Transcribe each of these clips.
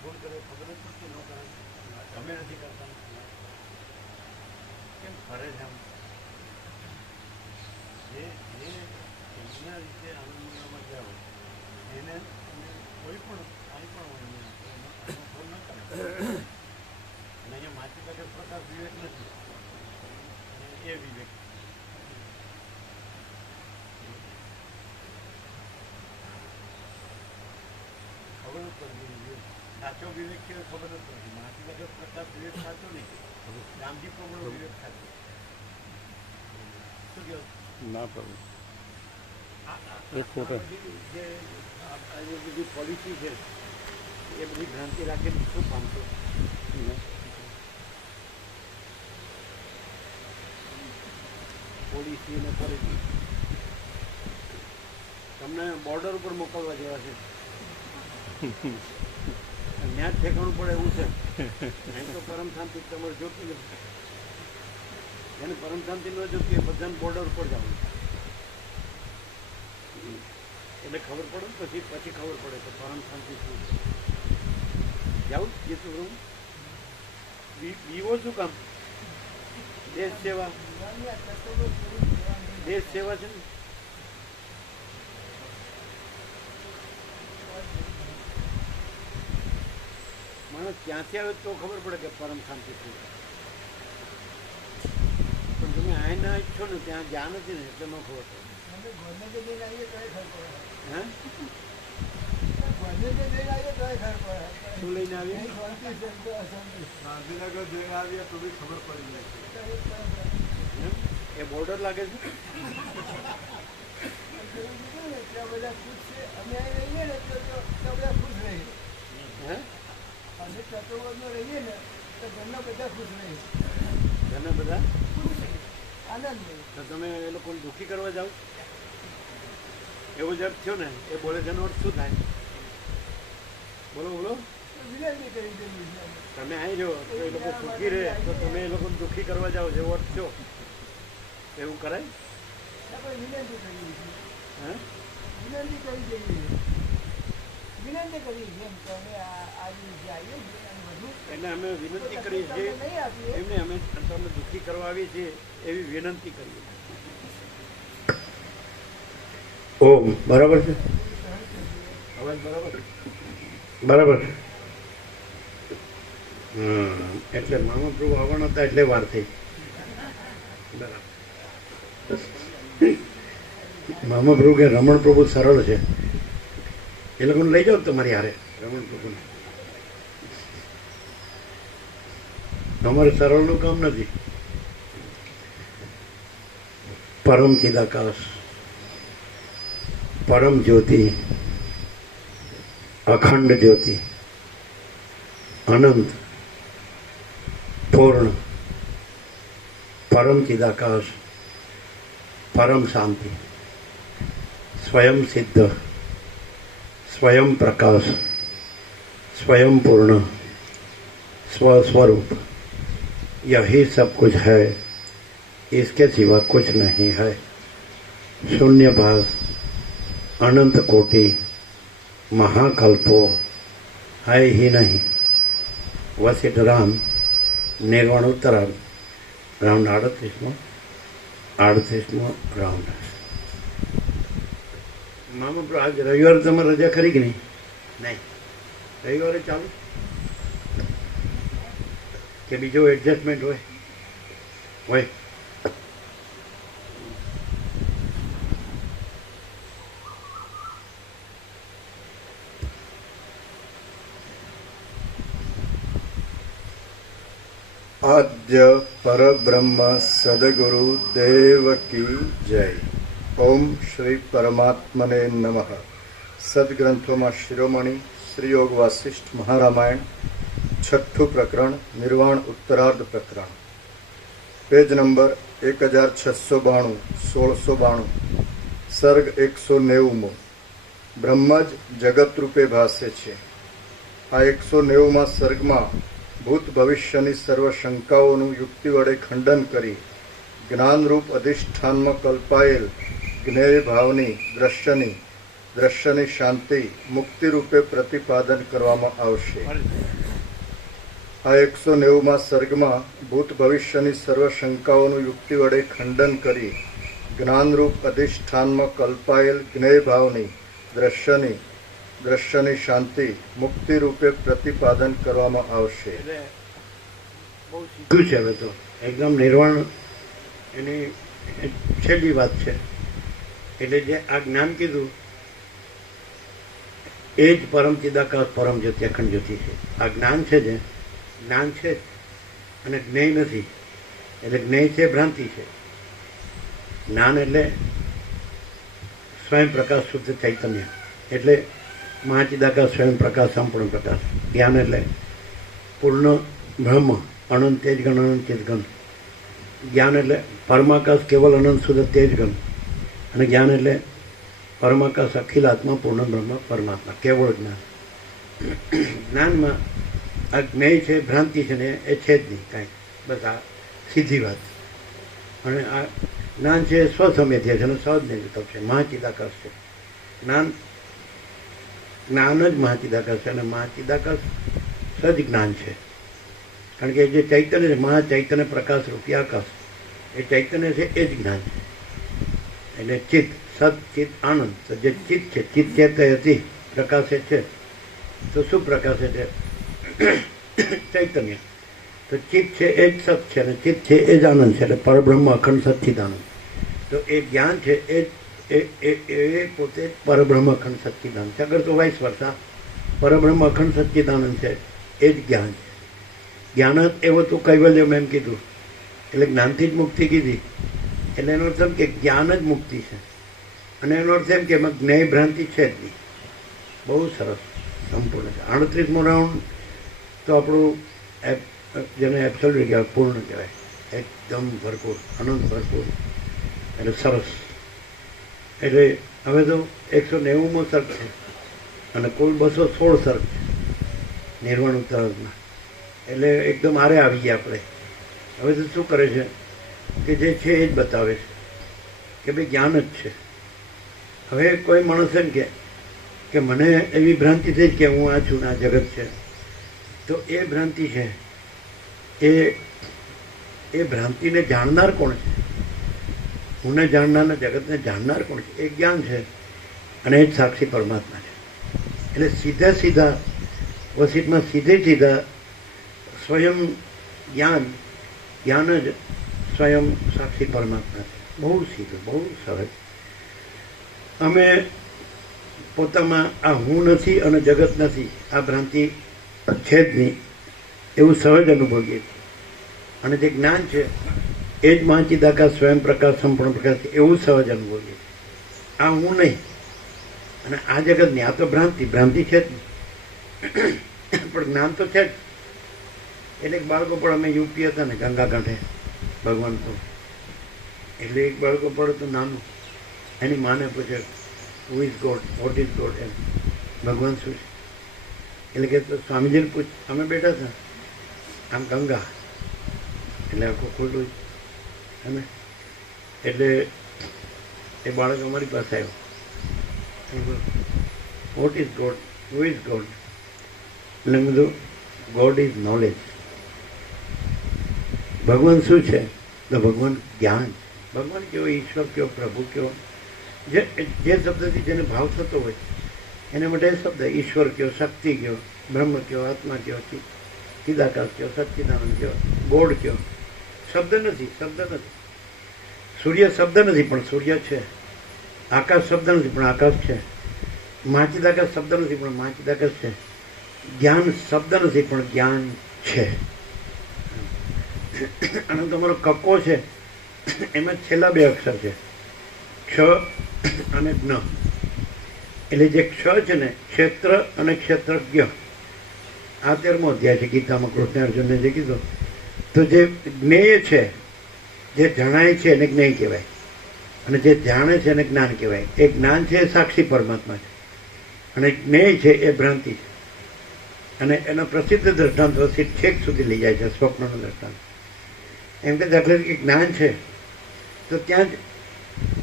Phone કર્યો ખબર જ નથી ન કરે, તમે નથી કરતા, કેમ કરે છે આમ? જે એમના રીતે આનંદમાં જાઓ એને કોઈ પણ કાંઈ પણ હોય એમાં ફોન ન કરે. અને અહીંયા માટી લાગે પ્રકાશ વિવેક નથી, એ વિવેક ખબર જ પડતી. સાચો વિવેક કેવો ખબર જ પડતી. માટી લાગે પ્રકાશ વિવેક સાચો નહીં, રામજી પ્રમાણે વિવેક સાચો. શું કહો ના પડે એ ખોટો. જે આજે બધી પોલિસી છે એ બધી ભ્રાંતિ રાખીને શું પામશો? પોલિસી અને પોલિસી તમને બોર્ડર ઉપર મોકલવા જેવા છે. ત્યાં જ ઠેકાણું પડે એવું છે. અહીં તો પરમ શાંતિ તમારે જોતી નથી. એને પરમ શાંતિ ન જોતી એ બધાને બોર્ડર ઉપર જવું એટલે ખબર પડે પછી ખબર પડે કે પરમ શાંતિ શું છે. જાઉં જે શું બીવો શું કામ? દેશ સેવા છે ને. માણસ ક્યાંથી આવે તો ખબર પડે કે પરમ શાંતિ શું છે. પણ તમે આ ના ઈચ્છો ને ત્યાં જ્યાં નથી ને એટલે ન ખબર પડે. હા શું લઈને આવીએ? ગાંધીનગર જઈને આવીએ તો બી ખબર પડી જાય. એ બોર્ડર લાગે છે. ઘણા બધા તો તમે એ લોકોને દુઃખી કરવા જાઓ એવું જ થયો ને. એ બોલે તેનો અર્થ શું થાય? બોલો બોલો. તમે આવી જાઓ તો એ લોકો સુખી રહે તો તમે એ લોકોને દુઃખી કરવા જાઓ જેવો અર્થ થયો. એવું કરાય? એટલે અમે વિનંતી કરીએ છીએ એમને અમે તમને દુઃખી કરવા આવીએ છીએ એવી વિનંતી કરીએ. ઓમ બરાબર છે. અવાજ બરાબર બરાબર. એટલે મામા પ્રભુ આવવાના હતા એટલે વાર થઈ. બરાબર. મામા પ્રભુ કે રમણ પ્રભુ સરળ છે, એ લોકોને લઈ જાઓ તમારી હારે. રમણ પ્રભુને અમારે સરળનું કામ નથી. પરમ ચિદાકાશ, પરમ જ્યોતિ, અખંડ જ્યોતિ, અનંત, પૂર્ણ, પરમ ચિદાકાશ, પરમ શાંતિ, स्वयं सिद्ध, स्वयं प्रकाश, स्वयं पूर्ण, स्वस्वरूप, यही सब कुछ है, इसके सिवा कुछ नहीं है. शून्यभास, अनंत कोटि, महाकल्पो है ही नहीं. वसिष्ठ राम निर्वाण उत्तरार्ध राउंड 38મો રાઉન્ડ. મામા આજ રવિવારે તમારે રજા ખરી કે નહીં? નહીં. રવિવારે ચાલુ કે બીજો એડજસ્ટમેન્ટ હોય? હોય. आद्य परब्रह्म सद्गुरु देव की जय. ओम श्री परमात्मने नमः. सदग्रंथों शिरोमणि श्री योग वासिष्ठ महारामायण 6ठું પ્રકરણ નિર્વાણ ઉત્તરાર્ધ પ્રકરણ. Page number 1692, 1692, સર્ગ 190. બ્રહ્મ જ જગત રૂપે ભાસે છે. આ 190મા સર્ગમાં ભૂત ભવિષ્યની સર્વ શંકાઓનું યુક્તિ વડે ખંડન કરી જ્ઞાનરૂપ અધિષ્ઠાનમાં કલ્પાયેલ જ્ઞેય ભાવની, દ્રશ્યની દ્રશ્યની શાંતિ મુક્તિ રૂપે પ્રતિપાદન કરવામાં આવશે. આ 190માં સર્ગમાં ભૂત ભવિષ્યની સર્વ શંકાઓનું યુક્તિ વડે ખંડન કરી જ્ઞાનરૂપ અધિષ્ઠાનમાં કલ્પાયેલ જ્ઞેય ભાવની દ્રશ્યની શાંતિ મુક્તિ રૂપે પ્રતિપાદન કરવામાં આવશે. એટલે બહુ સીધું છે. હવે તો એકદમ નિર્વાણ એની છેલ્લી વાત છે. એટલે જે આ જ્ઞાન કીધું એ જ પરમ ચિદાકાશ પરમ જ્યોતિ અખંડ જ્યોતિ છે. આ જ્ઞાન છે જે જ્ઞાન છે અને જ્ઞેય નથી. એટલે જ્ઞેય છે ભ્રાંતિ છે. જ્ઞાન એટલે સ્વયં પ્રકાશ શુદ્ધ ચૈતન્ય, એટલે મહાચિદાકાશ સ્વયં પ્રકાશ સંપૂર્ણ પ્રકાશ. જ્ઞાન એટલે પૂર્ણ બ્રહ્મ અનંત તેજગણ અનંત ચેતગણ. જ્ઞાન એટલે પરમાકાશ કેવલ અનંત શુદ્ધ તેજગણ. અને જ્ઞાન એટલે પરમાકાશ અખિલ આત્મા પૂર્ણ બ્રહ્મ પરમાત્મા કેવળ જ્ઞાન. જ્ઞાનમાં આ જ્ઞેય છે ભ્રાંતિ છે ને એ છે જ નહીં કાંઈ. બસ આ સીધી વાત. અને આ જ્ઞાન છે સ્વસમેધ્ય છે અને સહજ નિર્તપ છે, મહાચિદાકાશ છે. જ્ઞાન જ મહાચિદાકાશ છે અને મહાચિદાકાશ સજ જ્ઞાન છે. કારણ કે જે ચૈતન્ય છે મહાચૈતન્ય પ્રકાશ રૂપી આકાશ, એ ચૈતન્ય છે એ જ જ્ઞાન છે. એટલે ચિત્ત સત ચિત્ત આનંદ. તો જે ચિત્ત છે, ચિત્ત ચેતય હતી પ્રકાશે છે, તો શું પ્રકાશે છે? ચૈતન્ય. તો ચિત્ત છે એ જ સત છે અને ચિત્ત છે એ જ આનંદ છે. એટલે પરબ્રહ્મ અખંડ સચ્ચિદાનંદ. તો એ જ્ઞાન છે એ પોતે પરબ્રહ્મ અખંડ સચ્ચિદાનંદ છે. અગર તો વાઇસ વર્ષા પરબ્રહ્મ અખંડ સચ્ચિદાનંદ છે એ જ જ્ઞાન છે. જ્ઞાન જ એવો તો કૈવલ્ય મેં કીધું એટલે જ્ઞાનથી જ મુક્તિ કીધી. એટલે એનો અર્થ એમ કે જ્ઞાન જ મુક્તિ છે. અને એનો અર્થ એમ કે એમાં જ્ઞેય ભ્રાંતિ છે જ નહીં. બહુ સરસ સંપૂર્ણ છે. 38મો રાઉન્ડ તો આપણું જેને એબ્સોલ્યુટ કહેવાય, પૂર્ણ કહેવાય, એકદમ ભરપૂર, અનંત ભરપૂર. એટલે સરસ. એટલે હવે તો 190મો સર્ગ છે અને કુલ 216 સર્ગ છે નિર્વાણ ઉત્તરાર્ધમાં. એટલે એકદમ આરે આવી ગયા આપણે. હવે તો શું કરે છે કે જે છે એ જ બતાવે છે કે ભાઈ જ્ઞાન જ છે. હવે કોઈ માણસ એમ કે મને એવી ભ્રાંતિ થઈ કે હું આ છું ને આ જગત છે, તો એ ભ્રાંતિ છે એ ભ્રાંતિને જાણનાર કોણ છે? હુંને જાણનારને જગતને જાણનાર કોણ છે? એ જ્ઞાન છે અને એ જ સાક્ષી પરમાત્મા છે. એટલે સીધા વસીતમાં સીધા સ્વયં જ્ઞાન જ સ્વયં સાક્ષી પરમાત્મા છે. બહુ સીધું, બહુ સરળ. અમે પોતામાં આ હું નથી અને જગત નથી, આ ભ્રાંતિ છે જ નહીં એવું સહજ અનુભવીએ છીએ. અને જે જ્ઞાન છે એ જ મહાચિદાકાશ સ્વયં પ્રકાશ સંપૂર્ણ પ્રકાશ છે એવું સહજ અનુભવીએ છીએ. આ હું નહીં અને આ જગત નહીં, આ તો ભ્રાંતિ છે જ નહીં. પણ જ્ઞાન તો છે જ. એટલે એક બાળકો પણ અમે યુપી હતા ને ગંગા કાંઠે ભગવાન તો, એટલે એક બાળકો પડે તો નાનું, એની માને પૂછે who is God, what is God, એમ ભગવાન શું છે? એટલે કે તો સ્વામીજીને પૂછ. અમે બેઠા હતા આમ ગંગા, એટલે આખું ખુલ્લું અમે. એટલે એ બાળક અમારી પાસે આવ્યો, vote is God, who is God? એટલે મેં કીધું ગોડ ઇઝ નોલેજ. ભગવાન શું છે? તો ભગવાન જ્ઞાન. ભગવાન કયો, ઈશ્વર કયો, પ્રભુ કયો, જે શબ્દથી જેને ભાવ થતો હોય એને માટે એ શબ્દ. ઈશ્વર કયો, શક્તિ કયો, બ્રહ્મ કયો, આત્મા કયો, ચિદાકાશ કયો, સચ્ચિદાનંદ કયો, ગોડ કયો. શબ્દ નથી. સૂર્ય શબ્દ નથી પણ સૂર્ય છે. આકાશ શબ્દ નથી પણ આકાશ છે. મહાચિદાકાશ શબ્દ નથી પણ મહાચિદાકાશ છે. જ્ઞાન શબ્દ નથી પણ જ્ઞાન છે. અને તમારો કક્કો છે એમાં છેલ્લા 2 અક્ષર છે, ક્ષ અને જ્ઞ. એટલે જે ક્ષ છે ને, ક્ષેત્ર અને ક્ષેત્રજ્ઞ, આ 13મો અધ્યાય છે ગીતામાં કૃષ્ણ અર્જુનને જે કીધું. તો જે જ્ઞેય છે, જે જણાય છે એને જ્ઞેય કહેવાય અને જે જાણે છે એને જ્ઞાન કહેવાય. એ જ્ઞાન છે એ સાક્ષી પરમાત્મા છે અને જ્ઞેય છે એ ભ્રાંતિ છે. અને એના પ્રસિદ્ધ દ્રષ્ટાંત છેક સુધી લઈ જાય છે, સ્વપ્નનું દ્રષ્ટાંત. એમ કે દાખલા તરીકે જ્ઞાન છે તો ત્યાં જ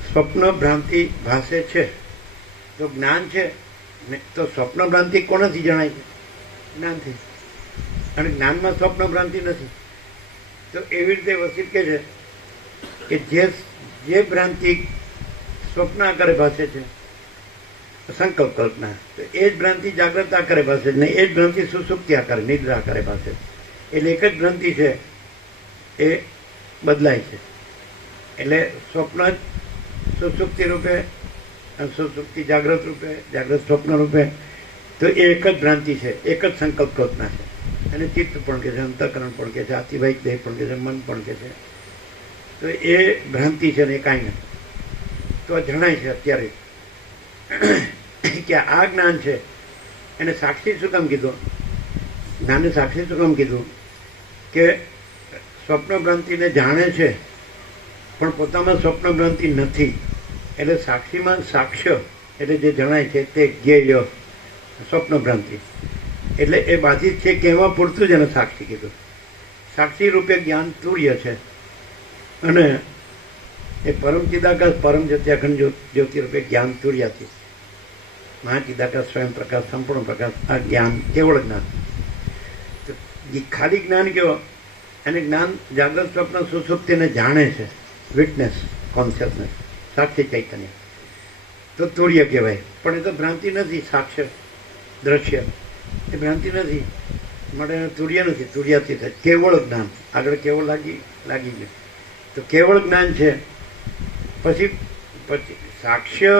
સ્વપ્ન ભ્રાંતિ ભાસે છે તો જ્ઞાન છે ને તો સ્વપ્ન ભ્રાંતિ કોનાથી જણાય છે? જ્ઞાનથી. અને જ્ઞાનમાં સ્વપ્ન ભ્રાંતિ નથી. તો એવી રીતે વસીત કહે છે કે જે ભ્રાંતિ સ્વપ્ન આકારે ભાષે છે, સંકલ્પ કલ્પના, તો એ જ ભ્રાંતિ જાગ્રત આકારે ભાષે છે ને એ જ ભ્રાંતિ સુસુપ્તિ આકારે, નિદ્રા આકારે ભાષે છે. એટલે એક જ ભ્રાંતિ છે એ બદલાય છે. એટલે સ્વપ્ન જ સુસુપ્તિ રૂપે, સુસુપ્તિ જાગ્રત રૂપે, જાગ્રત સ્વપ્ન રૂપે, તો એ એક જ ભ્રાંતિ છે, એક જ સંકલ્પ કલ્પના છે. અને ચિત્ત પણ કે છે, અંતઃકરણ પણ કે છે, આતિવાહિક દેહ પણ કે છે, મન પણ કે છે. તો એ ભ્રાંતિ છે ને એ કાંઈ નથી. તો આ જણાય છે અત્યારે કે આ જ્ઞાન છે એને સાક્ષી શું કામ કીધું? જ્ઞાનને સાક્ષી શું કામ કીધું? કે સ્વપ્ન ભ્રાંતિને જાણે છે પણ પોતામાં સ્વપ્ન ભ્રાંતિ નથી. એટલે સાક્ષીમાં સાક્ષ્ય એટલે જે જણાય છે તે જ્ઞેય સ્વપ્ન ભ્રાંતિ. એટલે એ બાધિત છે કે એમાં પૂરતું જ એને સાક્ષી કીધું. સાક્ષી રૂપે જ્ઞાન તુર્ય છે અને એ પરમ ચિદાકાશ પરમ જત્યાખંડ જ્યોતિ રૂપે જ્ઞાન તુર્યાથી મહાચિદાકાશ સ્વયં પ્રકાશ સંપૂર્ણ પ્રકાશ આ જ્ઞાન કેવળ જ્ઞાન. ખાલી જ્ઞાન કેવો? એને જ્ઞાન જાગ્રત સ્વપ્ન સુસુપ્તિને જાણે છે, વિટનેસ કોન્શિયસનેસ, સાક્ષી ચૈતન્ય, તો તુર્ય કહેવાય. પણ એ તો ભ્રાંતિ નથી. સાક્ષ્ય દ્રશ્ય એ ભ્રાંતિ નથી, માટે એને તુર્ય નથી. તુર્યાથી થાય કેવળ જ્ઞાન. આગળ કેવળ લાગી ગયું તો કેવળ જ્ઞાન છે. પછી સાક્ષ્ય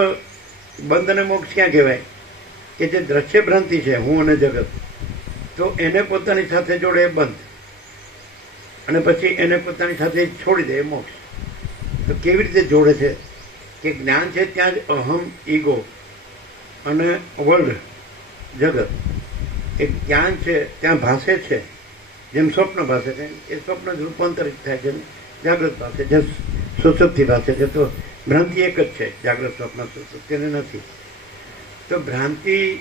બંધ અને મોક્ષ ક્યાં કહેવાય? કે જે દ્રશ્ય ભ્રાંતિ છે હું અને જગત, તો એને પોતાની સાથે જોડે એ બંધ અને પછી એને પોતાની સાથે છોડી દે એ મોક્ષ. તો કેવી રીતે જોડે છે? કે જ્ઞાન છે ત્યાં જ અહમ, ઈગો અને વર્લ્ડ જગત એ જ્ઞાન છે ત્યાં ભાષે છે. જેમ સ્વપ્ન ભાષે છે એ સ્વપ્ન જ રૂપાંતરિત થાય છે, જાગ્રત ભાષે છે, સુસુપ્તિ ભાષે છે. તો ભ્રાંતિ એક જ છે, જાગ્રત સ્વપ્ન સુસુપ્તિને નથી. તો ભ્રાંતિ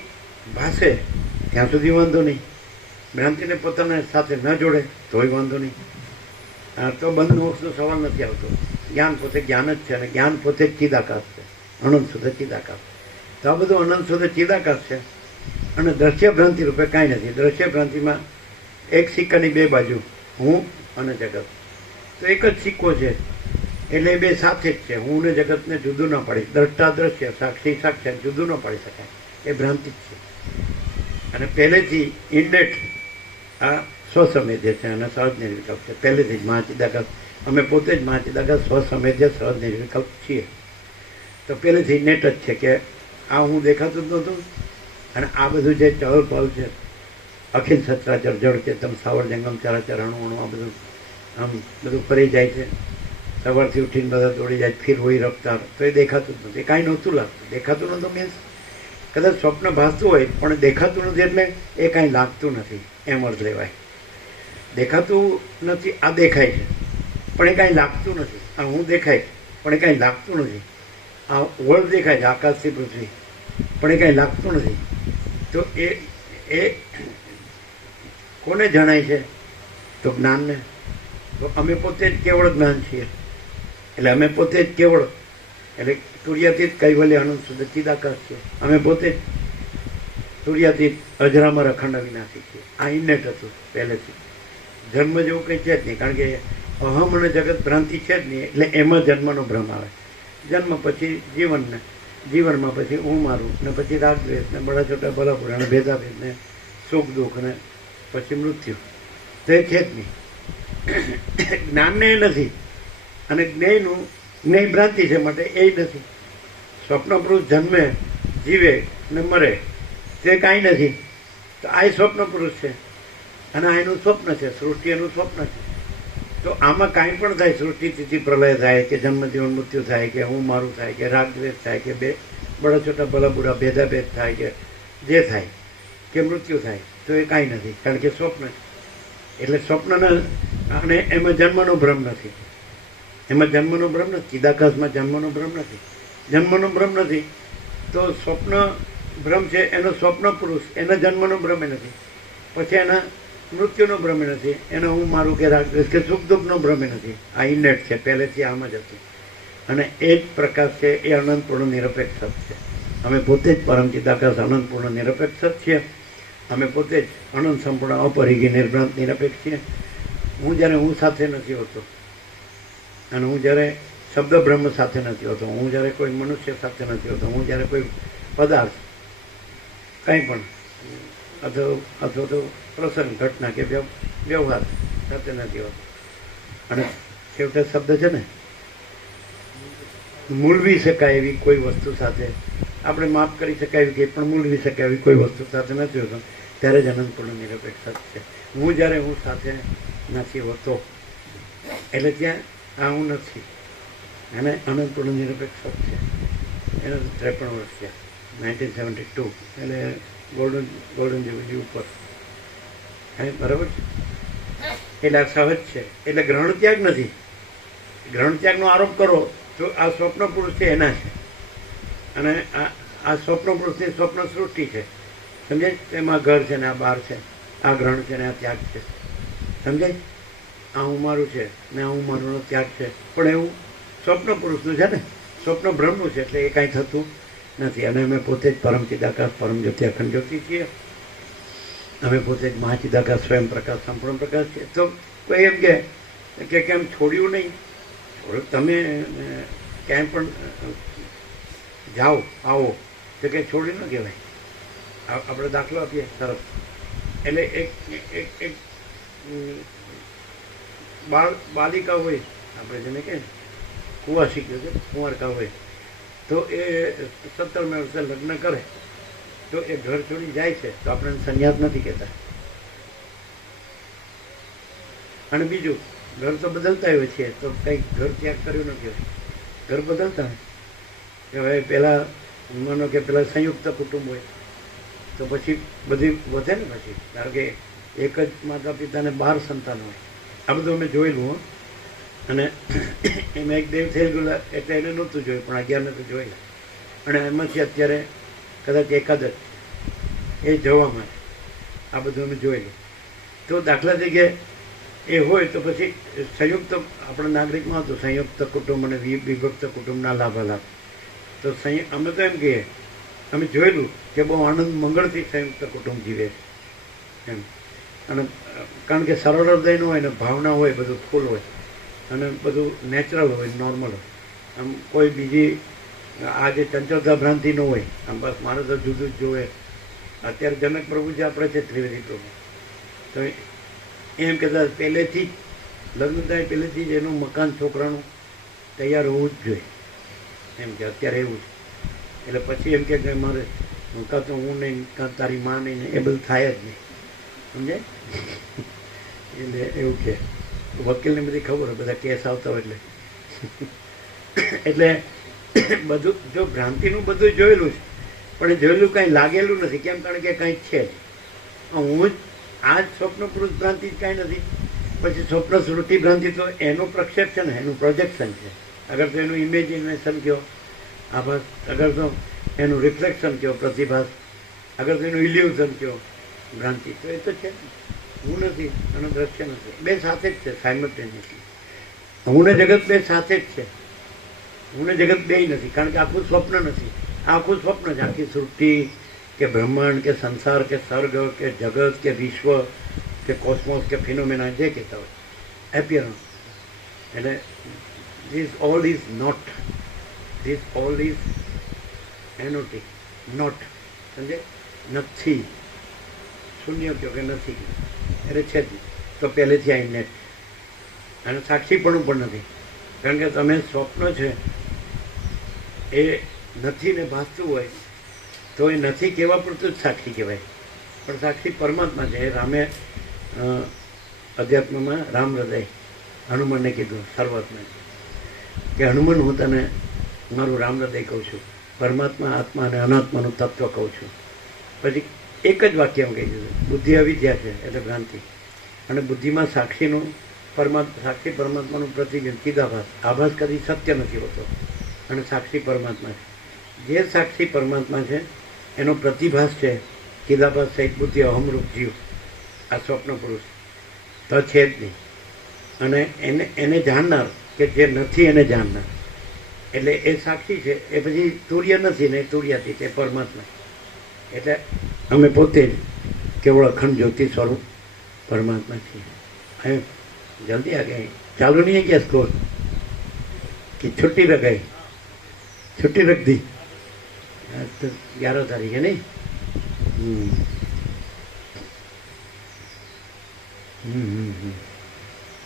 ભાષે ત્યાં સુધી વાંધો નહીં, ભ્રાંતિને પોતાના સાથે ન જોડે તોય વાંધો નહીં. તો બંધ મોક્ષનો સવાલ નથી આવતો. જ્ઞાન પોતે જ્ઞાન જ છે અને જ્ઞાન પોતે જ ચિદાકાશ છે, અનંત સુધી ચિદાકાશ. તો આ બધું અનંત સુધી ચિદાકાશ છે અને દ્રશ્ય ભ્રાંતિ રૂપે કાંઈ નથી. દ્રશ્ય ભ્રાંતિમાં એક સિક્કાની બે બાજુ, હું અને જગત. તો એક જ સિક્કો છે એટલે એ બે સાથે જ છે. હું ને જગતને જુદું ન પાડી, દ્રષ્ટા દ્રશ્ય, સાક્ષી સાક્ષ્ય જુદું ન પાડી શકાય. એ ભ્રાંતિ જ છે. અને પહેલેથી ઇન્ડેટ આ સ્વસમેધ્ય છે અને સહજ નિર્વિકલ્પ છે. પહેલેથી જ મહાચિદાકાશ, અમે પોતે જ મહાચિદાકાશ સ્વસમેધ્ય સહજ નિર્વિકલ્પ છીએ. તો પહેલેથી નેટ જ છે કે આ હું દેખાતું જ નહોતું અને આ બધું જે ચહલ પહલ છે, અખિલ સચરાચર જળ ચેતન સ્થાવર જંગમ ચરાચર અણુ અણુ આ બધું આમ બધું ફરી જાય છે. સવારથી ઉઠીને બધા દોડી જાય, ફીર હોય રફતાર, તો એ દેખાતું જ નથી. એ કાંઈ નહોતું લાગતું. દેખાતું નહોતું મીન્સ કદાચ સ્વપ્ન ભાસતું હોય પણ દેખાતું નથી એટલે એ કાંઈ લાગતું નથી એમ અર્થ લેવાય. દેખાતું નથી, આ દેખાય છે પણ એ કાંઈ લાગતું નથી. આ હું દેખાય પણ એ કાંઈ લાગતું નથી. આ વર્લ્ડ દેખાય છે આકાશથી પૃથ્વી, પણ એ કાંઈ લાગતું નથી. તો એ કોને જણાય છે? તો જ્ઞાનને. તો અમે પોતે જ કેવળ જ્ઞાન છીએ. એટલે અમે પોતે જ કેવળ, એટલે તુર્યાતીત કૈવલ્ય આનંદ શુદ્ધ ચિદાકાશ છે. અમે પોતે જ તુર્યાતીત અજરામર અખંડ અવિનાશી છીએ. આ ઇન્નેટ હતું પહેલેથી. જન્મ જેવું કંઈ છે જ નહીં, કારણ કે અહમ અને જગત ભ્રાંતિ છે જ નહીં. એટલે એમાં જન્મનો ભ્રમ આવે. જન્મ પછી જીવનમાં પછી હું મારું ને પછી રાગદ્વેષ ને બડા છોટા બલાપુર અને ભેદાભેદ ને સુખ દુઃખ ને પછી મૃત્યુ. તો એ છે જ નહીં. જ્ઞાનને એ નથી અને જ્ઞેય ભ્રાંતિ છે માટે એ નથી. સ્વપ્ન પુરુષ જન્મે, જીવે ને મરે તે કાંઈ નથી. તો આ સ્વપ્ન પુરુષ છે અને આ એનું સ્વપ્ન છે. સૃષ્ટિ એનું સ્વપ્ન છે. તો આમાં કાંઈ પણ થાય, સૃષ્ટિ તિથિ પ્રલય થાય કે જન્મ જીવન મૃત્યુ થાય કે હું મારું થાય કે રાગદ્વેષ થાય કે બે બડા છોટા ભલાબુરા ભેદાભેદ થાય કે જે થાય કે મૃત્યુ થાય, તો એ કાંઈ નથી, કારણ કે સ્વપ્ન છે. એટલે સ્વપ્નના અને એમાં જન્મનો ભ્રમ નથી. એમાં જન્મનો ભ્રમ નથી. ચિદાકાશમાં જન્મનો ભ્રમ નથી. જન્મનો ભ્રમ નથી તો સ્વપ્ન ભ્રમ છે એનો સ્વપ્ન પુરુષ, એના જન્મનો ભ્રમ નથી. પછી એના મૃત્યુનો ભ્રમ નથી. એનો હું મારું કે રાગદ્વેષ કે સુખ દુઃખનો ભ્રમ નથી. આ ઇન્નેટ છે, પહેલેથી આમ જ હતું. અને એ જ પ્રકાશ છે, એ અનંતપૂર્ણ નિરપેક્ષ છે. અમે પોતે જ પરમ ચિદાકાશ અનંત પૂર્ણ નિરપેક્ષ જ છીએ. અમે પોતે જ અનંત સંપૂર્ણ અપરિગી નિર્ભ્રાંત નિરપેક્ષ છીએ. હું જ્યારે હું સાથે નથી હોતો અને હું જ્યારે શબ્દ બ્રહ્મ સાથે નથી હોતો, હું જ્યારે કોઈ મનુષ્ય સાથે નથી હોતો, હું જ્યારે કોઈ પદાર્થ કંઈ પણ અથવા તો પ્રસંગ ઘટના કે વ્યવહાર સાથે નથી હોતો. અને છેવટે શબ્દ છે ને, મૂલવી શકાય એવી કોઈ વસ્તુ સાથે આપણે માફ કરી શકાય એવી કે પણ મૂલવી શકાય એવી કોઈ વસ્તુ સાથે નથી હોતો, ત્યારે જ અનંતપૂર્ણ નિરપેક્ષ છે. હું જ્યારે હું સાથે નથી હોતો એટલે ત્યાં આ હું નથી, એને અનંતપૂર્ણ નિરપેક્ષ છે. એને 53 વર્ષ થયા, 1972, એટલે ગોલ્ડન જ્યુબિલી ઉપર. હા, બરાબર છે. એટલે આ સહજ છે. એટલે ગ્રહણ ત્યાગ નથી. ગ્રહણ ત્યાગનો આરોપ કરો તો આ સ્વપ્ન પુરુષ છે એના છે, અને આ સ્વપ્ન પુરુષની સ્વપ્ન સૃષ્ટિ છે. સમજાય? એમાં ઘર છે ને આ બહાર છે, આ ગ્રહણ છે ને આ ત્યાગ છે. સમજાય? આ હું મારું છે ને આ હું મારુંનો ત્યાગ છે. પણ એવું સ્વપ્ન પુરુષનું છે ને, સ્વપ્ન બ્રહ્મનું છે, એટલે એ કાંઈ થતું નથી. અને અમે પોતે જ પરમ ચિદાકાશ પરમ જ્યોતિ અખંડ જ્યોતિ છીએ. અમે પોતે જ મહાચિદાકાશ સ્વયં પ્રકાશ સંપૂર્ણ પ્રકાશ છીએ. તો કોઈ એમ કે કેમ છોડ્યું નહીં? તમે ક્યાંય પણ જાઓ આવો તો કંઈ છોડી ન કહેવાય. આપણે દાખલો આપીએ તરફ. એટલે એક બાલિકા હોય, આપણે જેને કહે કુંવા શીખ્યો છે, કુંવારકા હોય, તો એ 17મે વર્ષે લગ્ન કરે તો એ ઘર છોડી જાય છે તો આપણે સંન્યાસ નથી કહેતા. અને બીજું, ઘર તો બદલતા હોય છે તો કંઈક ઘર ત્યાગ કર્યું ન કહેવાય. ઘર બદલતા કે હવે પહેલાં માનો કે પેલા સંયુક્ત કુટુંબ હોય તો પછી બધી વધે ને. પછી કારણ કે એક જ માતા પિતાને 12 સંતાન હોય. આ બધું અમે જોયેલું. હો. અને એમાં એક દેવ થઈ ગયેલા એટલે એને નહોતું જોયું, પણ 11ને તો જોયેલા. અને એમાંથી અત્યારે કદાચ એકાદ જ એ જવામાં. આ બધું અમે જોયેલું. તો દાખલા તરીકે એ હોય તો પછી સંયુક્ત આપણા નાગરિકમાં હતું સંયુક્ત કુટુંબ અને વિભક્ત કુટુંબના લાભાલાભ. તો અમે તો એમ કહીએ, અમે જોયેલું કે બહુ આનંદ મંગળથી સંયુક્ત કુટુંબ જીવે છે એમ. અને કારણ કે સરળ હૃદયનું હોય ને, ભાવના હોય, બધું ફૂલ હોય અને બધું નેચરલ હોય, નોર્મલ હોય. આમ કોઈ બીજી આ જે ચંચળતા ભ્રાંતિ ન હોય. આમ બસ મારે તો જુદું જ જોવે. અત્યારે જનક પ્રભુ જે આપણે છે, ત્રિવેદી પ્રભુ, તો એમ કહેતા પહેલેથી જ લગ્ન થાય પહેલેથી જ એનું મકાન છોકરાનું તૈયાર હોવું જ જોઈએ એમ કે અત્યારે એવું છે. એટલે પછી એમ કે મારે કાં તો હું નહીં, કાં તારી માં નહીં, એ બધું થાય જ નહીં. સમજાય? એટલે એવું કે વકીલને બધી ખબર હોય, બધા કેસ આવતા હોય એટલે બધું જો ભ્રાંતિનું બધું જોયેલું છે, પણ એ જોયેલું કાંઈ લાગેલું નથી. કેમ? કારણ કે કાંઈ છે જ. હું જ આ જ સ્વપ્ન પુરુષ ભ્રાંતિ જ કાંઈ નથી. પછી સ્વપ્ન સૃષ્ટિ ભ્રાંતિ તો એનું પ્રક્ષેપ છે ને, એનું પ્રોજેક્શન છે. અગર તો એનું ઇમેજિનેશન કહો આભાસ, અગર તો એનું રિફ્લેક્શન કહો પ્રતિભાસ, અગર તો એનું ઇલ્યુઝન કહો ભ્રાંતિ, તો એ તો છે. હું નથી અને દ્રશ્ય નથી, બે સાથે જ છે સાયમલ્ટેનિયસલી. હું ને જગત બે સાથે જ છે. હું ને જગત બે નથી, કારણ કે આખું સ્વપ્ન નથી. આખું સ્વપ્ન છે. આખી સૃષ્ટિ કે બ્રહ્માંડ કે સંસાર કે સર્ગ કે જગત કે વિશ્વ કે કોસ્મોસ કે ફિનોમેના જે કહેતા હોય, એપિયરન્સ. એટલે this all is not, this all is એનોટિક, નોટ. સમજે? નથી. શૂન્ય કહો કે નથી, એટલે છે જ. તો પહેલેથી આવીને અને સાક્ષીપણું પણ નથી. કારણ કે તમે સ્વપ્ન છે એ નથી ને ભાસતું હોય તો એ નથી કહેવા પૂરતું જ સાક્ષી કહેવાય. પણ સાક્ષી પરમાત્મા છે. રામે અધ્યાત્મમાં રામ હૃદય હનુમાનને કીધું સર્વત્ને કે હનુમાન, હું તને મારું રામ હૃદય કહું છું, પરમાત્મા આત્મા અને અનાત્માનું તત્વ કહું છું. પછી એક જ વાક્યમાં કહી દીધું, બુદ્ધિ અવિદ્યા છે એટલે ભ્રાંતિ, અને બુદ્ધિમાં સાક્ષીનું સાક્ષી પરમાત્માનું પ્રતિબિંબ ચિદાભાસ. આભાસ કદી સત્ય નથી હોતો, અને સાક્ષી પરમાત્મા છે. જે સાક્ષી પરમાત્મા છે એનો પ્રતિભાસ છે ચિદાભાસ સહિત બુદ્ધિ અહમરૂપ જીવ, આ સ્વપ્ન પુરુષ તો છે જ નહીં. અને એને જાણનાર કે જે નથી એને જાણનાર, એટલે એ સાક્ષી છે, એ પછી તુર્ય નથી ને તુર્યાતીત, એ પરમાત્મા. એટલે અમે પોતે જ કેવળ અખંડ જ્યોતિ સ્વરૂપ પરમાત્મા છીએ. હવે જલ્દી આ ગઈ, ચાલુ નહીં ગયા સ્કોર કે છુટ્ટી રખાઈ, છુટ્ટી રખ દી. તો 11 તારીખે નહીં.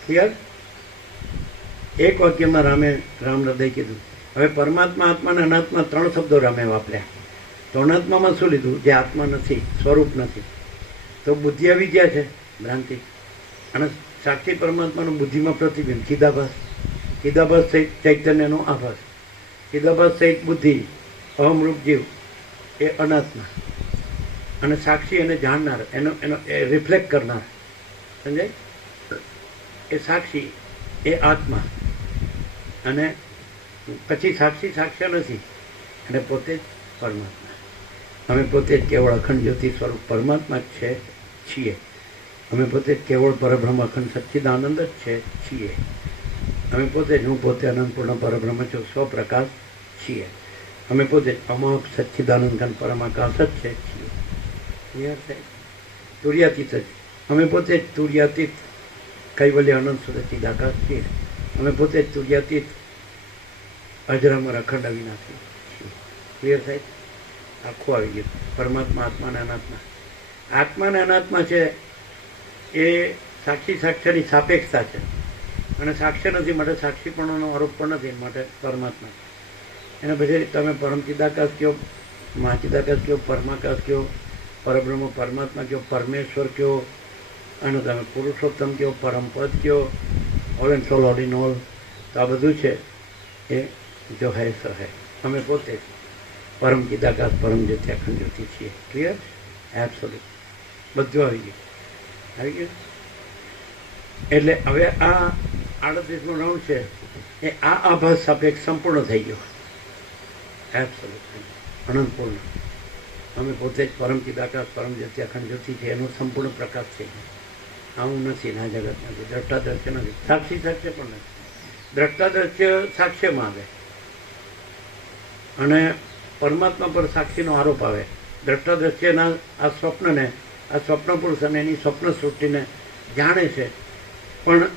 ક્લિયર? એક વાક્યમાં રામે રામ હૃદય કીધું. હવે પરમાત્મા, આત્મા અને અનાત્મા 3 શબ્દો રામે વાપર્યા. તો અનાત્મામાં શું લીધું? જે આત્મા નથી, સ્વરૂપ નથી. તો બુદ્ધિ આવી ગયા છે, ભ્રાંતિ. અને સાક્ષી પરમાત્માનું બુદ્ધિમાં પ્રતિબિંબ, ચિદાભાસ. ચિદાભાસ સહિત ચૈતન્યનો આભાસ, ચિદાભાસ સહિત બુદ્ધિ, અહમરૂપ જીવ, એ અનાત્મા. અને સાક્ષી એને જાણનાર, એનો એનો એ રિફ્લેક્ટ કરનાર, સમજાય? એ સાક્ષી, એ આત્મા. અને પછી સાક્ષી સાક્ષ્ય નથી, અને પોતે જ પરમાત્મા. અમે પોતે જ કેવળ અખંડ જ્યોતિ સ્વરૂપ પરમાત્મા જ છે, છીએ. અમે પોતે જ કેવળ પરબ્રહ્મ અખંડ સચ્ચિદાનંદ જ છે, છીએ. અમે પોતે જ, હું પોતે અનંતપૂર્ણ પરબ્રહ્મ છું, સ્વપ્રકાશ છીએ. અમે પોતે જ અમોઘ સચ્ચિદાનંદ ઘન પરમાકાશ જ છે, છીએ. ક્લિયર છે? તુર્યાતીત જ. અમે પોતે જ તુર્યાતીત કૈવલ્ય અનંત સુધ ચિદાકાશ છીએ. અમે પોતે જ તુર્યાતીત અજરામર અખંડ અવિનાશી છીએ. ક્લિયર થાય? આખું આવી ગયું. પરમાત્મા, આત્મા અને અનાત્મા. આત્મા અને અનાત્મા છે એ સાક્ષી સાક્ષ્યની સાપેક્ષતા છે. અને સાક્ષ્ય નથી માટે સાક્ષીપણોનો આરોપ પણ નથી, માટે પરમાત્મા. એના પછી તમે પરમ ચિદાકાશ કયો, મહાચિદાકાશ કયો, પરમાકાશ કયો, પરબ્રહ્મ પરમાત્મા કયો, પરમેશ્વર કયો, અને તમે પુરુષોત્તમ કયો, પરમપદ કયો, all and soul, all in all. તો આ બધું છે એ જો હૈ સો હૈ. અમે પોતે પરમ ચિદાકાશ, પરમ જ્યોતિ, અખંડ જ્યોતિ છીએ. ક્લિયર? એબ્સોલ્યુટ. બધું આવી ગયું, આવી ગયું. એટલે હવે આ 38મો રાઉન્ડ છે એ આ આભાસ સાપેક્ષ સંપૂર્ણ થઈ ગયો. એબ્સોલ્યુટ, અનંતપૂર્ણ. અમે પોતે જ પરમ ચિદાકાશ, પરમ જ્યોતિ, અખંડ જ્યોતિ છે, એનો સંપૂર્ણ પ્રકાશ થઈ ગયો. આવું નથી, ના જગત નથી, દ્રષ્ટા દ્રશ્ય નથી, સાક્ષી સાક્ષ્ય પણ નથી. દ્રષ્ટા દ્રશ્ય સાક્ષ્યમાં આવે અને પરમાત્મા પર સાક્ષીનો આરોપ આવે. દ્રષ્ટા દ્રશ્યના આ સ્વપ્નને, આ સ્વપ્ન પુરુષ અને એની સ્વપ્ન સૃષ્ટિને જાણે છે, પણ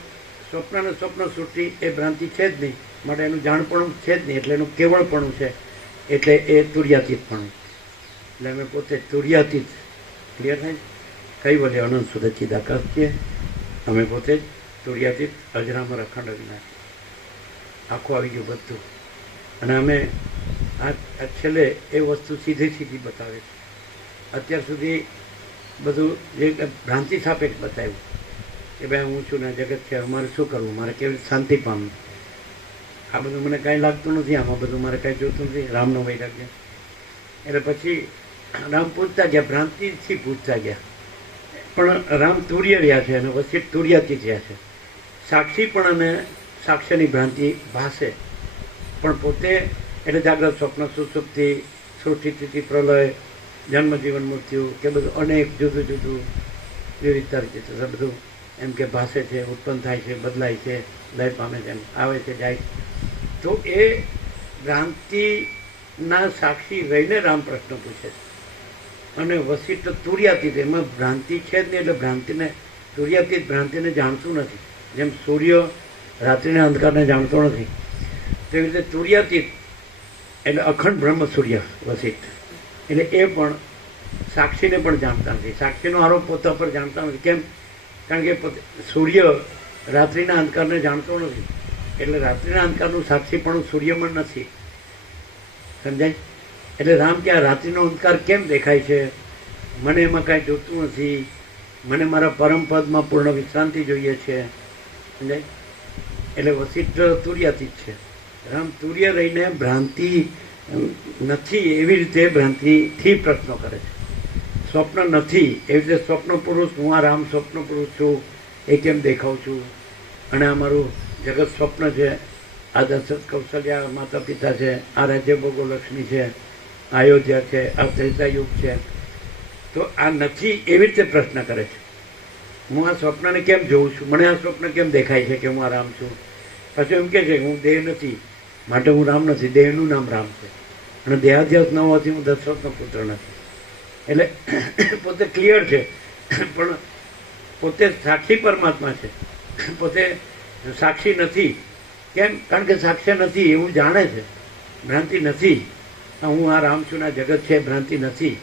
સ્વપ્ન અને સ્વપ્ન સૃષ્ટિ એ ભ્રાંતિ છે જ નહીં, માટે એનું જાણપણું છે જ નહીં, એટલે એનું કેવળપણું છે, એટલે એ તુર્યાતીતપણું. એટલે અમે પોતે તુર્યાતીત. ક્લિયર થાય? કૈવલ્ય અનંત સુધ ચિદાકાશ છીએ. અમે પોતે જ તુર્યાતીત અજરામર અખંડ અવિનાશી. આખું આવી ગયું બધું. અને અમે આ છેલ્લે એ વસ્તુ સીધી સીધી બતાવે છે. અત્યાર સુધી બધું જે ભ્રાંતિ સાપેક્ષ બતાવ્યું કે ભાઈ હું છું ને જગત છે, અમારે શું કરવું, મારે કેવી રીતે શાંતિ પામવી, આ બધું મને કાંઈ લાગતું નથી, આમાં બધું મારે કાંઈ જોતું નથી, રામનો વૈરાગ્ય. એટલે પછી રામ પૂછતા ગયા, ભ્રાંતિથી પૂછતા ગયા, પણ રામ તુર્ય રહ્યા છે અને વસિષ્ઠ તુર્યાતીત રહ્યા છે. સાક્ષી પણ અને સાક્ષ્યની ભ્રાંતિ ભાસે, પણ પોતે એટલે જાગ્રત, સ્વપ્ન, સુષુપ્તિ, સૃષ્ટિ, સ્થિતિ, પ્રલય, જન્મ, જીવન, મૃત્યુ કે બધું અનેક જુદું જુદું વિવિધતા રીતે બધું એમ કે ભાસે છે, ઉત્પન્ન થાય છે, બદલાય છે, લય પામે છે, આવે છે, જાય. તો એ ભ્રાંતિના સાક્ષી રહીને રામ પ્રશ્ન પૂછે છે. અને વસિષ્ઠ તુર્યાતીત, એમાં ભ્રાંતિ છે જ નહીં, એટલે ભ્રાંતિને, તુર્યાતીત ભ્રાંતિને જાણતું નથી. જેમ સૂર્ય રાત્રિના અંધકારને જાણતો નથી, તેવી રીતે તુર્યાતીત એટલે અખંડ બ્રહ્મ સૂર્ય વસિષ્ઠ, એટલે એ પણ સાક્ષીને પણ જાણતા નથી. સાક્ષીનો આરોપ પોતા પર જાણતા નથી. કેમ? કારણ કે સૂર્ય રાત્રિના અંધકારને જાણતો નથી, એટલે રાત્રિના અંધકારનું સાક્ષીપણું સૂર્યમાં નથી. સમજાય? એટલે રામ કે આ રાત્રિનો અંધકાર કેમ દેખાય છે, મને એમાં કાંઈ જોતું નથી, મને મારા પરમપદમાં પૂર્ણ વિશ્રાંતિ જોઈએ છે. સમજાય? એટલે વસિષ્ઠ તુર્યાતીત છે. રામ તુર્ય રહીને ભ્રાંતિ નથી એવી રીતે ભ્રાંતિથી પ્રશ્નો કરે છે. સ્વપ્ન નથી એવી રીતે સ્વપ્ન પુરુષ, હું આ રામ સ્વપ્ન પુરુષ છું, એ કેમ દેખાઉં છું, અને આ મારું જગત સ્વપ્ન છે, આ દશરથ કૌશલ્યા માતા પિતા છે, આ રાજ્ય ભોગો લક્ષ્મી છે, અયોધ્યા છે, આ ત્રેતાયુગ છે. તો આ નથી એવી રીતે પ્રશ્ન કરે છે. હું આ સ્વપ્નને કેમ જોઉં છું, મને આ સ્વપ્ન કેમ દેખાય છે કે હું આ રામ છું. પછી એમ કે છે હું દેહ નથી, માટે હું રામ નથી, દેહનું નામ રામ છે. અને દેહાધ્યાસ ન હોવાથી હું દશરથનો પુત્ર નથી. એટલે પોતે ક્લિયર છે, પણ પોતે સાક્ષી પરમાત્મા છે, પોતે સાક્ષી નથી. કેમ? કારણ કે સાક્ષ્ય નથી એવું જાણે છે. ભ્રાંતિ નથી. હું આ રામ છું, આ જગત છે, ભ્રાંતિ નથી.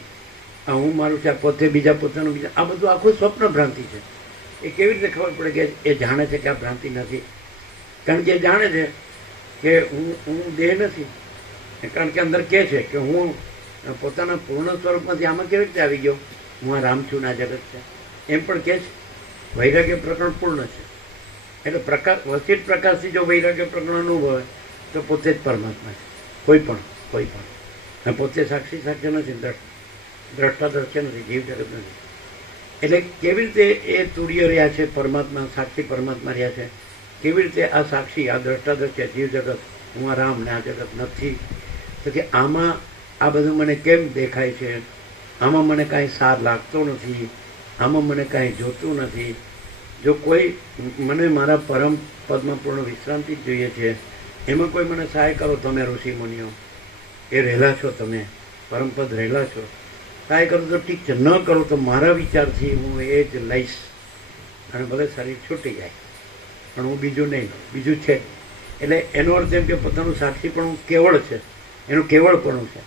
હું મારું છે, પોતે બીજા પોતાનું બીજા, આ બધું આખું સ્વપ્ન ભ્રાંતિ છે. એ કેવી રીતે ખબર પડે કે એ જાણે છે કે આ ભ્રાંતિ નથી? કારણ કે એ જાણે છે કે હું દેહ નથી. કારણ કે અંદર કહે છે કે હું પોતાના પૂર્ણ સ્વરૂપમાંથી આમાં કેવી રીતે આવી ગયો? હું આ રામ છું, આ જગત છે, એમ પણ કહે છે. વૈરાગ્ય પ્રકરણ પૂર્ણ છે. એટલે પ્રકાશ, વસિષ્ઠ પ્રકાશથી જો વૈરાગ્ય પ્રકરણ અનુભવે તો પોતે જ પરમાત્મા છે. કોઈ પણ અને પોતે સાક્ષી સાક્ષ્ય નથી, દ્રષ્ટા દ્રશ્ય નથી, જીવ જગત નથી. એટલે કેવી રીતે એ તુર્ય રહ્યા છે પરમાત્મા, સાક્ષી પરમાત્મા રહ્યા છે? કેવી રીતે આ સાક્ષી, આ દ્રષ્ટા દ્રશ્ય, જીવ જગત, હું આ રામ ને આ જગત નથી? તો કે આમાં આ બધું મને કેમ દેખાય છે? આમાં મને કાંઈ સાર લાગતો નથી, આમાં મને કાંઈ જોતું નથી. જો કોઈ મને મારા પરમ પદમાં પૂર્ણ વિશ્રાંતિ જ જોઈએ છે, એમાં કોઈ મને સહાય કરો. તમે ઋષિ મુનિઓ એ રહેલા છો, તમે પરમપદ રહેલા છો, સહાય કરો તો ઠીક છે, ન કરો તો મારા વિચારથી હું એ જ લઈશ. અને ભલે શરીર છૂટી જાય પણ હું બીજું નહીં લઉં, બીજું છે. એટલે એનો અર્થ એમ કે પોતાનું સાક્ષીપણું કેવળ છે, એનું કેવળપણું છે.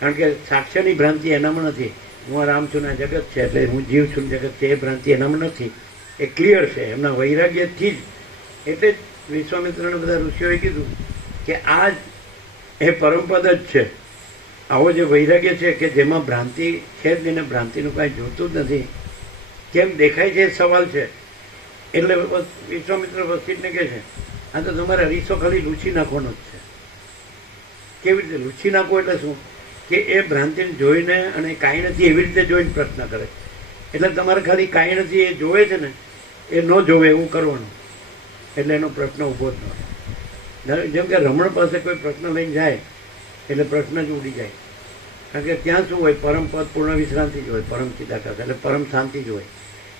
કારણ કે સાક્ષ્યની ભ્રાંતિ એનામાં નથી. હું આ રામ છું, આ જગત છે, એટલે હું જીવ છું, જગત છે, એ ભ્રાંતિ એનામાં નથી. એ ક્લિયર છે એમના વૈરાગ્યથી જ. એટલે જ વિશ્વામિત્રને બધા ઋષિઓએ કીધું કે આ જ એ પરમપદ જ છે. આવો જે વૈરાગ્ય છે કે જેમાં ભ્રાંતિ છે જ નહીં, ભ્રાંતિનું કાંઈ જોતું જ નથી. કેમ દેખાય છે એ સવાલ છે. એટલે વિશ્વામિત્ર વસિષ્ઠને કહે છે, આ તો તમારે અરીસો ખાલી લૂછી નાખવાનો જ છે. કેવી રીતે લૂછી નાખવો? એટલે શું કે એ ભ્રાંતિને જોઈને અને કાંઈ નથી એવી રીતે જોઈને પ્રશ્ન કરે. એટલે તમારે ખાલી કાંઈ નથી એ જોવે છે ને, એ ન જોવે એવું કરવાનું. એટલે એનો પ્રશ્ન ઊભો જ ન હોય. જેમ કે રમણ પાસે કોઈ પ્રશ્ન લઈને જાય એટલે પ્રશ્ન જ ઉડી જાય. કારણ કે ત્યાં શું હોય? પરમ પદ પૂર્ણ વિશ્રાંતિ જ હોય, પરમ ચિદાકાશ એટલે પરમ શાંતિ જ હોય.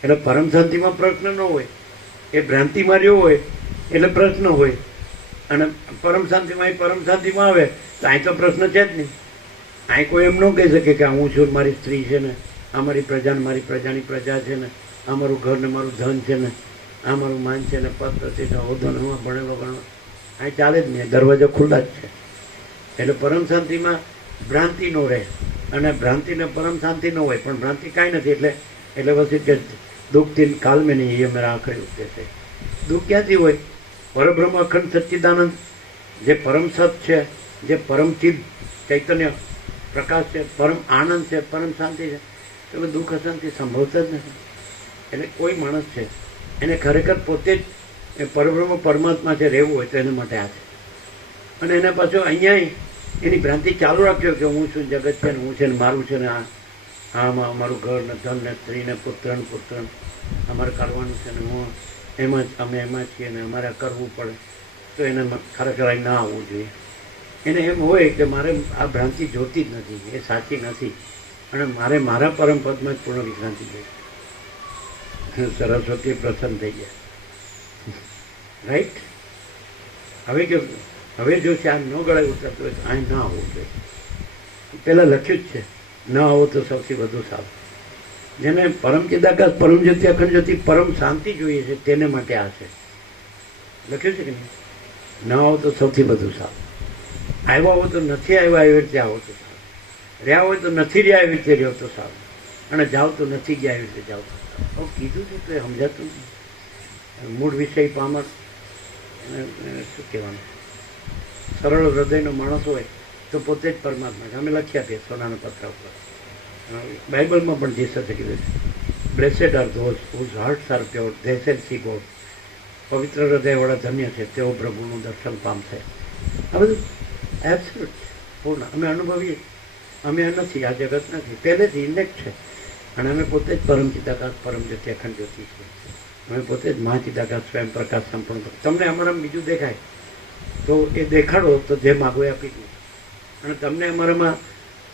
એટલે પરમ શાંતિમાં પ્રશ્ન ન હોય. એ ભ્રાંતિમાં રહ્યો હોય એટલે પ્રશ્ન હોય. અને પરમ શાંતિમાં આવે તો અહીં તો પ્રશ્ન છે જ નહીં. અહીં કોઈ એમ ન કહી શકે કે હું છું, મારી સ્ત્રી છે ને, આ મારી પ્રજા ને મારી પ્રજાની પ્રજા છે ને, આ મારું ઘર ને મારું ધન છે ને, આ મારું માન છે ને, પદ પ્રતિષ્ઠા, હોદ્દો ને, હું ભણેલો ગણો. અહીં ચાલે જ નહીં, દરવાજા ખુલ્લા જ છે. એટલે પરમ શાંતિમાં ભ્રાંતિ ન રહે અને ભ્રાંતિને પરમ શાંતિ ન હોય. પણ ભ્રાંતિ કાંઈ નથી. એટલે પછી કે દુઃખથી કાલ મેં નહીં, એ મારા આખરી ઉદ્દેશ છે. દુઃખ ક્યાંથી હોય? પરબ્રહ્મ અખંડ સચ્ચિદાનંદ જે પરમ સત છે, જે પરમ ચિદ ચૈતન્ય પ્રકાશ છે, પરમ આનંદ છે, પરમ શાંતિ છે, તો દુઃખ અશાંતિ સંભવતા જ નથી. એટલે કોઈ માણસ છે એને ખરેખર પોતે જ પરબ્રહ્મ પરમાત્મા છે રહેવું હોય તો એના માટે આ છે. અને એને પાછું અહીંયા એની ભ્રાંતિ ચાલુ રાખ્યો કે હું છું, જગત છે ને, હું છે ને, મારું છે ને, આમાં અમારું ઘર ને, ધન ને, સ્ત્રી ને, પુત્ર અમારે કરવાનું છે ને, હું એમાં જ, અમે એમાં છીએ ને, અમારે કરવું પડે. તો એને ખરેખર અહીં ના આવવું જોઈએ. એને એમ હોય કે મારે આ ભ્રાંતિ જોતી જ નથી, એ સાચી નથી, અને મારે મારા પરમ પદમાં જ પૂર્ણ વિશ્રાંતિ જોઈએ. સરસ્વતી પ્રસન્ન થઈ ગયા. રાઈટ? હવે જો છે આ ન ગળાય ઉતરતું હોય તો અહીં ના આવવું જોઈએ. પહેલાં લખ્યું જ છે, ન આવો તો સૌથી વધુ સારું. જેને પરમ ચિદાકાશ, પરમ જ્યોતિ, અખંડ જ્યોતિ, પરમ શાંતિ જોઈએ છે તેને માટે આ છે. લખ્યું છે કે નહીં? ન આવો તો સૌથી વધુ સારું. આવ્યા હોય તો નથી આવ્યા એવી રીતે આવો તો સારું. રહ્યા હોય તો નથી રહ્યા એવી રીતે રહ્યો તો સારું. અને જાઓ તો નથી ગયા એવી રીતે જાઓ તો સારું. આવું કીધું છે તો એ સમજાતું નથી. મૂળ વિષય પામર, શું કહેવાનું, સરળ હૃદયનો માણસ હોય તો પોતે જ પરમાત્મા છે. અમે લખ્યા છીએ સોનાના પત્ર ઉપર. બાઇબલમાં પણ જીસસે કીધું છે, blessed are those whose hearts are pure, they shall see God. પવિત્ર હૃદયવાળા ધન્ય છે, તેઓ પ્રભુનું દર્શન પામશે. આ બધું એબ્સોલ્યુટ છે, પૂર્ણ. અમે અનુભવીએ. અમે નથી, આ જગત નથી, પહેલેથી ઇન્ડેક્ટ છે. અને અમે પોતે જ પરમ ચિદાકાશ, પરમ જ્યોતિ, અખંડ જ્યોતિ છીએ. અમે પોતે જ મહાચિદાકાશ, સ્વયં પ્રકાશ, સંપૂર્ણ. તમને અમારામાં બીજું દેખાય તો એ દેખાડો તો જે માગો એ આપી દઉં. અને તમને અમારામાં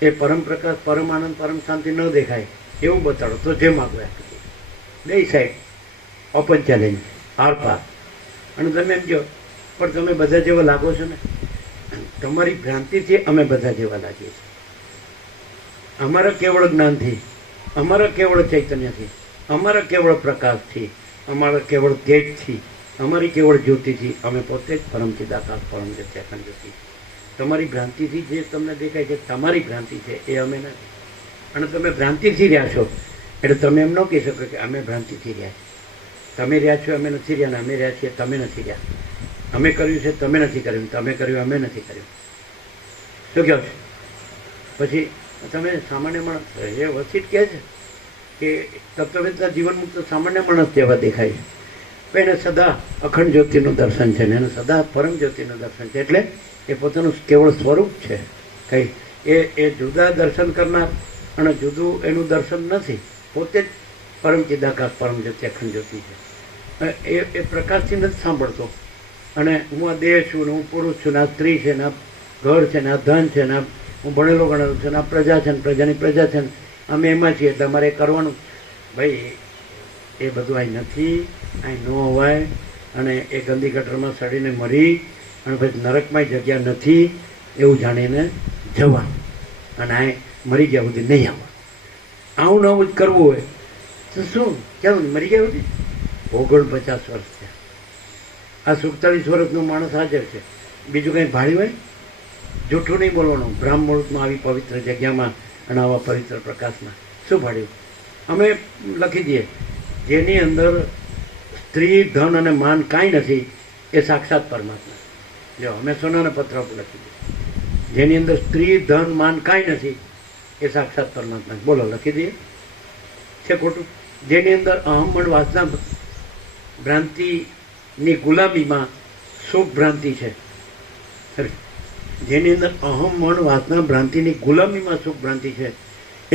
એ પરમ પ્રકાશ, પરમ આનંદ, પરમ શાંતિ ન દેખાય એવું બતાડો તો જે માગો એ આપી દઉં. બે સાઈડ ઓપન ચેલેન્જ, આર પાર. અને તમે એમ કહો પણ તમે બધા જેવા લાગો છો ને, તમારી ભ્રાંતિથી અમે બધા જેવા લાગીએ છીએ. અમારા કેવળ જ્ઞાનથી, અમારા કેવળ ચૈતન્યથી, અમારા કેવળ પ્રકાશથી, અમારા કેવળ તેજથી, અમારી કેવળ જ્યોતિથી અમે પોતે જ પરમ ચિદાકાશ પરમ જ્યોતિ અખંડ જ્યોતિ. તમારી ભ્રાંતિથી જે તમને દેખાય છે તમારી ભ્રાંતિ છે, એ અમે નથી. અને તમે ભ્રાંતિથી રહ્યા છો એટલે તમે એમ ન કહી શકો કે અમે ભ્રાંતિથી રહ્યા છીએ. તમે રહ્યા છો અમે નથી રહ્યા, ને અમે રહ્યા છીએ તમે નથી રહ્યા. અમે કર્યું છે તમે નથી કર્યું, તમે કર્યું અમે નથી કર્યું. શું કહો છો? પછી તમે સામાન્ય માણસ, એ વસીટ કહે છે કે તત્વવેદના જીવનમુક્ત સામાન્ય માણસ જેવા દેખાય છે, પણ એને સદા અખંડ જ્યોતિનું દર્શન છે ને એને સદા પરમ જ્યોતિનું દર્શન છે. એટલે એ પોતાનું કેવળ સ્વરૂપ છે. કઈ એ જુદા દર્શન કરનાર અને જુદું એનું દર્શન નથી. પોતે જ પરમ ચિદાકાશ પરમ જ્યોતિ અખંડ જ્યોતિ છે. એ પ્રકાશથી નથી સાંભળતો. અને હું આ દેહ છું ને હું પુરુષ છું ને આ સ્ત્રી છે ને આ ઘર છે ને આ ધન છે ને હું ભણેલો ગણેલો છું ને આ પ્રજા છે ને પ્રજાની પ્રજા છે ને અમે એમાં છીએ એટલે અમારે કરવાનું. ભાઈ એ બધું અહીં નથી, અહીં ન હોવાય. અને એ ગંદી ગટરમાં સડીને મરી અને પછી નરકમાં જગ્યા નથી એવું જાણીને જવાનું. અને આ મરી ગયા સુધી નહીં આવવાનું. આવું નવું જ કરવું હોય તો શું કેવું મરી ગયા સુધી 49 વર્ષ થયા. આ 47 વર્ષનો માણસ હાજર છે. બીજું કંઈ ભાડ્યું હોય? જૂઠું નહીં બોલવાનું. બ્રાહ્મ મુહૂર્તમાં આવી પવિત્ર જગ્યામાં અને આવા પવિત્ર પ્રકાશમાં શું ભાડ્યું? અમે લખી દઈએ જેની અંદર સ્ત્રી ધન અને માન કાંઈ નથી એ સાક્ષાત પરમાત્મા. જો અમે સોનાના પત્ર ઉપર લખી દઈએ જેની અંદર સ્ત્રી ધન માન કાંઈ નથી એ સાક્ષાત પરમાત્મા. બોલો લખી દઈએ. છે ખોટું? જેની અંદર અહમ મન વાસના ભ્રાંતિની ગુલામીમાં સુખ ભ્રાંતિ છે. જેની અંદર અહમ મન વાસના ભ્રાંતિની ગુલામીમાં સુખ ભ્રાંતિ છે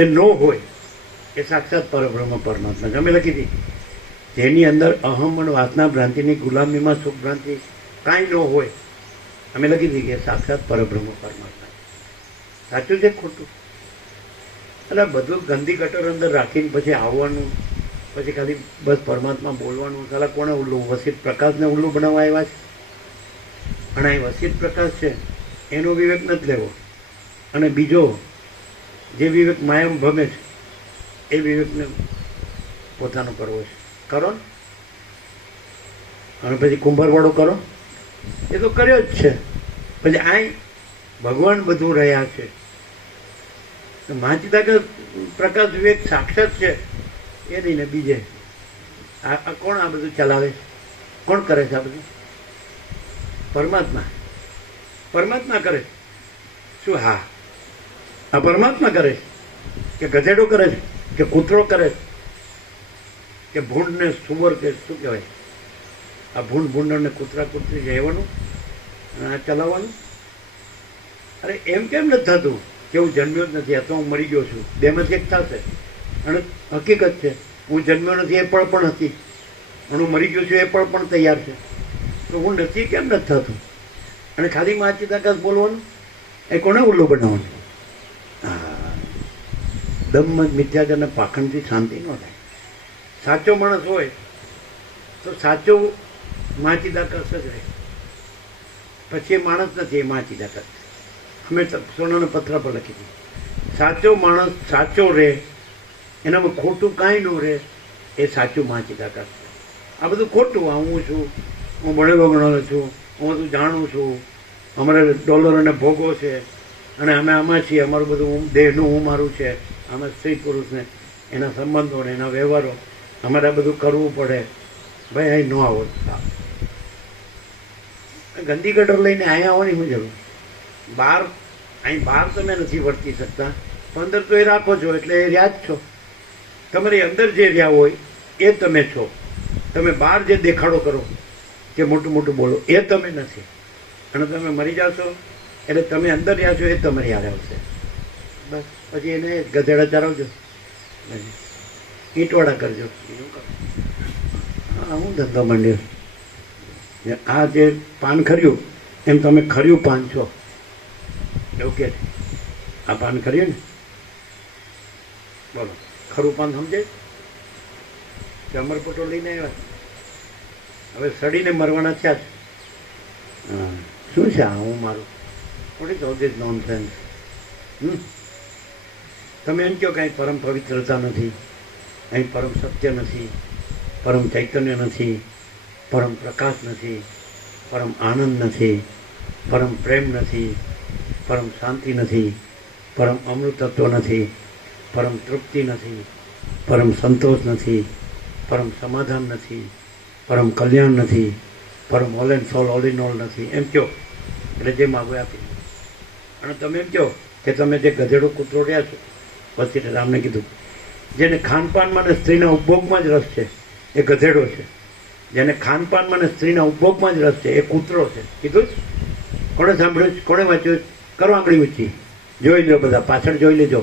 એ ન હોય એ સાક્ષાત પરબ્રહ્મ પરમાત્મા છે. અમે લખી દીધી જેની અંદર અહમ મન વાસના ભ્રાંતિની ગુલામીમાં સુખ ભ્રાંતિ કાંઈ ન હોય અમે લખી દીધી કે સાક્ષાત પરબ્રહ્મ પરમાત્મા. સાચું છે ખોટું? એટલે બધું ગંદી કટર અંદર રાખીને પછી આવવાનું, પછી ખાલી બસ પરમાત્મા બોલવાનું. સાલા કોને ઉલ્લુ? વસીત પ્રકાશને ઉલ્લુ બનાવવા આવ્યા છે. અને આ વસીત પ્રકાશ છે એનો વિવેક નથી લેવો. અને બીજો જે વિવેક માયમ ભમે છે એ વિવેકને પોતાનો કરવો છે. કરો ને. અને પછી કુંભારવાળો કરો એ તો કર્યો જ છે. પછી આ ભગવાન બધું રહ્યા છે. મહાચિદાકાશ પ્રકાશ વિવેક સાક્ષાત છે એ નહીં ને બીજે આ કોણ આ બધું ચલાવે છે? કોણ કરે છે આ બધું? પરમાત્મા. પરમાત્મા કરે છે. શું? હા, આ પરમાત્મા કરે છે કે ગધેડો કરે છે કે કૂતરો કરે છે કે ભૂંડ ને સુવર કે શું કહેવાય? આ ભૂંડ ને કૂતરા કૂતરી રહેવાનું અને આ ચલાવવાનું? અરે એમ કેમ નથી થતું કે હું જન્મ્યો જ નથી, આ તો હું મરી ગયો છું? બેમાંથી એક થશે. અને હકીકત છે હું જન્મ્યો નથી એ પણ હતી અને હું મરી ગયો છું એ પણ તૈયાર છે. તો હું નથી કેમ નથી થતું? અને ખાલી મહાચિદાકાશ બોલવાનું એ કોને ઉલ્લુ બનાવવાનું? હા, દમ મિથ્યાચાર અને પાખંડથી શાંતિ ન થાય. સાચો માણસ હોય તો સાચો મહાચિદાકાશ જ રહે. પછી એ માણસ નથી, એ મહાચિદાકાશ. અમે સોનાના પત્ર પર લખી દીધું સાચો માણસ સાચો રહે, એનામાં ખોટું કાંઈ ન રહે એ સાચું મહાચિદાકાશ છે. આ બધું ખોટું. આ હું છું, હું ભણેલો ગણેલો છું, હું બધું જાણું છું, અમારે ડોલર અને ભોગો છે અને અમે આમાં છીએ, અમારું બધું દેહનું હું મારું છે. અમે સ્ત્રી પુરુષને એના સંબંધો ને એના વ્યવહારો અમારે આ બધું કરવું પડે. ભાઈ અહીં ન આવો. ગંદી ગટર લઈને અહીંયા આવવાની શું જરૂર? અહીં બહાર તમે નથી વર્તી શકતા, અંદર તો એ રાખો છો એટલે એ રહ્યા જ છો. તમારી અંદર જે રહ્યા હોય એ તમે છો. તમે બહાર જે દેખાડો કરો કે મોટું મોટું બોલો એ તમે નથી. અને તમે મરી જાશો એટલે તમે અંદર રહ્યા છો એ તમારી યાદ આવશે. બસ પછી એને ગધેડા ચરાવજો, ઈંટવાળા કરજો. હા, હું ધંધો માંડ્યો. આ જે પાન ખર્યું એમ તમે ખર્યું પાન છો એવું કે આ પાન કર્યું ને? બોલો, ખરું પાન સમજે? ચમરપટો લઈને આવ્યા હવે સડીને મરવાના થયા છે. હા, શું છે આ હું મારું? What is all this nonsense? તમે એમ કહો કે અહીં પરમ પવિત્રતા નથી, અહીં પરમ સત્ય નથી, પરમ ચૈતન્ય નથી, પરમ પ્રકાશ નથી, પરમ આનંદ નથી, પરમ પ્રેમ નથી, પરમ શાંતિ નથી, પરમ અમૃતત્વ નથી, પરમ તૃપ્તિ નથી, પરમ સંતોષ નથી, પરમ સમાધાન નથી, પરમ કલ્યાણ નથી, પરમ all and soul all in all નથી, એમ કહો એટલે જે માગો આપી દો. અને તમે એમ કહો કે તમે જે ગધેડો કૂતરો રહ્યા છો, પછી રામને કીધું જેને ખાનપાનમાં અને સ્ત્રીના ઉપભોગમાં જ રસ છે એ ગધેડો છે, જેને ખાનપાનમાં અને સ્ત્રીના ઉપભોગમાં જ રસ છે એ કૂતરો છે. કીધું જ? કોણે સાંભળ્યું? કોણે વાંચ્યું? કરો આંગળી ઊંચી, જોઈ લો બધા, પાછળ જોઈ લેજો.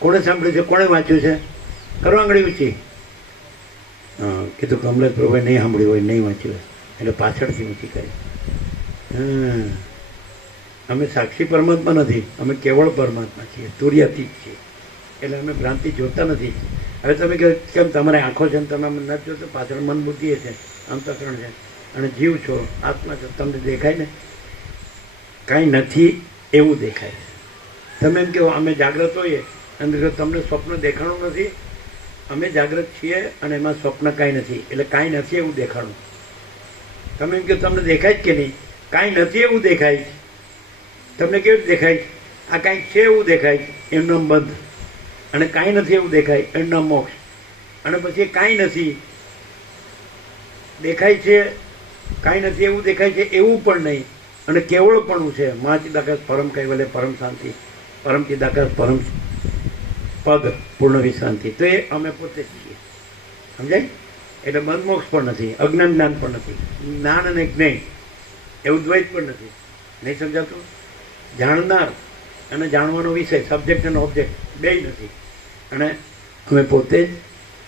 કોણે સાંભળ્યું છે? કોણે વાંચ્યું છે? કરો આંગળી ઊંચી. હા, કીધું કમલેશ પ્રભુએ નહીં સાંભળ્યું હોય, નહીં વાંચ્યું હોય, એટલે પાછળથી ઊંચી કરી. અમે સાક્ષી પરમાત્મા નથી, અમે કેવળ પરમાત્મા છીએ, તુર્યાતીત છીએ, એટલે અમે ભ્રાંતિ જોતા નથી. હવે તમે કહો કેમ તમારે આંખો છે ને તમે અમને નથી જોતો? પાછળ મન બુદ્ધિ છે, અંતઃકરણ છે અને જીવ છો, આત્મા છો, તમને દેખાય ને? કાંઈ નથી એવું દેખાય. તમે એમ કહો અમે જાગ્રત હોઈએ અને કહો તમને સ્વપ્ન દેખાણું નથી? અમે જાગ્રત છીએ અને એમાં સ્વપ્ન કાંઈ નથી, એટલે કાંઈ નથી એવું દેખાણું. તમે એમ કહો તમને દેખાય જ કે નહીં? કાંઈ નથી એવું દેખાય. તમને કેવું દેખાય? આ કાંઈક છે એવું દેખાય, એનું નામ બંધ. અને કાંઈ નથી એવું દેખાય, એનું નામ મોક્ષ. અને પછી કાંઈ નથી દેખાય છે, કાંઈ નથી એવું દેખાય છે એવું પણ નહીં, અને કેવળપણું છે. મહાચિદાકાશ પરમ કૈવલ્ય પરમ શાંતિ, પરમ ચિદાકાશ પરમ પદ પૂર્ણ વિશ્રાંતિ. તો એ અમે પોતે જ છીએ. સમજાય? એટલે બંધ મોક્ષ પણ નથી, અજ્ઞાન જ્ઞાન પણ નથી, જ્ઞાન અને જ્ઞાન એવું દ્વૈત પણ નથી. નહીં સમજાતું? જાણનાર અને જાણવાનો વિષય, સબ્જેક્ટ અને ઓબ્જેક્ટ બે નથી. અને અમે પોતે જ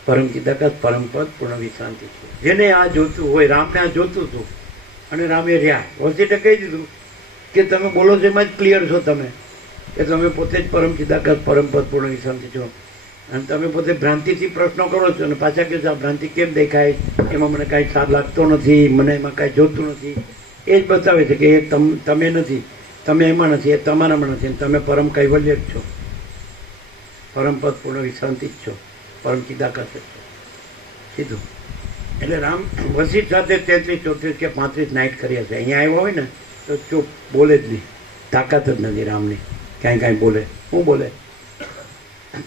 પરમ ચિદાકાશ પરમ પદ પૂર્ણ વિશ્રાંતિ છે. જેને આ જોતું હોય, રામને આ જોતું હતું અને રામે રહ્યા, વસીટે કહી દીધું કે તમે બોલો છો એમાં જ ક્લિયર છો તમે, કે તમે પોતે જ પરમ ચિદાકાશ પરમ પદ પૂર્ણ વિશ્રાંતિ છો. અને તમે પોતે ભ્રાંતિથી પ્રશ્નો કરો છો અને પાછા કહો છો આ ભ્રાંતિ કેમ દેખાય, એમાં મને કાંઈ સાર લાગતો નથી, મને એમાં કાંઈ જોતું નથી. એ જ બતાવે છે કે એ તમે નથી, તમે એમાં નથી, એ તમારામાં નથી, તમે પરમ કૈવલ્ય જ છો, પરમ પદ પૂર્ણ વિશ્રાંતિ જ છો, પરમ ચિદાકાશ જ છો. સીધું. એટલે રામ વશિષ્ઠ સાથે 33, 34 કે 35 નાઇટ કરી હશે. અહીંયા આવ્યો હોય ને તો ચૂપ, બોલે જ નહીં, તાકાત જ નથી રામની કાંઈ બોલે. શું બોલે?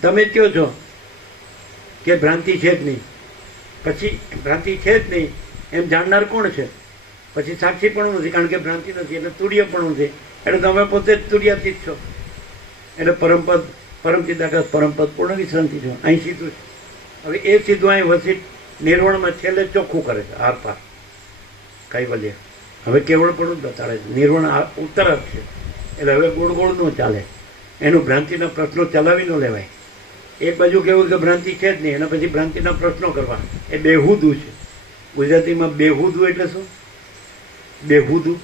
તમે જ કહો છો કે ભ્રાંતિ છે જ નહીં, પછી ભ્રાંતિ છે જ નહીં એમ જાણનાર કોણ છે? પછી સાક્ષી પણ નથી, કારણ કે ભ્રાંતિ નથી, એટલે તુર્ય પણ નથી, એટલે તમે પોતે જ તુર્યાતીત છો, એટલે પરમપદ પરમ ચિદાકાશ પરમપદ પૂર્ણ વિશ્રાંતિ છો. અહીં સીધું છે. હવે એ સીધું અહીં વસિષ્ઠ નિર્વાણમાં છેલ્લે ચોખ્ખું કરે છે, આર પાર કૈવલ્ય. હવે કેવળ પણ જ બતાડે છે. નિર્વાણ ઉત્તર જ છે, એટલે હવે ગોળ ગોળ ન ચાલે, એનું ભ્રાંતિના પ્રશ્નો ચલાવી ન લેવાય. એક બાજુ કેવું કે ભ્રાંતિ છે જ નહીં, એના પછી ભ્રાંતિના પ્રશ્નો કરવા, એ બેહુદું છે. ગુજરાતીમાં બેહુદું એટલે શું? બેહુદું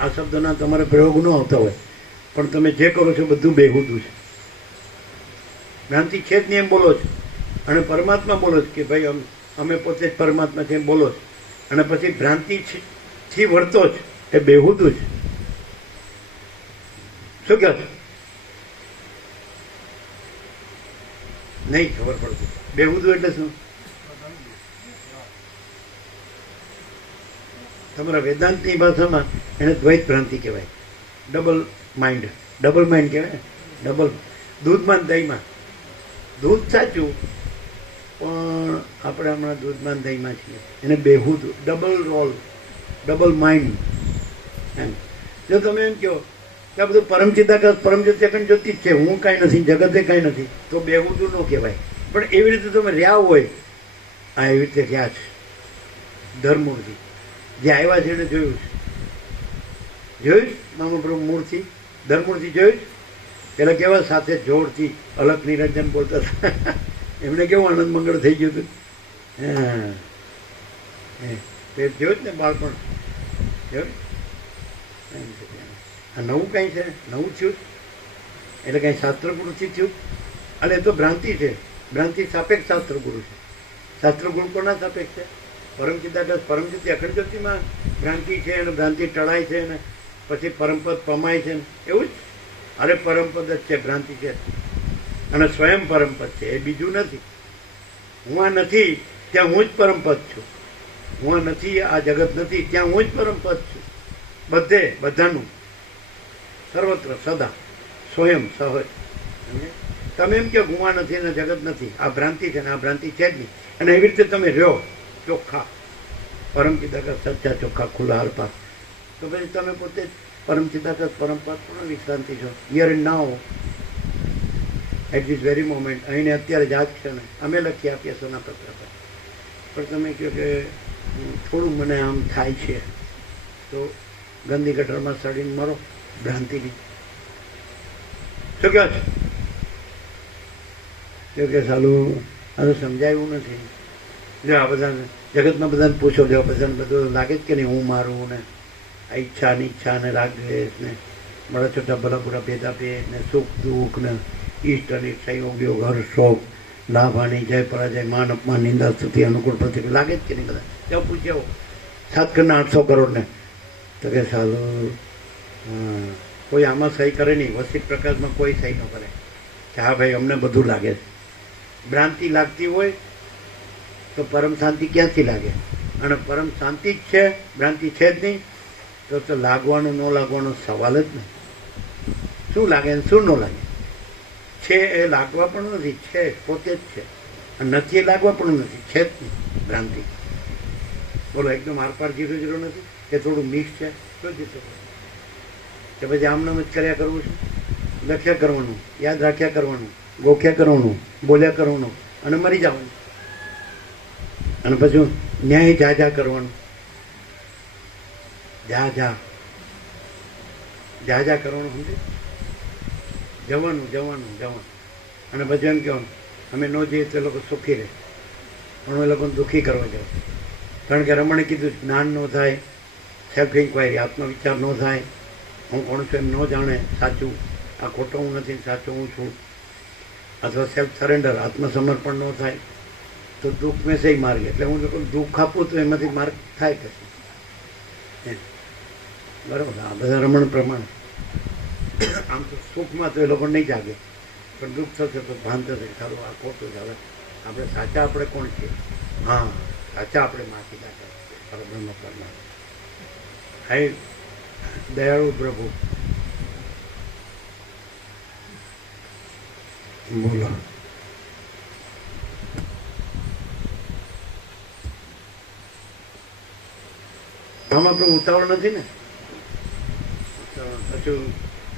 આ શબ્દના તમારે પ્રયોગ ન આવતા હોય, પણ તમે જે કરો છો બધું બેહુદું છે. ભ્રાંતિ છે જ નહીં એમ બોલો છો, અને પરમાત્મા બોલો છો કે ભાઈ અમે પોતે જ પરમાત્મા છે એમ બોલો છો, અને પછી ભ્રાંતિથી વર્તો જ, એ બેહુદું છે. શું કહો છો? નહીં ખબર પડતી. બેહુદું એટલે શું? તમારા વેદાંતની ભાષામાં એને દ્વૈત ભ્રાંતિ કહેવાય. ડબલ માઇન્ડ કહેવાય. ડબલ દૂધમાં દહીંમાં. દૂધ સાચું, પણ આપણે હમણાં દૂધમાં દહીંમાં છીએ, એને બેહુદ, ડબલ રોલ, ડબલ માઇન્ડ. એમ જો તમે એમ કહો કે આ બધું પરમ ચિદાકાશ પરમ જ્યોતિ અખંડ જ્યોતિ જ છે, હું કાંઈ નથી, જગતે કાંઈ નથી, તો બેહુદું ન કહેવાય. પણ એવી રીતે તમે રહ્યા હોય, આ એવી રીતે રહ્યા છે. ધર્મમૂર્તિ જે આવ્યા છે એને જોયું છે, જોયું મામા પ્રભુ મૂર્તિ, ધર્મમૂર્તિ જોયું. પેલા કેવા સાથે જોરથી અલગ નિરંજન બોલતા હતા, એમને કેવું આનંદ મંગળ થઈ ગયું હતું. હા, જોયું જ ને બાળપણ. જોયું? આ નવું કાંઈ છે, નવું થયું એટલે કાંઈ શાસ્ત્રગુરુથી થયું. એટલે એ તો ભ્રાંતિ છે. ભ્રાંતિ સાપેક્ષ શાસ્ત્રગુરુ છે. શાસ્ત્રગુરુ કોના સાપેક્ષ છે? પરમ ચિદાકાશ પરમ જ્યોતિ અખંડ જ્યોતિમાં ભ્રાંતિ છે, અને ભ્રાંતિ ટળાય છે, અને પછી પરમપદ પમાય છે ને એવું જ. અરે પરમપદ જ છે, ભ્રાંતિ છે અને સ્વયં પરમપદ છે, એ બીજું નથી. હું આ નથી ત્યાં હું જ પરમપદ છું. હું આ નથી, આ જગત નથી ત્યાં હું જ પરમપદ છું. બધે બધાનું, સર્વત્ર સદા સ્વયં સહજ. અને તમે એમ કે હું આ નથી અને જગત નથી, આ ભ્રાંતિ છે ને આ ભ્રાંતિ છે જ નહીં, અને એવી રીતે તમે રહ્યો ચોખ્ખા પરમ ચિદાકાશ સચ્ચા ચોખ્ખા ખુલ્લા હરપા, તો પછી તમે પોતે જ પરમ ચિદાકાશ પરમપદ પણ વિશ્રાંતિ છો. Here and now, at this very moment, અહીં અત્યારે જ આ ક્ષણે અમે લખી આપીએ સોનાપત્ર પર. પણ તમે કહો કે થોડું મને આમ થાય છે, તો ગંદી ગટરમાં સડીને મરો ભ્રાંતિની. શું કહો છો કે સાલું આ તો સમજાયું નથી. જો આ બધાને જગતમાં બધાને પૂછો, જો બધાને બધું લાગે જ કે નહીં હું મારું ને આ ઈચ્છા અનિચ્છા ને રાગ દ્વેષ ને બડા છોટા ભલા બુરા ભેદાભેદ ને સુખ દુઃખ ને ઈષ્ટ અનિષ્ટ સંયોગ યોગ હર્ષ શોક લાભ હાનિ જય પરાજય માન અપમાન નિંદા સ્તુતિ અનુકૂળ પ્રતિકૂળ લાગે જ કે નહીં બધા. ત્યાં પૂછ્યો 7 કરોડ 800 કરોડ ને, તો કે સાલું કોઈ આમાં સહી કરે નહીં. વસિત પ્રકાશમાં કોઈ સહી ન કરે કે હા ભાઈ અમને બધું લાગે છે. ભ્રાંતિ લાગતી હોય તો પરમ શાંતિ ક્યાંથી લાગે? અને પરમ શાંતિ જ છે, ભ્રાંતિ છે જ નહીં, તો લાગવાનું ન લાગવાનો સવાલ જ નહીં. શું લાગે ને શું ન લાગે? છે એ લાગવા પણ નથી, છે પોતે જ છે, અને નથી એ લાગવા પણ નથી, છે જ નહીં ભ્રાંતિ. બોલો એકદમ આરપાર 0-0 નથી કે થોડું મિક્સ છે? શું જીતો કે પછી આમનામ જ કર્યા કરવું છે? લખ્યા કરવાનું, યાદ રાખ્યા કરવાનું, ગોખ્યા કરવાનું, બોલ્યા કરવાનું અને મરી જવાનું, અને પછી ન્યાય જા કરવાનું. જા કરવાનું, સમજે? જવાનું અને પછી એમ કહેવાનું અમે ન જઈએ તો એ લોકો સુખી રહે, પણ એ લોકોને દુઃખી કરવા જાવ. કારણ કે રમણે કીધું જ્ઞાન ન થાય, સેલ્ફ ઇન્ક્વાયરી આત્મવિચાર ન થાય, હું કોણ છું એમ ન જાણે, સાચું આ ખોટો હું નથી સાચો હું છું, અથવા સેલ્ફ સરેન્ડર આત્મસમર્પણ ન થાય તો દુઃખ મેં સહી માર્ગ. એટલે હું લોકો દુઃખ આપું તો એમાંથી માર્ગ થાય પછી. બરાબર, આ બધા રમણ પ્રમાણે. આમ તો સુખમાં તો એ લોકો નહીં જાગે, પણ દુઃખ થશે તો ભાન થશે સારું આ ખોટું છે. હવે આપણે સાચા આપણે કોણ છીએ? હા, સાચા આપણે માથી દાખલ પરબ્રહ્મ પરમાત્મા. હે દયાળુ પ્રભુ, બોલો. આમ આપણું ઉતાવળ નથી ને? પછી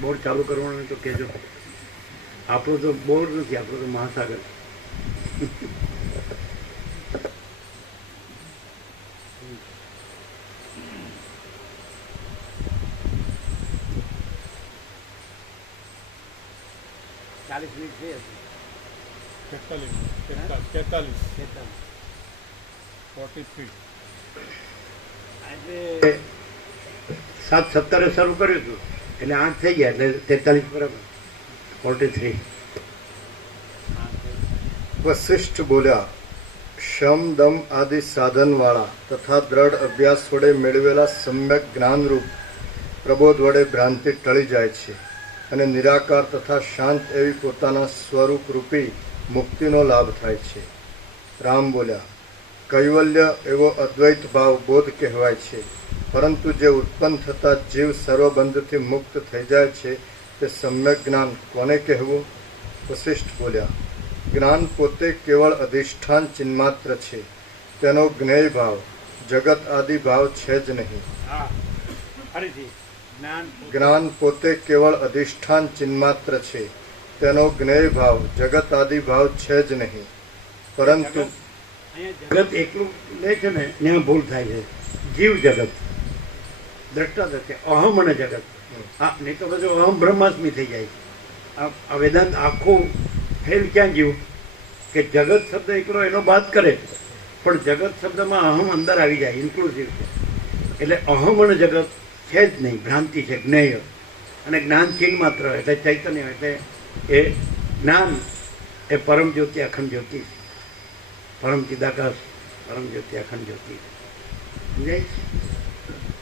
બોર્ડ ચાલુ કરવાનું તો કહેજો. આપણું તો બોર્ડ નથી, આપણું તો મહાસાગર. મિનિટ થઈ હશે. 43 આજે 7:17 શરૂ કર્યું હતું એટલે 8 થઈ ગયા, એટલે 43 બરાબર 43. વશિષ્ઠ બોલ્યા, શમ દમ આદિ સાધનવાળા તથા દ્રઢ અભ્યાસ વડે મેળવેલા સમ્યક જ્ઞાનરૂપ પ્રબોધ વડે ભ્રાંતિ ટળી જાય છે અને નિરાકાર તથા શાંત એવી પોતાના સ્વરૂપ રૂપી મુક્તિનો લાભ થાય છે. રામ બોલ્યા, કૈવલ્ય એવો અદ્વૈત ભાવ બોધ કહેવાય છે, પરંતુ જે ઉત્પન્ન થતા જીવ સર્વબંધથી મુક્ત થઈ જાય છે તે સમ્યક જ્ઞાન કોને કહેવું? વશિષ્ઠ બોલ્યા, જ્ઞાન પોતે કેવળ અધિષ્ઠાન ચિન્માત્ર છે, તેનો જ્ઞેય ભાવ જગત આદિ ભાવ છે જ નહીં. જ્ઞાન પોતે કેવળ અધિષ્ઠાન ચિન્માત્ર છે, તેનો જ્ઞેય ભાવ જગત આદિ ભાવ છે જ નહીં. પરંતુ જગત એકલું લે છે ને ત્યાં ભૂલ થાય છે. જીવ જગત દ્રષ્ટા દશે અહમ અને જગત, હા, નહીં તો બધું અહમ બ્રહ્માસ્મી થઈ જાય છે. આ વેદાંત આખું ફેલ ક્યાં ગયું કે જગત શબ્દ એકલો એનો બાદ કરે, પણ જગત શબ્દમાં અહમ અંદર આવી જાય, ઇન્ક્લુઝિવ છે. એટલે અહમ અને જગત છે જ નહીં, ભ્રાંતિ છે, જ્ઞેય. અને જ્ઞાન ચીન માત્ર એટલે ચૈતન્ય, એટલે એ જ્ઞાન એ પરમ જ્યોતિ અખંડ જ્યોતિ, પરમ ચિદાકાશ પરમ જ્યોતિ અખંડ જ્યોતિ. સમજાય?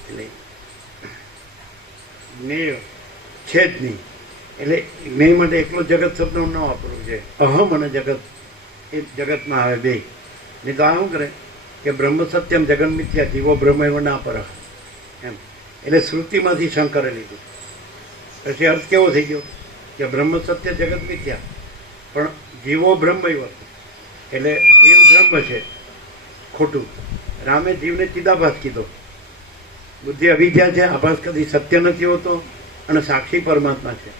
એટલે જ્ઞેય છે જ નહીં. એટલે જ્ઞેય માટે એકલો જગત શબ્દ ન વાપરવું છે. અહમ અને જગત એ જગતમાં આવે બે. નહીં તો આ શું કરે કે બ્રહ્મ સત્યમ જગન મિથ્યા જીવો બ્રહ્મ એવો ના પર એમ. એટલે શ્રુતિમાંથી શંકરે લીધું. પછી અર્થ કેવો થઈ ગયો કે બ્રહ્મ સત્ય જગત મિથ્યા પણ જીવો બ્રહ્મ એવો. એટલે જીવ બ્રહ્મ છે ખોટું. રામે જીવને ચિદાભાસ કીધો. બુદ્ધિ અવિદ્યા છે, આભાસ કદી સત્ય નથી હોતો અને સાક્ષી પરમાત્મા છે.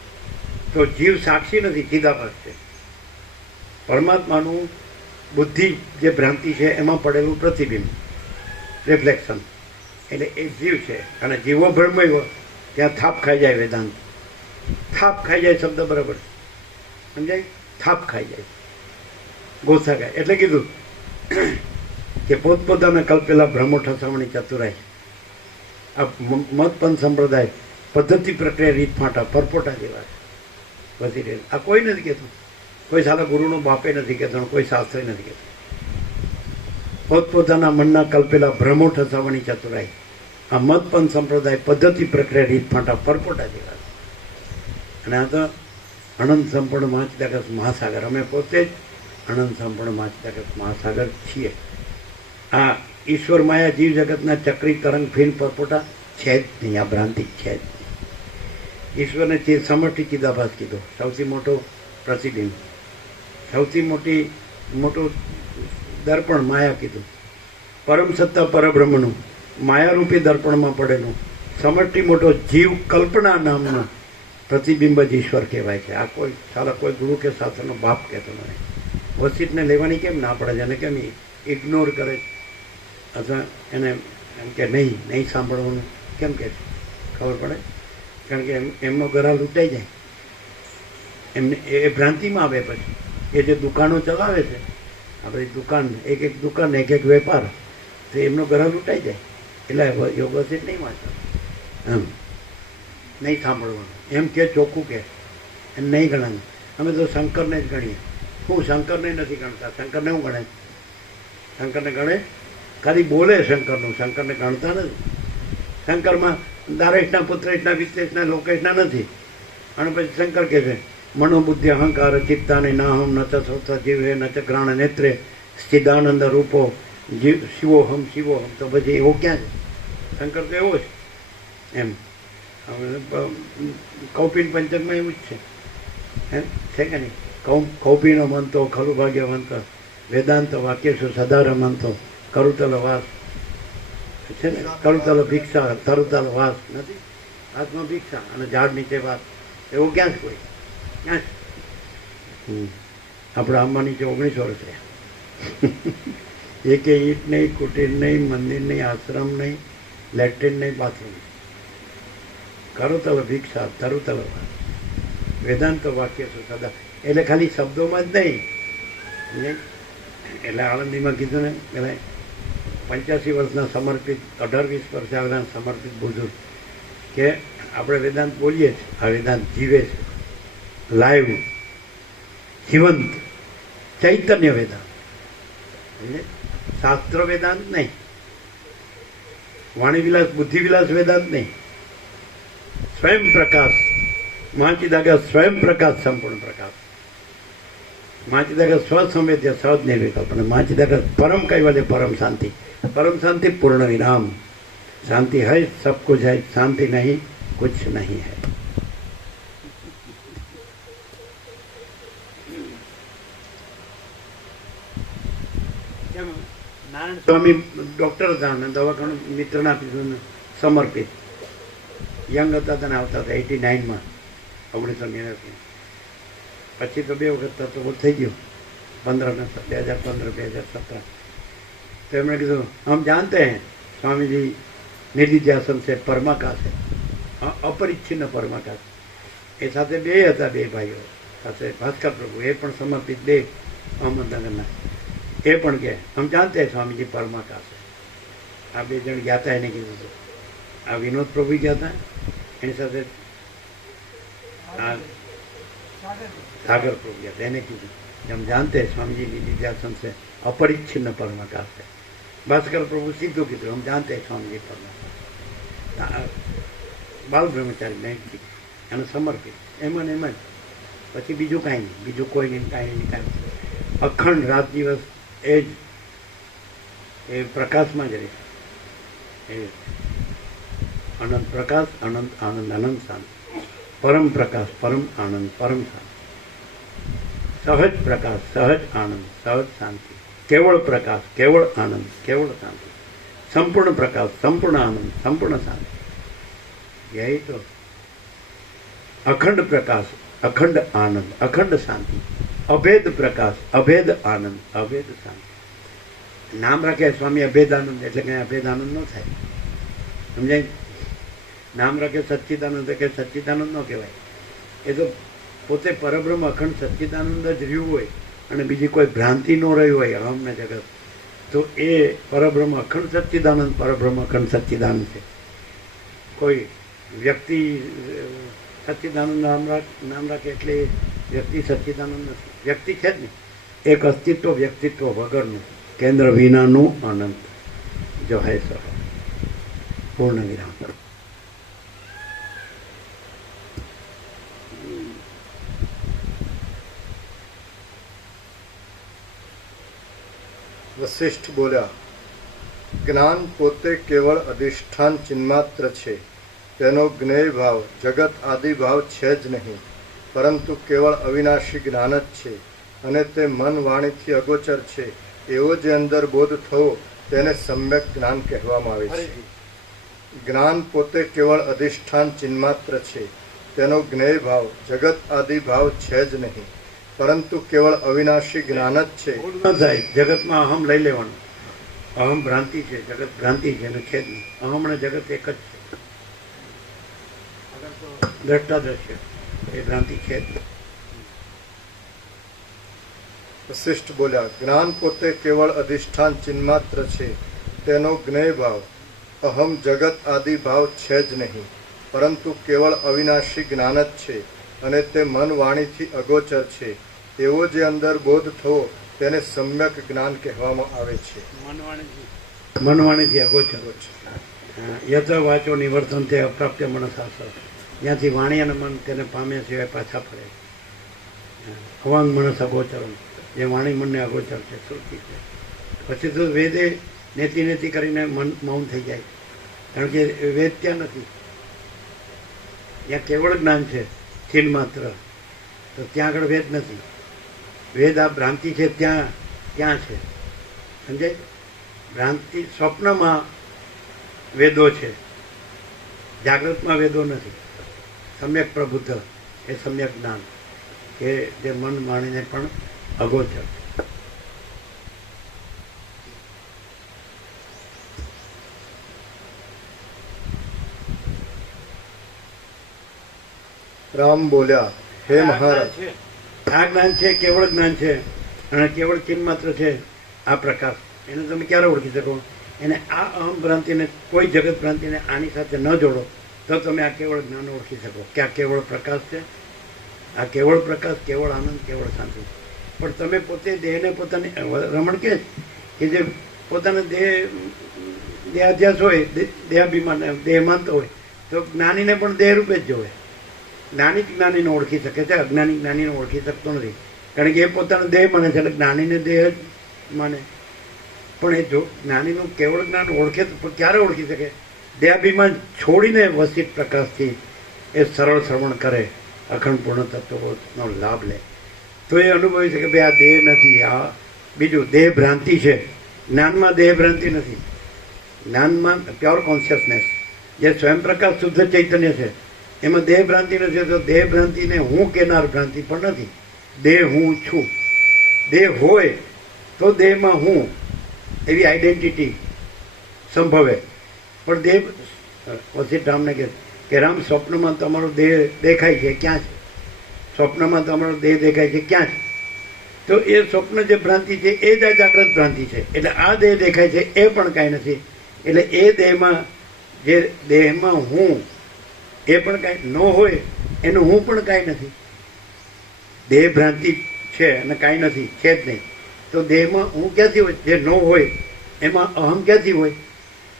તો જીવ સાક્ષી નથી, ચિદાભાસ છે. પરમાત્માનું બુદ્ધિ જે ભ્રાંતિ છે એમાં પડેલું પ્રતિબિંબ, રિફ્લેક્શન, એટલે એ જીવ છે. અને જીવો બ્રહ્મ ત્યાં થાપ ખાઈ જાય વેદાંત. થાપ ખાઈ જાય શબ્દ બરાબર સમજાય? થાપ ખાઈ જાય, ગોથા ખાય. એટલે કીધું કે પોતપોતાના કલ્પેલા ભ્રમો ઠસામણી ચતુરાય. આ મતપંથ સંપ્રદાય પદ્ધતિ પ્રક્રિયા રીત ફાંટા પરપોટા જેવા છે. પછી આ કોઈ નથી કહેતું, કોઈ સાલા ગુરુનો બાપે નથી કહેતો, કોઈ શાસ્ત્રે નથી કહેતું. પોતપોતાના મનના કલ્પેલા ભ્રમો ઠસાવણી ચતુરાય. આ મતપંથ સંપ્રદાય પદ્ધતિ પ્રક્રિયા રીત ફાંટા પરપોટા જેવા છે. અને આ તો અનંત સંપૂર્ણ માચિદાકસ મહાસાગર. અમે પોતે જ અનંત સંપૂર્ણ માચિદાકસ મહાસાગર છીએ. આ ઈશ્વર માયા જીવ જગતના ચક્રી તરંગ ફીન પરપોટા છે જ નહીં. આ ભ્રાંતિ છે જ નહીં. ઈશ્વરને સમષ્ટિ ચિદાભાસ કીધો, સૌથી મોટો પ્રતિબિંબ, સૌથી મોટું દર્પણ માયા કીધું. પરમ સત્તા પરબ્રહ્મનું માયારૂપી દર્પણમાં પડેલું સમષ્ટિ મોટો જીવ કલ્પના નામનો પ્રતિબિંબ જ ઈશ્વર કહેવાય છે. આ કોઈ સારા કોઈ ગુરુ કે શાસ્ત્રનો બાપ કહેતો નથી. વસિષ્ઠને લેવાની કેમ ના પડે છે? એને કેમ ઇગ્નોર કરે અથવા એને એમ કે નહીં સાંભળવાનું કેમ કે ખબર પડે? કારણ કે એમનો ગરા લૂંટાઈ જાય. એમને એ ભ્રાંતિમાં આવે. પછી એ જે દુકાનો ચલાવે છે, આપણી દુકાન, એક દુકાન, એક વેપાર, તો એમનો ગરા લૂંટાઈ જાય. એટલે વસિષ્ઠ નહીં વાંચો, એમ નહીં સાંભળવાનું, એમ કે ચોખ્ખું કે એમ નહીં ગણાય. અમે તો શંકરને જ ગણીએ. હું શંકરને નથી ગણતા. શંકરને હું ગણે? શંકરને ગણે ખાલી બોલે શંકરનું, શંકરને ગણતા નથી. શંકરમાં દારેશના પુત્રેશના વિત્તેશના લોકેશના નથી. અને પછી શંકર કહે છે મનોબુદ્ધિ અહંકાર ચિત્તાને નાહમ ન ચ શ્રોતા જીવે ન ચ ગ્રાણ નેત્રે સ્થિદાનંદ રૂપો જીવ શિવોહમ શિવોહમ. તો પછી એવો ક્યાં છે? શંકર તો એવો છે એમ. કૌપિન પંચકમાં એવું જ છે એમ છે કે નહીં? કૌપિનો મંતો ખલુ ભાગ્યવંત વેદાંત વાક્ય છું સદાર મંતો કરુતલ વાસ છે ને. કરુતલ ભિક્ષા તરુતલ વાસ નથી. હાથમાં ભિક્ષા અને ઝાડ નીચે વાસ. એવું ક્યાં છે? કોઈ ક્યાં છે? આપણે આંબા નીચે 19 વર્ષ રહ્યા. એકે ઈંટ નહીં, કુટીર નહીં, મંદિર નહીં, આશ્રમ નહીં, લેટ્રિન નહીં, બાથરૂમ. કરુતલ ભિક્ષા તરુતલ વાસ વેદાંત વાક્ય છું સદા. એટલે ખાલી શબ્દોમાં જ નહીં. એટલે આળંદીમાં કીધું ને એટલે 85 વર્ષના સમર્પિત 18-20 વર્ષ આવેલા સમર્પિત બુઝુર્ગ કે આપણે વેદાંત બોલીએ છીએ, આ વેદાંત જીવે છે, લાઈવ, જીવંત, ચૈતન્ય વેદાંત. એટલે શાસ્ત્ર વેદાંત નહીં, વાણીવિલાસ બુદ્ધિવિલાસ વેદાંત નહીં. સ્વયં પ્રકાશ મહાચિદાકાશ, સ્વયં પ્રકાશ, સંપૂર્ણ પ્રકાશ. મહાચિદાકાશ સ્વસંવેદ્ય સહજ નિર્વિકલ્પ. અને મહાચિદાકાશ પરમ કૈવલ્ય, પરમ શાંતિ. परम शांति पूर्ण विराम. शांति है सब कुछ है, शांति नहीं कुछ नहीं है. નારાયણ સ્વામી ડોક્ટર હતા અને દવાખાનું મિત્રને આપીશું સમર્પિત. યંગ હતા તેને આવતા હતા 89માં 1989. પછી તો 2 વખત તો થઈ ગયો 2015, 2017. तो हमने कहा हम जानते हैं स्वामी जी निधिध्यासन से परमाकाश है, अपरिच्छिन्न परमाकाश. એ સાથે બે હતા, બે ભાઈઓ સાથે ભાસ્કર પ્રભુ, એ પણ સમર્પિત, બે અહમદનગરના. એ પણ કે હમ જાણતે હૈ સ્વામીજી પરમાકાશ है. આ બે જણ ગયા હતા. એને કીધું હતું. આ વિનોદ પ્રભુ ગયા હતા, એની સાથે સાગર પ્રભુ ગયા હતા. એને કીધું हम जानते हैं स्वामी जी निधिध्यासन से अपरिच्छिन्न परमाकाश है. भास्कर प्रभु सीधું કીધું हम जानते हैं स्वामी जी परमाकाश. બાલ બ્રહ્મચારી નૈષ્ઠિક અને સમર્પિત એમાં ને એમાં જ. પછી બીજું કાંઈ નહીં, બીજું કોઈ નહીં, કાંઈ નહીં, કાંઈ નહીં. અખંડ રાત દિવસ એ જ એ પ્રકાશમાં જ રહે. એ અનંત પ્રકાશ, અનંત આનંદ, અનંત શાંતિ, પરમ પ્રકાશ, પરમ આનંદ, પરમ શાંતિ, સહજ પ્રકાશ, સહજ આનંદ, સહજ શાંતિ, કેવળ પ્રકાશ, કેવળ આનંદ, કેવળ શાંતિ, સંપૂર્ણ પ્રકાશ, સંપૂર્ણ આનંદ, સંપૂર્ણ શાંતિ. यही तो अखंड प्रकाश, अखंड आनंद, अखंड शांति, अभेद प्रकाश, अभेद आनंद, अभेद शांति. नाम रखे स्वामी अभेदानंद એટલે કઈ અભેદાનંદ ન થાય, સમજાય? નામ રાખે સચ્ચિદાનંદ કે સચ્ચિદાનંદ ન કહેવાય. એ તો પોતે પરબ્રહ્મ અખંડ સચ્ચિદાનંદ જ રહ્યું હોય અને બીજી કોઈ ભ્રાંતિ ન રહી હોય અહમને જગત, તો એ પરબ્રહ્મ અખંડ સચ્ચિદાનંદ, પરબ્રહ્મ અખંડ સચ્ચિદાનંદ છે. કોઈ વ્યક્તિ સચ્ચિદાનંદ નામ રાખે એટલે વ્યક્તિ સચ્ચિદાનંદ નથી. વ્યક્તિ છે જ નહીં, એક અસ્તિત્વ વ્યક્તિત્વ વગરનું, કેન્દ્ર વિનાનું અનંત જો હૈ સહ. પૂર્ણ વિરામ. વશિષ્ઠ બોલ્યા, જ્ઞાન પોતે કેવળ અધિષ્ઠાન ચિન્માત્ર છે. તેનો જ્ઞેય ભાવ જગત આદિ ભાવ છે જ નહીં, પરંતુ કેવળ અવિનાશી જ્ઞાન જ છે અને તે મન વાણીથી અગોચર છે. એવો જે અંદર બોધ થવો તેને સમ્યક જ્ઞાન કહેવામાં આવે છે. જ્ઞાન પોતે કેવળ અધિષ્ઠાન ચિન્માત્ર છે. તેનો જ્ઞેય ભાવ જગત આદિ ભાવ છે જ નહીં, પરંતુ કેવળ અવિનાશી જ્ઞાન જ છે. ન થાય જગતમાં અહમ લઈ લેવાનું. અહમ ભ્રાંતિ છે, જગત ભ્રાંતિ છે અને છે જ નહીં. અહમ અને જગત એક જ છે. દ્રષ્ટા દ્રશ્ય એ ભ્રાંતિ છે જ. વશિષ્ઠ બોલ્યા, જ્ઞાન પોતે કેવળ અધિષ્ઠાન ચિન્માત્ર છે. તેનો જ્ઞેય ભાવ અહમ જગત આદિ ભાવ છે જ નહીં, પરંતુ કેવળ અવિનાશી જ્ઞાન જ છે અને તે મન વાણીથી અગોચર છે. એવો જે અંદર બોધ થવો તેને સમ્યક જ્ઞાન કહેવામાં આવે છે. મનવાણીથી અગોચર. યત વાચો નિવર્તન તે અપ્રાપ્ય મનસાસર. જ્યાંથી વાણી અને મન તેને પામ્યા સિવાય પાછા ફરે. અવાંગ મનસ અગોચર, જે વાણી મનને અગોચર છે, શ્રુતિ છે. પછી તો વેદે નેતિ નેતિ કરીને મન મૌન થઈ જાય, કારણ કે વેદ ત્યાં નથી. જ્યાં કેવળ જ્ઞાન છે સ્થિર માત્ર, તો ત્યાં આગળ વેદ નથી. વેદ આ ભ્રાંતિ છે ત્યાં ત્યાં છે, સમજાય? ભ્રાંતિ સ્વપ્નમાં વેદો છે, જાગૃતમાં વેદો નથી. સમ્યક પ્રબુદ્ધ એ સમ્યક જ્ઞાન કે જે મન માણીને પણ અગોચર. રામ બોલ્યા, હે મહારાજ, આ જ્ઞાન છે, કેવળ જ્ઞાન છે અને કેવળ ચિન્હ માત્ર છે. આ પ્રકાશ એને તમે ક્યારે ઓળખી શકો? એને આ અહમ ભ્રાંતિને, કોઈ જગત ભ્રાંતિને આની સાથે ન જોડો તો તમે આ કેવળ જ્ઞાન ઓળખી શકો કે આ કેવળ પ્રકાશ છે. આ કેવળ પ્રકાશ, કેવળ આનંદ, કેવળ શાંતિ. પણ તમે પોતે દેહને પોતાની રમણ કે જે પોતાના દેહાધ્યાસ હોય, દેહાભિમાન, દેહ માનતો હોય, તો જ્ઞાનીને પણ દેહ રૂપે જ જોવે. જ્ઞાની જ્ઞાનીને ઓળખી શકે છે, અજ્ઞાની જ્ઞાનીને ઓળખી શકતો નથી, કારણ કે એ પોતાનો દેહ માને છે, એટલે જ્ઞાનીને દેહ જ માને. પણ એ જો જ્ઞાનીનું કેવળ જ્ઞાન ઓળખે તો ક્યારે ઓળખી શકે? દેહાભિમાન છોડીને વસિત પ્રકાશથી એ સરળ શ્રવણ કરે, અખંડ પૂર્ણ તત્વનો લાભ લે, તો એ અનુભવી શકે ભાઈ આ દેહ નથી, આ બીજું દેહ ભ્રાંતિ છે. જ્ઞાનમાં દેહ ભ્રાંતિ નથી. જ્ઞાનમાં પ્યોર કોન્શિયસનેસ, જે સ્વયં પ્રકાશ શુદ્ધ ચૈતન્ય છે, એમાં દેહ ભ્રાંતિ નથી. તો દેહ ભ્રાંતિને હું કેનાર ભ્રાંતિ પણ નથી. દેહ હું છું. દેહ હોય તો દેહમાં હું એવી આઈડેન્ટિટી સંભવે. પણ દેહ વસિત રામને કે રામ, સ્વપ્નમાં તમારો દેહ દેખાય છે, ક્યાં છે? સ્વપ્નમાં તમારો દેહ દેખાય છે, ક્યાં છે? તો એ સ્વપ્ન જે ભ્રાંતિ છે એ જ આ જાગ્રત ભ્રાંતિ છે. એટલે આ દેહ દેખાય છે એ પણ કાંઈ નથી. એટલે એ દેહમાં, જે દેહમાં હું એ પણ કાંઈ ન હોય, એનું હું પણ કાંઈ નથી. દેહ ભ્રાંતિ છે અને કાંઈ નથી, છે જ નહીં. તો દેહમાં હું ક્યાંથી હોય? જે ન હોય એમાં અહમ ક્યાંથી હોય?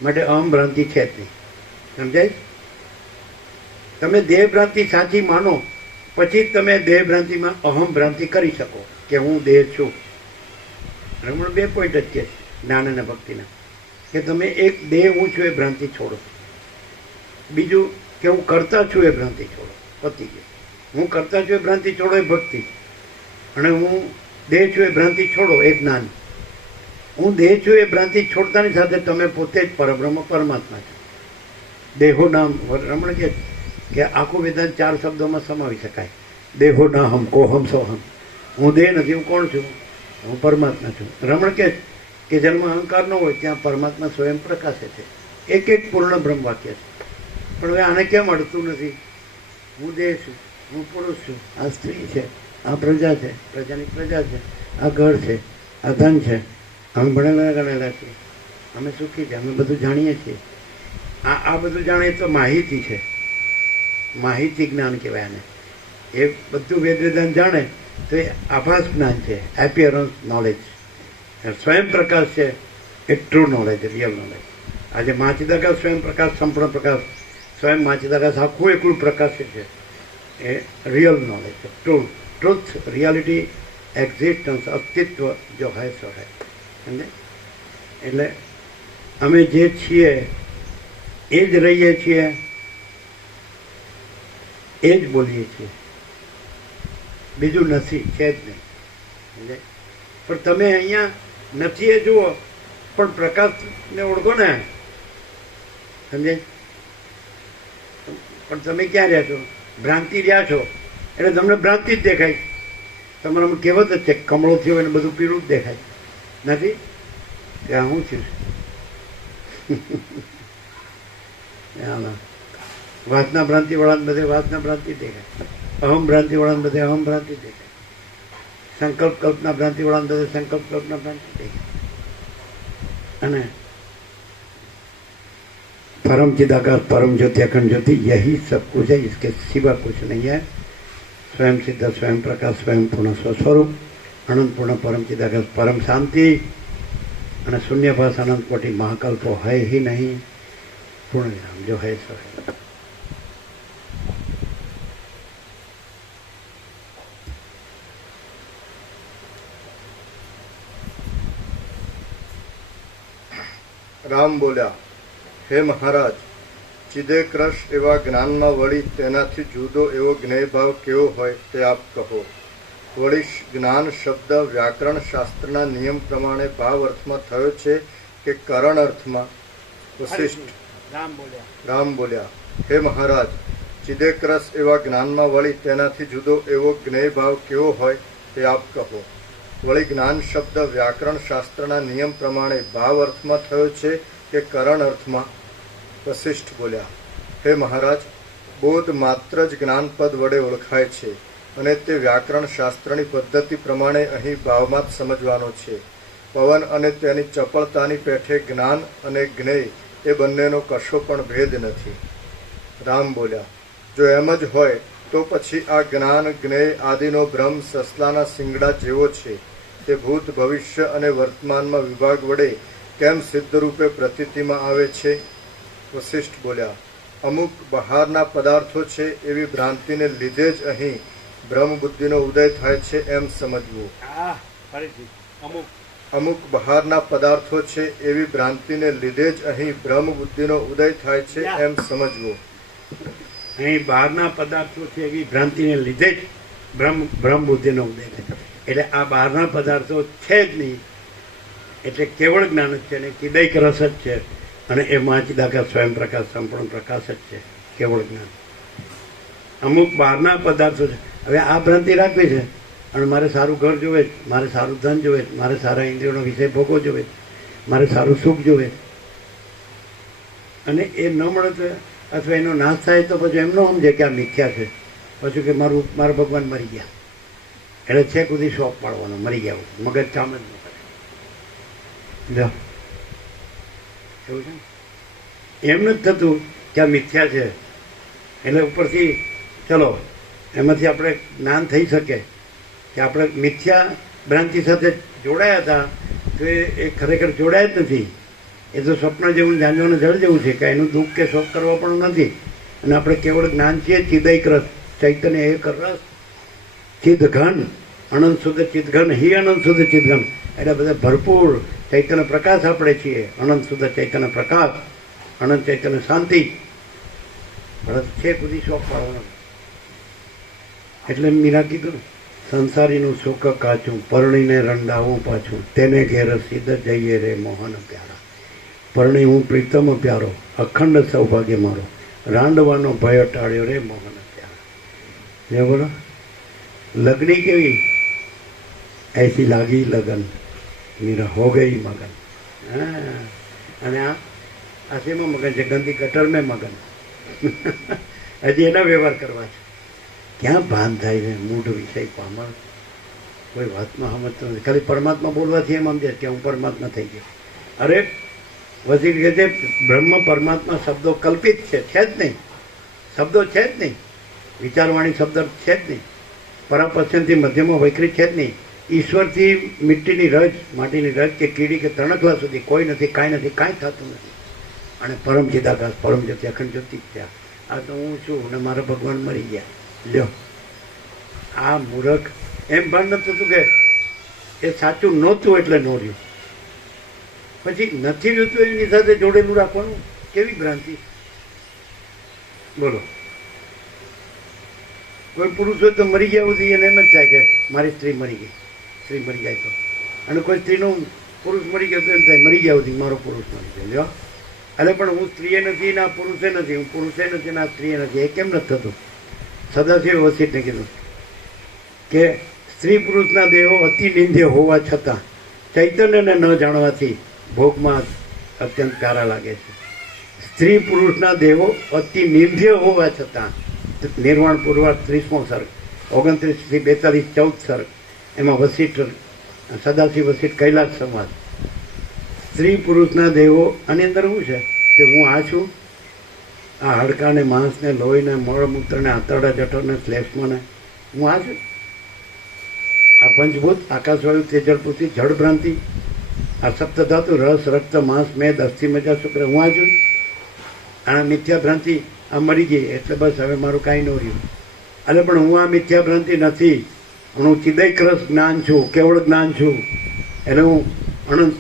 માટે અહમ ભ્રાંતિ છે જ નહીં. સમજાય? તમે દેહ ભ્રાંતિ સાચી માનો પછી તમે દેહ ભ્રાંતિમાં અહમ ભ્રાંતિ કરી શકો કે હું દેહ છું. રમણ 2 પોઈન્ટ જ કે છે જ્ઞાન અને ભક્તિના, કે તમે એક દેહ હું છું એ ભ્રાંતિ છોડો, બીજું કે હું કરતા છું એ ભ્રાંતિ છોડો, પતી ગયું. હું કરતા છું એ ભ્રાંતિ છોડો એ ભક્તિ, અને હું દેહ છું એ ભ્રાંતિ છોડો એ જ્ઞાન. હું દેહ છું એ ભ્રાંતિ છોડતાની સાથે તમે પોતે જ પરબ્રહ્મ પરમાત્મા છો. દેહો નામ રમણ કે આખું વેદાંત 4 શબ્દોમાં સમાવી શકાય. દેહો ના હમ કોહમ સોહમ. હું દેહ નથી, હું કોણ છું? હું પરમાત્મા છું. રમણ કે જન્મ અહંકાર ન હોય ત્યાં પરમાત્મા સ્વયં પ્રકાશે છે. એક એક પૂર્ણ બ્રહ્મ વાક્ય છે. પણ હવે આને કેમ અડતું નથી? હું દેહ છું, હું પુરુષ છું, આ સ્ત્રી છે, આ પ્રજા છે, પ્રજાની પ્રજા છે, આ ઘર છે, આ ધન છે, અમે ભણેલા ગણેલા છીએ, અમે સુખી છીએ, અમે બધું જાણીએ છીએ. આ બધું જાણીએ તો માહિતી છે, માહિતી જ્ઞાન કહેવાય આને. એ બધું વેદાંત જાણે તો એ આભાસ જ્ઞાન છે, એપિયરન્સ નોલેજ. સ્વયં પ્રકાશ છે એ ટ્રુ નોલેજ, રિયલ નોલેજ. આજે માચિદાકાશ સ્વયં પ્રકાશ, સંપૂર્ણ પ્રકાશ, સ્વયં માચિદાકાશ આખું એકલું પ્રકાશ છે એ રિયલ નોલેજ છે. ટ્રુથ, રિયાલિટી, એક્ઝિસ્ટન્સ, અસ્તિત્વ જો હૈ સો હૈ. સમજે? એટલે અમે જે છીએ એ જ રહીએ છીએ, એ જ બોલીએ છીએ, બીજું નથી, છે જ નહીં. સમજે? પણ તમે અહીંયા નથી એ જુઓ, પણ પ્રકાશને ઓળખો ને. સમજે? પણ તમે ક્યાં રહ્યા છો? ભ્રાંતિ રહ્યા છો એટલે તમને ભ્રાંતિ જ દેખાય. તમારામાં કહેવત જ છે, કમળો થયો એને બધું પીળું જ દેખાય. નથી ત્યાં હું છું. વાસના ભ્રાંતિ વાળાને બધે વાસના ભ્રાંતિ દેખાય, અહમ ભ્રાંતિ વાળાને બધે અહમ ભ્રાંતિ દેખાય, સંકલ્પ કલ્પના ભ્રાંતિ વાળાને બધે સંકલ્પ કલ્પના ભ્રાંતિ દેખાય. અને परम चिदाकाश परम ज्योति अखंड ज्योति यही सब कुछ है, इसके सिवा कुछ नहीं है. स्वयं सिद्ध स्वयं प्रकाश स्वयं पूर्ण स्वस्वरूप अनंत पूर्ण परम चिदाकाश परम शांति અને શૂન્યભાસ अनंत कोटि महाकल्पो है ही नहीं. पूर्ण विराम जो है सो है. રામ બોલ્યા, હે મહારાજ, ચિદે ક્રશ એવા જ્ઞાનમાં વળી તેનાથી જુદો એવો જ્ઞેયભાવ કેવો હોય તે આપ કહો. વળી જ્ઞાન શબ્દ વ્યાકરણ શાસ્ત્રના નિયમ પ્રમાણે ભાવ અર્થમાં થયો છે કે કરણ અર્થમાં? વશિષ્ઠ રામ બોલ્યા, હે મહારાજ, ચિદે ક્રશ એવા જ્ઞાનમાં વળી તેનાથી જુદો એવો જ્ઞેયભાવ કેવો હોય તે આપ કહો. વળી જ્ઞાન શબ્દ વ્યાકરણ શાસ્ત્રના નિયમ પ્રમાણે ભાવ અર્થમાં થયો છે કે કરણ અર્થમાં? વશિષ્ઠ બોલ્યા, હે મહારાજ, બોધ માત્ર જ જ્ઞાનપદ વડે ઓળખાય છે અને તે વ્યાકરણ શાસ્ત્રની પદ્ધતિ પ્રમાણે અહીં ભાવમાં જ સમજવાનો છે. પવન અને તેની ચપળતાની પેઠે જ્ઞાન અને જ્ઞેય એ બંનેનો કશો પણ ભેદ નથી. રામ બોલ્યા, જો એમ જ હોય તો પછી આ જ્ઞાન જ્ઞેય આદિનો ભ્રમ સસલાના શિંગડા જેવો છે. તે ભૂત ભવિષ્ય અને વર્તમાનમાં વિભાગ વડે કેમ સિદ્ધ રૂપે પ્રતીતિમાં આવે છે? વશિષ્ઠ બોલ્યા, અમુક બહારના પદાર્થો છે એવી ભ્રાંતિને લીધે જ અહીં બ્રહ્મ બુદ્ધિનો ઉદય થાય છે એમ સમજવું. અમુક બહારના પદાર્થો છે એવી ભ્રાંતિને લીધે જ અહીં બ્રહ્મ બુદ્ધિનો ઉદય થાય છે એમ સમજવું. અહીં બહારના પદાર્થો છે એવી ભ્રાંતિને લીધે જ બ્રહ્મ બુદ્ધિનો ઉદય થાય. એટલે આ બહારના પદાર્થો છે જ નહીં, એટલે કેવળ જ્ઞાન જ છે, અને કિદૈક રસ જ છે, અને એ માચિદાકાશ સ્વયં પ્રકાશ સંપૂર્ણ પ્રકાશ જ છે, કેવળ જ્ઞાન. અમુક બહારના પદાર્થો છે. હવે આ ભ્રાંતિ રાખવી છે અને મારે સારું ઘર જોવે, મારે સારું ધન જોવે, મારે સારા ઇન્દ્રિયોનો વિષય ભોગવો જોવે, મારે સારું સુખ જોવે, અને એ ન મળે તો અથવા એનો નાશ થાય તો પછી એમ ન સમજે કે આ મિથ્યા છે. પછી કે મારા ભગવાન મરી ગયા, એટલે છે સુધી શોખ પાડવાનો, મરી ગયા, મગજ કામ જ ન કરે. એવું છે એમ નથી થતું કે આ મિથ્યા છે. એટલે ઉપરથી ચલો એમાંથી આપણે જ્ઞાન થઈ શકે કે આપણે મિથ્યા ભ્રાંતિ સાથે જોડાયા હતા તો એ ખરેખર જોડાયા જ નથી. એ તો સ્વપ્ન જેવું ઝાંઝોને જળ જેવું છે કે એનું દુઃખ કે શોખ કરવા પણ નથી. અને આપણે કેવળ જ્ઞાન છીએ ચિદૈક રસ, ચૈતન્ય એક રસ, ચિદ ઘન, અનંત શુદ્ધ ચિદ ઘન, હિ અનંત શુદ્ધ ચિદ ઘન, એટલે બધા ભરપૂર ચૈતન્ય પ્રકાશ આપણે છીએ. અનંત શુદ્ધ ચૈતન્ય પ્રકાશ, અનંત ચૈતન્ય શાંતિ. ભરત છે બધી શોખ પાડવાનો. એટલે મીરા કીધું, સંસારીનું સુખ કાચું, પરણીને રંડાવું પાછું, તેને ઘેર સીધ જઈએ રે મોહન પ્યારા. પરણી હું પ્રીતમ પ્યારો, અખંડ સૌભાગ્ય મારો, રાંડવાનો ભય ટાળ્યો રે મોહન પ્યારા. જે બોલો લગ્ની કેવી, ऐसी લાગી લગન, મીરા હો ગઈ મગન. હા, અને આ શેમાં મગન છે? ગંદી ગટર મેં મગન. હજી એના વ્યવહાર કરવા છે. ક્યાં ભાન થાય છે? મૂઢ વિષય પામર, કોઈ વાતમાં સમજતો નથી. ખાલી પરમાત્મા બોલવાથી એમ સમજે કે હું પરમાત્મા થઈ ગયો. અરે વસીલ કહે છે બ્રહ્મ પરમાત્મા શબ્દો કલ્પિત છે જ નહીં, શબ્દો છે જ નહીં, વિચારવાણી શબ્દ છે જ નહીં, પરાપશ્ચનથી મધ્યમાં વૈકૃત છે જ નહીં. ઈશ્વરથી મિટ્ટીની રજ, માટીની રજ કે કીડી કે તણખલા સુધી કોઈ નથી, કાંઈ નથી, કાંઈ થતું નથી. અને પરમ ચિદાકાશ, પરમ જ્યોતિ, અખંડ જ્યોતિ થયા. આ તો હું છું ને મારા ભગવાન મરી ગયા. લ્યો, આ મૂર્ખ એમ ભાન નતું થતું કે એ સાચું નહોતું એટલે ન રહ્યું. પછી નથી રહ્યું એની સાથે જોડેલું રાખવાનું, કેવી ભ્રાંતિ. બોલો, કોઈ પુરુષ હોય તો મરી ગયા સુધી એને એમ જ થાય કે મારી સ્ત્રી મરી ગઈ, સ્ત્રી મરી જાય તો. અને કોઈ સ્ત્રીનું પુરુષ મરી ગયો તો એમ થાય મરી ગયા સુધી મારો પુરુષ મરી ગયો. લ્યો, એટલે પણ હું સ્ત્રીએ નથી ને આ પુરુષે નથી, હું પુરુષે નથી ને આ સ્ત્રીએ નથી, એ કેમ નથી થતું? સદાશિવ વસીઠને કીધું કે સ્ત્રી પુરુષના દેહો અતિ નિંદ્ય હોવા છતાં ચૈતન્યને ન જાણવાથી ભોગમાં અત્યંત પ્યારા લાગે છે. સ્ત્રી પુરુષના દેહો અતિ નિંદ્ય હોવા છતાં, નિર્વાણ પૂર્વ 30મો સર્ગ, 29 થી 42 14 સર્ગ, એમાં વસીઠ, સદાશિવ વસીઠ કૈલાસ સંવાદ. સ્ત્રી પુરુષના દેહો, આની અંદર શું છે કે હું આ છું, આ હાડકાને, માંસને, લોહીને, મળમૂત્રને, આંતરડા જઠરને, શ્લેષ્મને, હું આ છું. આ પંચભૂત, આકાશવાયુ, તેજળ, પૃથ્વી, જળ ભ્રાંતિ, આ સપ્ત ધાતુ, રસ, રક્ત, માંસ, મેદ, અસ્થિ, મજા, શુક્ર, હું આ છું. આ મિથ્યા ભ્રાંતિ આ મરી ગઈ એટલે બસ હવે મારું કાંઈ ન રહ્યું. એટલે પણ હું આ મિથ્યા ભ્રાંતિ નથી, હું ચિદૈક રસ જ્ઞાન છું, કેવળ જ્ઞાન છું. એટલે હું અનંત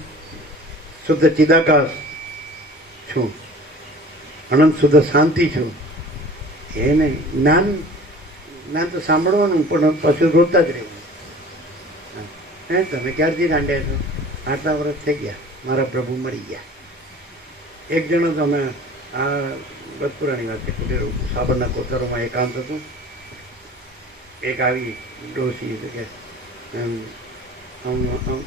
શુદ્ધ ચિદાકાશ છું, અનંત શુદ્ધ શાંતિ છું. એને જ્ઞાન, જ્ઞાન તો સાંભળવાનું પણ પાછું રોતા જ રહેવું. હે, તમે ક્યારથી દાંડ્યા છો? આટલા વર્ષ થઈ ગયા, મારા પ્રભુ મરી ગયા. એક જણો તમે, આ ગતપુરાની વાત છે, કુટીર સાબરના કોતરોમાં એકાંત હતું. એક આવી ડોસી કે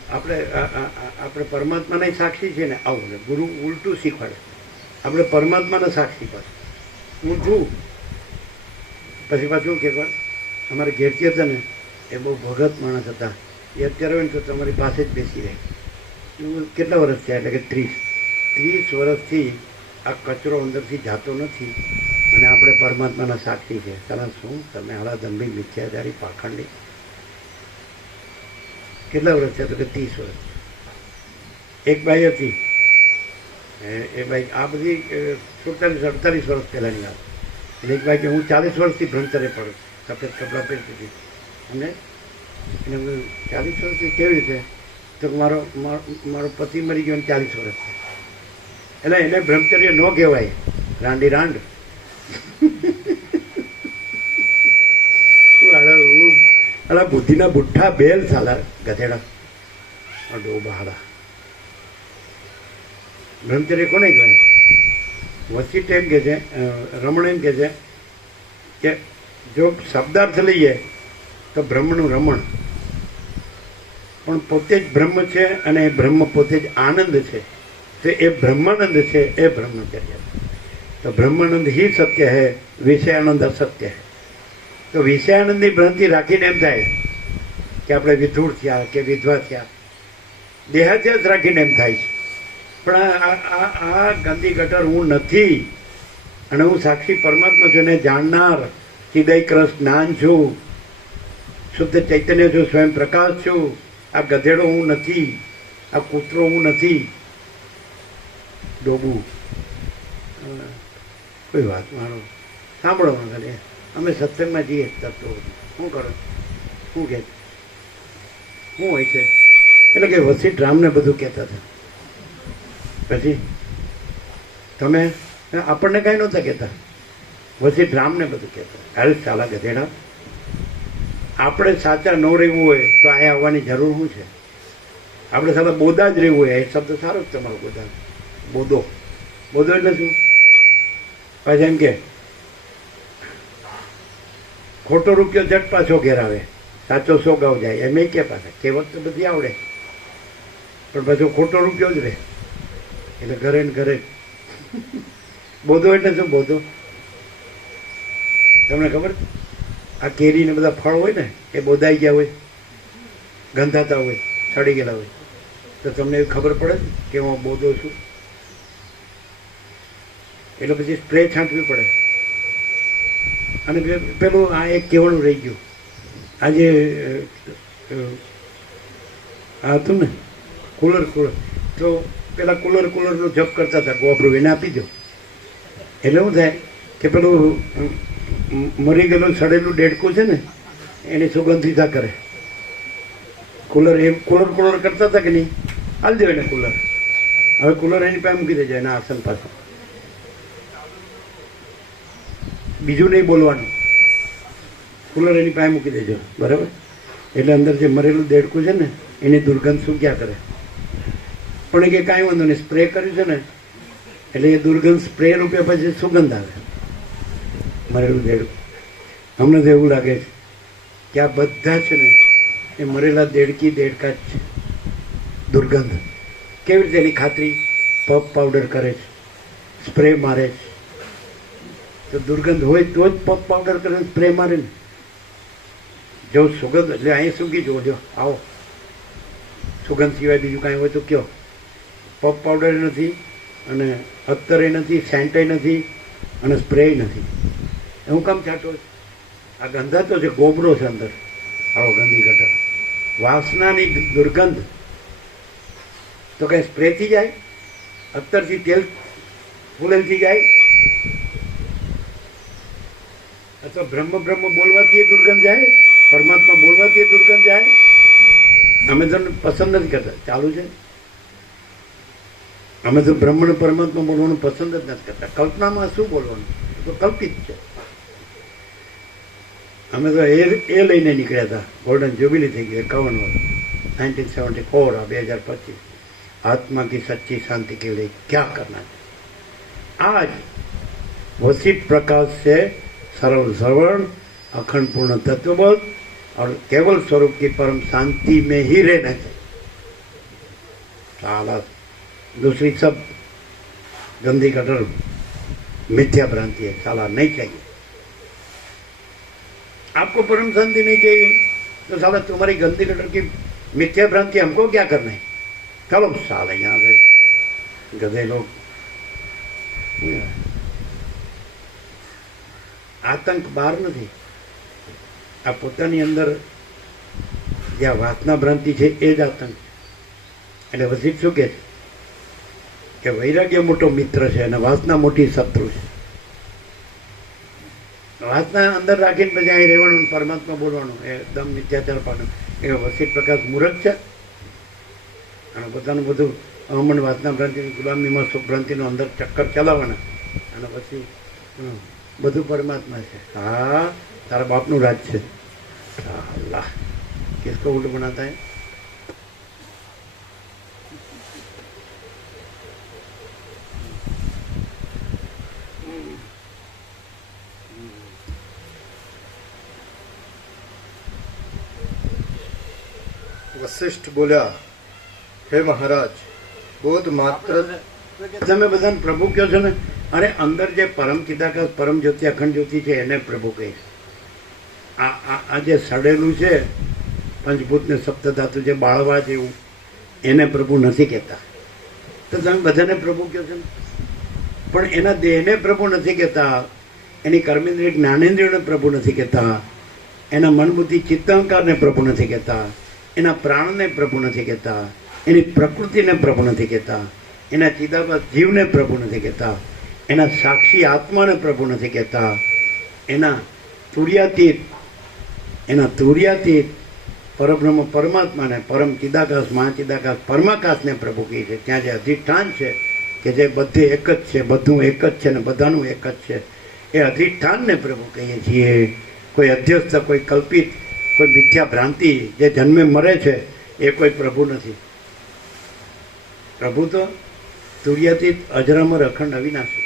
આપણે પરમાત્માના સાક્ષી છે ને, આવું ગુરુ ઉલટું શીખવાડે. આપણે પરમાત્માના સાક્ષી પાછું હું છું. પછી પાછું કે અમારે ઘેરથી હતા ને એ બહુ ભગત માણસ હતા, એ અત્યારે હોય ને તો તમારી પાસે જ બેસી રહે. કેટલા વર્ષ થયા? એટલે કે 30 વર્ષથી આ કચરો અંદરથી જાતો નથી અને આપણે પરમાત્માના સાક્ષી છે. કારણ શું તમે હળાદંભી, મિથ્યાચારી, પાખંડી. કેટલા વર્ષ થયા? તો કે 30 વર્ષ. એક બાઈ હતી, એ બાઈ આ બધી 47-48 વર્ષ પહેલાંની વાત. એટલે એક બાઈ કે હું 40 વર્ષથી ભ્રમચર્ય પડું, સફેદ કપડાં પહેરતી હતી. અને એને 40 વર્ષથી કેવી રીતે? તો મારો પતિ મરી ગયો 40 વર્ષ થયા. એટલે એને બ્રહ્મચર્ય ન કહેવાય, રાંડી રાંડ. અલા બુદ્ધિના બુઠ્ઠા બેલ સાલા ગધેડા ડોબાડા. બ્રહ્મચર્ય કોને કહેવાય? વસીઠ એમ કે છે, રમણ એમ કે છે કે જો શબ્દાર્થ લઈએ તો બ્રહ્મનું રમણ, પણ પોતે જ બ્રહ્મ છે અને એ બ્રહ્મ પોતે જ આનંદ છે. તો એ બ્રહ્માનંદ છે, એ બ્રહ્મચર્ય છે. તો બ્રહ્માનંદ ही સત્ય है, વિષયાનંદ અસત્ય है. તો વિષયાનંદની ભ્રાંતિ રાખીને એમ થાય કે આપણે વિધુર થયા કે વિધવા થયા, દેહાત્યાસ રાખીને એમ થાય છે. પણ આ ગંદી ગટર હું નથી, અને હું સાક્ષી પરમાત્મા છું, એને જાણનાર ચિદૈક રસ જ્ઞાન છું, શુદ્ધ ચૈતન્ય છું, સ્વયં પ્રકાશ છું. આ ગધેડો હું નથી, આ કૂતરો હું નથી, ડોબું. કોઈ વાત મારો સાંભળવાનું ખાલી. અમે સત્સંગમાં જઈએ તત્વો શું કરો શું કહે શું હોય છે એટલે કે વસીઠ રામને બધું કહેતા હતા. પછી તમે આપણને કાંઈ નહોતા કહેતા, વસીઠ રામને બધું કહેતા. અરે ચાલા ગધેડા, આપણે સાચા ન રહેવું હોય તો અહીંયા આવવાની જરૂર શું છે? આપણે સાલા બોદા જ રહેવું હોય. એ શબ્દ સારો જ તમારો બોદા, બોદો. બોદો એટલે શું? પછી એમ કે ખોટો રૂપિયો જટ પાછો ઘેર આવે, સાચો સોગાવ જાય. એમ કે પાછા કહેવત તો બધી આવડે, પણ પાછો ખોટો રૂપિયો જ રહે. એટલે ઘરે ને ઘરે બોધો એટલે શું? બોધો તમને ખબર? આ કેરીને બધા ફળ હોય ને એ બોધાઈ ગયા હોય, ગંધાતા હોય, સડી ગયેલા હોય, તો તમને એવી ખબર પડે ને કે હું બોધો છું. એટલે પછી સ્પ્રે છાંટવી પડે. અને પેલું આ એક કહેવાનું રહી ગયું. આજે આ હતું ને કુલર તો પેલા કુલરનો જપ કરતા હતા, ગોબરું એને આપી દો. એટલે શું થાય કે પેલું મરી ગયેલું સડેલું ડેડકું છે ને એની સુગંધિતા કરે. કુલર કરતા હતા કે નહીં, હાલ દો એને કુલર. હવે કુલર એની પાસે મૂકી દેજો એના આસન પાસે. બીજું નહીં બોલવાનું, કુલર એની પાસે મૂકી દેજો, બરાબર? એટલે અંદર જે મરેલું દેડકું છે ને એની દુર્ગંધ શું ક્યાં કરે. પણ એ કે કાંઈ વાંધો નહીં, સ્પ્રે કર્યું છે ને એટલે એ દુર્ગંધ સ્પ્રે રૂપે પછી સુગંધ આવે મરેલું દેડકું. અમને તો એવું લાગે છે કે આ બધા છે ને એ મરેલા દેડકા જ છે. દુર્ગંધ કેવી રીતે એની ખાતરી? પપ પાવડર કરે છે, સ્પ્રે મારે છે. તો દુર્ગંધ હોય તો જ પપ પાવડર કરે, સ્પ્રે મારે ને. જો સુગંધ એટલે અહીં સૂકી જુઓ, જો આવો સુગંધ સિવાય બીજું કાંઈ હોય તો કયો. પપ પાવડર નથી અને અત્તરે નથી, સેન્ટય નથી અને સ્પ્રે નથી. હું કામ છાંટો? આ ગંધાતો છે, ગોબરો છે અંદર. આવો ગંદી ગટર વાસનાની દુર્ગંધ તો કઈ સ્પ્રેથી જાય? અત્તરથી, તેલ ફૂલેલથી જાય? અથવા બ્રહ્મ બોલવાથી એ દુર્ગંધ જાય? પરમાત્મા બોલવાથી એ દુર્ગંધ જાય? અમે તો પસંદ નથી કરતા. ચાલુ છે, અમે તો બ્રહ્મ પરમાત્મા બોલવાનું પસંદ જ નથી કરતા. કલ્પનામાં શું બોલવાનું? તો કલ્પિત છે. અમે તો એ લઈને નીકળ્યા હતા. ગોલ્ડન જ્યુબિલી થઈ ગઈ 51 1974 2025. आत्मा की सच्ची शांति के लिए क्या करना है? आज वसीठ प्रकाश से सरल श्रवण, अखंड पूर्ण तत्वबोध और केवल स्वरूप की परम शांति में ही रहना चाहिए. साला दूसरी सब गंदी कटर मिथ्या भ्रांति है, साला नहीं चाहिए. आपको परम शांति नहीं चाहिए तो साला तुम्हारी गंदी कटर की मिथ्या भ्रांति हमको क्या करना है? चलो साला यहाँ से गधे लोग. આતંક બહાર નથી, આ પોતાની અંદર જે આ વાસના ભ્રાંતિ છે એ જ આતંક. એટલે વસીઠ શું કહે છે કે વૈરાગ્ય મોટો મિત્ર છે અને વાસના મોટી શત્રુ છે. વાસના અંદર રાખીને પછી અહીં રહેવાનું, પરમાત્મા બોલવાનું, એ દમ મિથ્યાચાર પાડવાનું. એ વસીઠ પ્રકાશ મૂર્ખ છે અને પોતાનું બધું અમન વાસના ભ્રાંતિની ગુલામીમાં સુખ ભ્રાંતિનું અંદર ચક્કર ચલાવવાના અને પછી બધું પરમાત્મા છે. હા, તારા બાપનું રાજ છે. અલ્લાહ કિસકો ઉલ્ટ બનાતા હૈ? વશિષ્ઠ બોલ્યા, હે મહારાજ, બોધ માત્ર તમે બધાને પ્રભુ કહો છો ને, અરે અંદર જે પરમ ચિદાકાશ પરમ જ્યોતિ અખંડ જ્યોતિ છે એને પ્રભુ કહે છે. આ જે સડેલું છે પંચભૂત ને સપ્તધાતુ જે બાળવા જેવું એને પ્રભુ નથી કહેતા. તો તમે બધાને પ્રભુ કહો છો ને, પણ એના દેહને પ્રભુ નથી કહેતા, એની કર્મેન્દ્રિય જ્ઞાનેન્દ્રિયોને પ્રભુ નથી કહેતા, એના મન બુદ્ધિ ચિત્તાંકારને પ્રભુ નથી કહેતા, એના પ્રાણને પ્રભુ નથી કહેતા, એની પ્રકૃતિને પ્રભુ નથી કહેતા, એના ચિદાભાસ જીવને પ્રભુ નથી કહેતા, એના સાક્ષી આત્માને પ્રભુ નથી કહેતા, એના તુર્યાતીત પરબ્રહ્મ પરમાત્માને પરમ ચિદાકાશ મહાચિદાકાશ પરમાકાશને પ્રભુ કહે છે. ત્યાં જે અધિષ્ઠાન છે કે જે બધે એક જ છે, બધું એક જ છે ને બધાનું એક જ છે, એ અધિષ્ઠાનને પ્રભુ કહીએ છીએ. કોઈ અધ્યસ્થ, કોઈ કલ્પિત, કોઈ મિથ્યા ભ્રાંતિ જે જન્મે મરે છે એ કોઈ પ્રભુ નથી. પ્રભુ તો તુર્યાતીત અજરામર અખંડ અવિનાશી.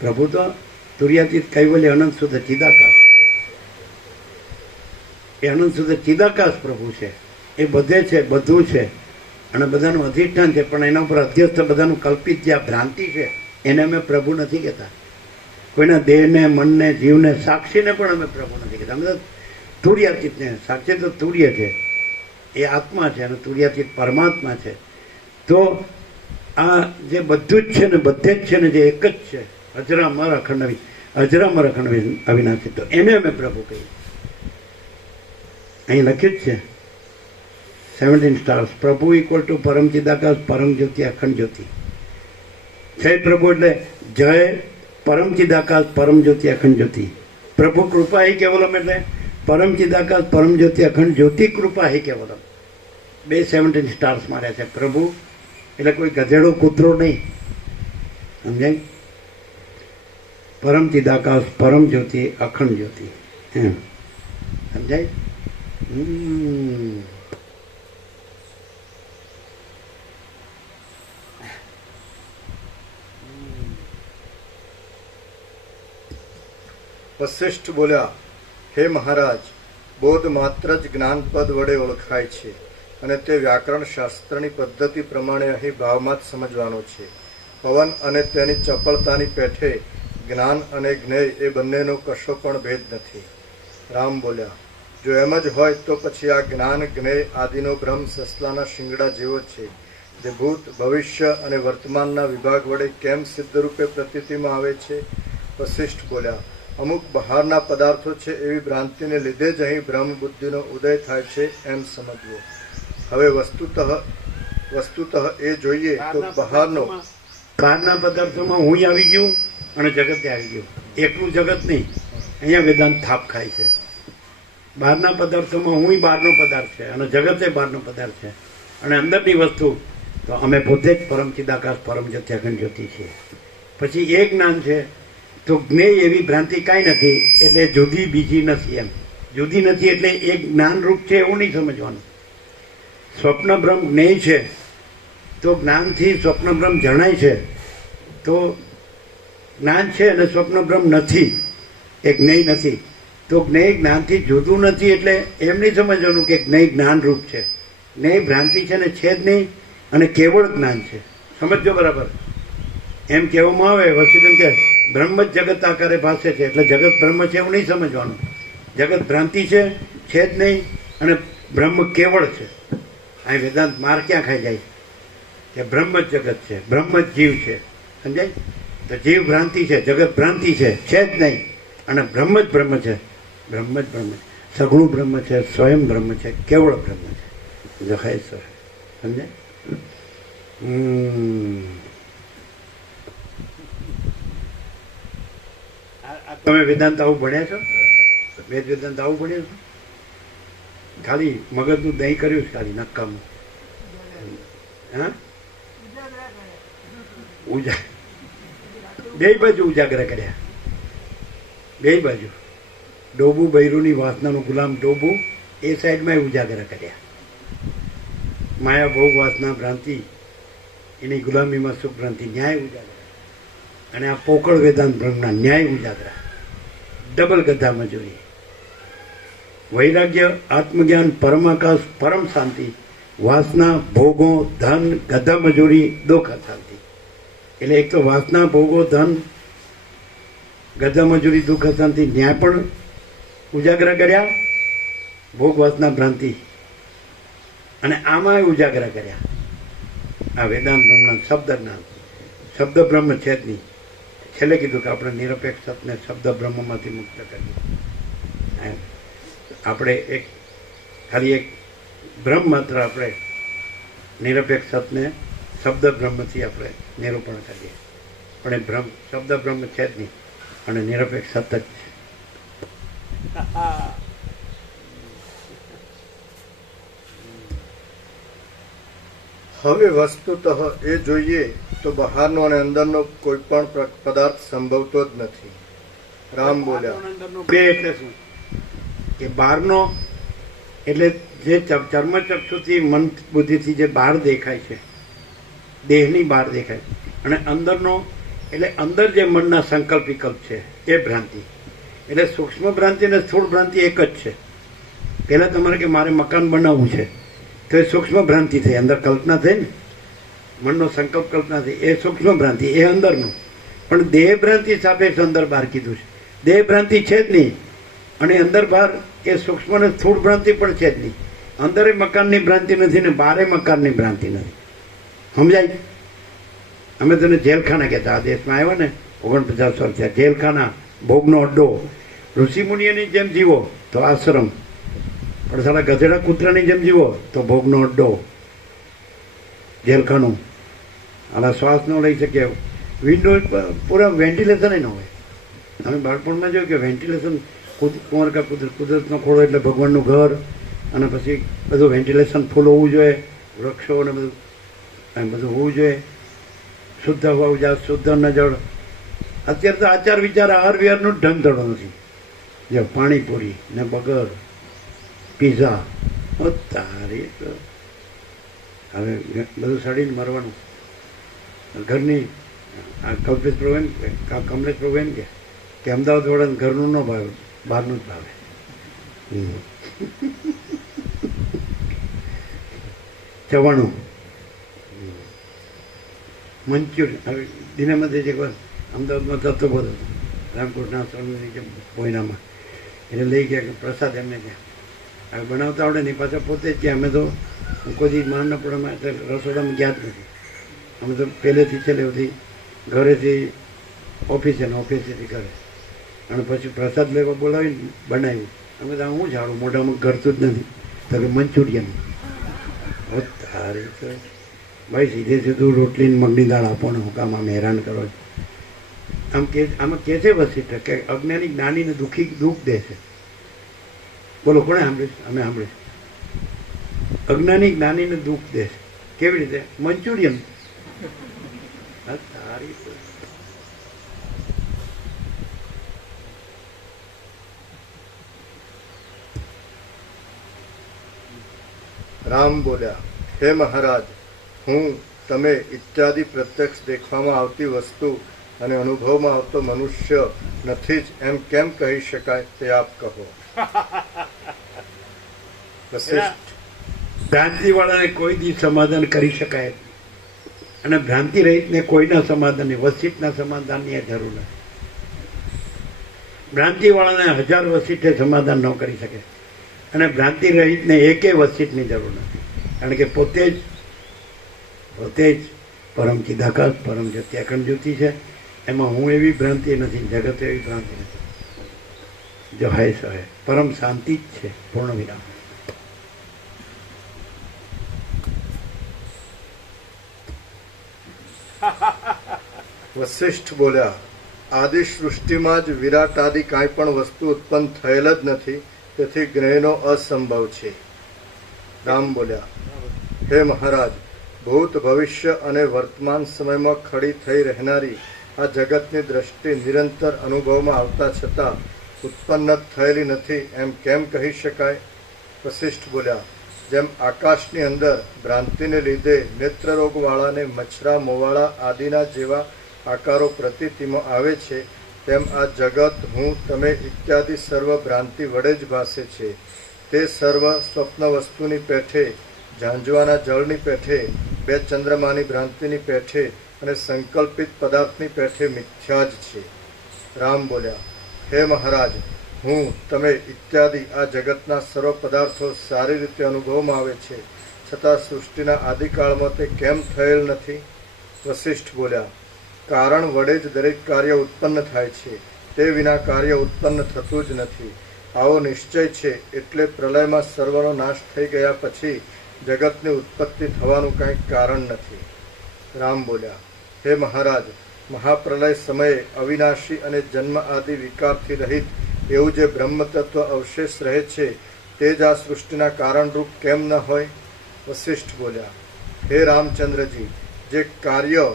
પ્રભુ તો તુર્યાતીત કૈવલ્ય અનંત શુદ્ધ ચિદાકાશ. એ અનંત શુદ્ધ ચિદાકાશ પ્રભુ છે. એ બધે છે, બધું છે અને બધાનું અધિષ્ઠાન છે. પણ એના ઉપર અધ્યસ્થ બધાનું કલ્પિત જે આ ભ્રાંતિ છે એને અમે પ્રભુ નથી કહેતા. કોઈના દેહને, મનને, જીવને, સાક્ષીને પણ અમે પ્રભુ નથી કહેતા. અમે તો તુર્યાતીતને, સાક્ષી તો તુર્ય છે, એ આત્મા છે અને તુર્યાતીત પરમાત્મા છે. તો આ જે બધું જ છે ને બધે જ છે ને જે એક જ છે, અજરામર અખંડ અવિનાશી, તો એને અમે પ્રભુ કહીએ. અહીં લખ્યું જ છે 17 સ્ટાર્સ. પ્રભુ ઇક્વલ ટુ પરમ ચિદાકાશ પરમ જ્યોતિ અખંડ જ્યોતિ. જય પ્રભુ એટલે જય પરમ ચિદાકાશ પરમ જ્યોતિ અખંડ જ્યોતિ. પ્રભુ કૃપા હી કેવલમ એટલે પરમ ચિદાકાશ પરમ જ્યોતિ અખંડ જ્યોતિ કૃપા હી કેવલમ. 17 સ્ટાર્સ માર્યા છે. પ્રભુ એટલે કોઈ ગધેડો કૂતરો નહીં, સમજાય? પરમ ચિદાકાશ પરમ જ્યોતિ અખંડ જ્યોતિ, એમ સમજાય? વશિષ્ઠ બોલ્યા, હે મહારાજ, બોધ માત્ર જ જ્ઞાનપદ વડે ઓળખાય છે અને તે વ્યાકરણ શાસ્ત્રની પદ્ધતિ પ્રમાણે અહીં ભાવમાં જ સમજવાનો છે. પવન અને તેની ચપળતાની પેઠે જ્ઞાન અને જ્ઞેય એ બંનેનો કશો પણ ભેદ નથી. રામ બોલ્યા, જો એમ જ હોય તો પછી આ જ્ઞાન જ્ઞેય આદિનો બ્રહ્મ સસલાના શિંગડા જેવો છે, જે ભૂત, ભવિષ્ય અને વર્તમાનના વિભાગ વડે કેમ સિદ્ધ રૂપે પ્રતીતિમાં આવે છે? વશિષ્ઠ બોલ્યા, અમુક બહારના પદાર્થો છે એવી ભ્રાંતિને લીધે જ અહીં બ્રહ્મ બુદ્ધિનો ઉદય થાય છે એમ સમજવો. હવે વસ્તુતઃ એ જોઈએ તો બહારનો કારના પદાર્થોમાં હું આવી ગયું અને જગતે આવી ગયું. એકલું જગત નહીં, અહીંયા વેદાંત થાપ ખાય છે. બહારના પદાર્થોમાં હું બહારનો પદાર્થ છે અને જગતે બહારનો પદાર્થ છે. અને અંદરની વસ્તુ તો અમે પોતે જ પરમ ચિદાકાશ પરમ જ્યોતિ અખંડ જ્યોતિ છીએ. પછી એ જ્ઞાન છે તો જ્ઞેય એવી ભ્રાંતિ કાંઈ નથી એટલે જુદી બીજી નથી. એમ જુદી નથી એટલે એક જ્ઞાનરૂપ છે એવું નહીં સમજવાનું. સ્વપ્ન બ્રહ્મ જ્ઞેય છે તો જ્ઞાનથી સ્વપ્ન બ્રહ્મ જણાય છે, તો જ્ઞાન છે અને સ્વપ્ન બ્રહ્મ નથી, એ જ્ઞેય નથી. તો જ્ઞેય જ્ઞાનથી જુદું નથી એટલે એમ નહીં સમજવાનું કે જ્ઞેય જ્ઞાનરૂપ છે. જ્ઞેય ભ્રાંતિ છે ને છે જ નહીં અને કેવળ જ્ઞાન છે. સમજો બરાબર? એમ કહેવામાં આવે વસ્તુતમ કે બ્રહ્મ જ જગત આકારે ભાસે છે એટલે જગત બ્રહ્મ છે એવું નહીં સમજવાનું. જગત ભ્રાંતિ છે જ નહીં અને બ્રહ્મ કેવળ છે. અહીં વેદાંત માર ક્યાં ખાઈ જાય કે બ્રહ્મ જ જગત છે, બ્રહ્મ જ જીવ છે, સમજાય? તો જીવ ભ્રાંતિ છે, જગત ભ્રાંતિ છે જ નહીં અને બ્રહ્મ જ બ્રહ્મ છે. બ્રહ્મ જ બ્રહ્મ છે, સગુણ બ્રહ્મ છે, સ્વયં બ્રહ્મ છે, કેવળ બ્રહ્મ છે. જખાય સર, સમજાય? તમે વેદાંત આવું ભણ્યા છો? વેદાંત આવું ભણ્યા છો? ખાલી મગજનું દહીં કર્યું છે, ખાલી નક્કામાં. હા, બે બાજુ ઉજાગરા કર્યા, બે બાજુ. ડોબુ બૈરુની વાસનાનું ગુલામ ડોબુ એ સાઈડમાં ઉજાગરા કર્યા. માયા ભોગ વાસના ભ્રાંતિ એની ગુલામીમાં સુખ ભ્રાંતિ ન્યાય ઉજાગરા, અને આ પોકળ વેદાંત બ્રહ્મના ન્યાય ઉજાગરા. ડબલ ગધા મજૂરી. વૈરાગ્ય, આત્મજ્ઞાન, પરમાકાશ, પરમ શાંતિ, વાસના, ભોગો, ધન, ગધા મજૂરી, દુઃખ શાંતિ. એટલે એક તો વાસના, ભોગો, ધન, ગધા મજૂરી, દુઃખ શાંતિ ન્યાય પણ ઉજાગરા કર્યા. ભોગ, વાસના, ભ્રાંતિ અને આમાં ઉજાગરા કર્યા. આ વેદાંત બ્રહ્મના શબ્દ જ્ઞાન. શબ્દ બ્રહ્મ છે જ નહીં. છેલ્લે કીધું કે આપણે નિરપેક્ષ સતને શબ્દ બ્રહ્મમાંથી મુક્ત કરીએ. આપણે ખાલી એક બ્રહ્મ માત્ર આપણે નિરપેક્ષ સતને શબ્દ બ્રહ્મથી આપણે નિરૂપણ કરીએ. પણ એ બ્રહ્મ શબ્દ બ્રહ્મ છે જ નહીં અને નિરપેક્ષ સત જ છે. હવે વસ્તુતઃ એ જોઈએ તો બહારનો અને અંદરનો કોઈ પણ પદાર્થ સંભવતો જ નથી. રામ બોલ્યા. બે એટલે શું કે બહારનો એટલે જે ચર્મચક્ષુથી મન બુદ્ધિથી જે બહાર દેખાય છે, દેહની બહાર દેખાય, અને અંદરનો એટલે અંદર જે મનના સંકલ્પ વિકલ્પ છે એ ભ્રાંતિ. એટલે સૂક્ષ્મ ભ્રાંતિ અને સ્થૂળ ભ્રાંતિ એક જ છે. પહેલા તમારે કે મારે મકાન બનાવવું છે તો એ સૂક્ષ્મ ભ્રાંતિ થઈ, અંદર કલ્પના થઈ ને, મનનો સંકલ્પ કલ્પના થઈ, એ સૂક્ષ્મ ભ્રાંતિ, એ અંદરનું. પણ દેહ ભ્રાંતિ સાપેક્ષ અંદર બહાર કીધું છે. દેહ ભ્રાંતિ છે જ નહીં અને અંદર બહાર એ સૂક્ષ્મ અને સ્થૂળ ભ્રાંતિ પણ છે જ નહીં. અંદરે મકાનની ભ્રાંતિ નથી ને બહારે મકાનની ભ્રાંતિ નથી. સમજાય? અમે તને જેલખાના કહેતા, આ દેશમાં આવ્યા ને 49 વર્ષ થયા, જેલખાના, ભોગનો અડ્ડો. ઋષિમુનિઓની જેમ જીવો તો આશ્રમ, પણ સારા ગધેડા કૂતરાની જેમ જીવો તો ભોગનો અડ્ડો, જેલખાનું. આના શ્વાસ ન લઈ શકે, વિન્ડો પૂરા વેન્ટિલેશન ન હોય. અમે બાળપણમાં જોયું કે વેન્ટિલેશન કુંવરકા કુદરતનો ખોળો એટલે ભગવાનનું ઘર, અને પછી બધું વેન્ટિલેશન ફૂલ હોવું જોઈએ, વૃક્ષો ને બધું એમ બધું હોવું જોઈએ, શુદ્ધ હવા ઉજાસ, શુદ્ધ ન જળ. અત્યારે તો આચાર વિચાર આહાર વિહારનું ઢંગ ધડો નથી. જો પાણીપુરી ને બગર, પીઝા, તારી તો હવે બધું સડીને મરવાનું. ઘરની આ કલ્પેશ પ્રભુ એમ કમલેશ પ્રભુ એમ કે અમદાવાદ વાળાને ઘરનું ન ભાવે, બહારનું જ ભાવે. ચવાણું, મંચુરિયન. હવે દિનામાંથી એક વાર અમદાવાદમાં થતો બધો રામકૃષ્ણ આશ્રમની જેમ કોઈનામાં એને લઈ ગયા કે પ્રસાદ એમને ત્યાં. હવે બનાવતા આવડે નહીં, પાછા પોતે જ ગયા. અમે તો કોઈ મહાનપુરામાં રસોડામાં ગયા જ નથી. અમે તો પહેલેથી છેલ્લે બધી ઘરેથી ઓફિસે ને ઓફિસેથી ઘરે, અને પછી પ્રસાદ લેવા બોલાવીને બનાવ્યું. અમે તો હું ઝાડું મોઢામાં ઘરતું જ નથી. તો કે મંચુરિયન. તારી તો ભાઈ સીધે સીધું રોટલી મગની દાળ આપો ને, હું કામ આમ હેરાન કરો છો. આમાં કે છે વસિષ્ઠ કે અજ્ઞાની જ્ઞાનીને દુઃખ દે છે. બોલો કોણે સાંભળીશ? અમે સાંભળીશ. અજ્ઞાની જ્ઞાનીને દુઃખ દે છે. કેવી રીતે? મંચુરિયન. તારી રામ બોલ્યા. હે મહારાજ, હું, તમે ઇત્યાદિ પ્રત્યક્ષ દેખવામાં આવતી વસ્તુ અને અનુભવમાં આવતો મનુષ્ય નથી જ એમ કેમ કહી શકાય તે આપ કહો. વસિષ્ઠ. ભ્રાંતિ વાળાને કોઈ દી સમાધાન કરી શકાય અને ભ્રાંતિ રહિતને કોઈના સમાધાનની, વસિષ્ઠના સમાધાનની જરૂર નથી. ભ્રાંતિ વાળાને 1000 વસિષ્ઠે સમાધાન ન કરી શકે અને ભ્રાંતિ રહિતને એકેય વસિષ્ઠની જરૂર નથી. કારણ કે પોતે જ પરમ ચિદાકાશ, પરમ સત્યાખંડ જ્યોતિ છે. એમાં હું એવી ભ્રાંતિ નથી, જગત એવી ભ્રાંતિ નથી. જો હે સો હે, પરમ શાંતિ જ છે. પૂર્ણ વિરામ. વસિષ્ઠ બોલ્યા. આદિ સૃષ્ટિમાં જ વિરાટ આદિ કાંઈ પણ વસ્તુ ઉત્પન્ન થયેલ જ નથી, તેથી જ્ઞેયનો અસંભવ છે. રામ બોલ્યા. હે મહારાજ, ભૂત, ભવિષ્ય અને વર્તમાન સમયમાં ખડી થઈ રહેનારી આ જગતની દ્રષ્ટિ નિરંતર અનુભવમાં આવતા છતાં ઉત્પન્ન થયેલી નથી એમ કેમ કહી શકાય? વસિષ્ઠ બોલ્યા. જેમ આકાશની અંદર ભ્રાંતિને લીધે નેત્રરોગવાળાને મચ્છરા, મોવાળા આદિના જેવા આકારો પ્રતીતિમાં આવે છે, તેમ આ જગત, હું, તમે ઇત્યાદિ સર્વ ભ્રાંતિ વડે જ ભાસે છે. તે સર્વ સ્વપ્ન વસ્તુની પેઠે, ઝાંઝવાના જળની પેઠે, બે ચંદ્રમાની ભ્રાંતિની પેઠે અને સંકલ્પિત પદાર્થની પેઠે મિથ્યા જ છે. રામ બોલ્યા. હે મહારાજ, હું, તમે ઇત્યાદિ આ જગતના સર્વ પદાર્થો સારી રીતે અનુભવમાં આવે છે, છતાં સૃષ્ટિના આદિકાળમાં તે કેમ થયેલ નથી? વસિષ્ઠ બોલ્યા. કારણ વડે જ દરેક કાર્ય ઉત્પન્ન થાય છે, તે વિના કાર્ય ઉત્પન્ન થતું જ નથી. આવો નિશ્ચય છે, એટલે પ્રલયમાં સર્વનો નાશ થઈ ગયા પછી જગતની ઉત્પત્તિ થવાનું કંઈ કારણ નથી. રામ બોલ્યા. હે મહારાજ, મહાપ્રલય સમયે અવિનાશી અને જન્મ આદિ વિકારથી રહિત એવું જે બ્રહ્મ તત્વ અવશેષ રહે છે તે જ આ સૃષ્ટિના કારણરૂપ કેમ ન હોય? વશિષ્ઠ બોલ્યા, હે રામચંદ્રજી, જે કાર્ય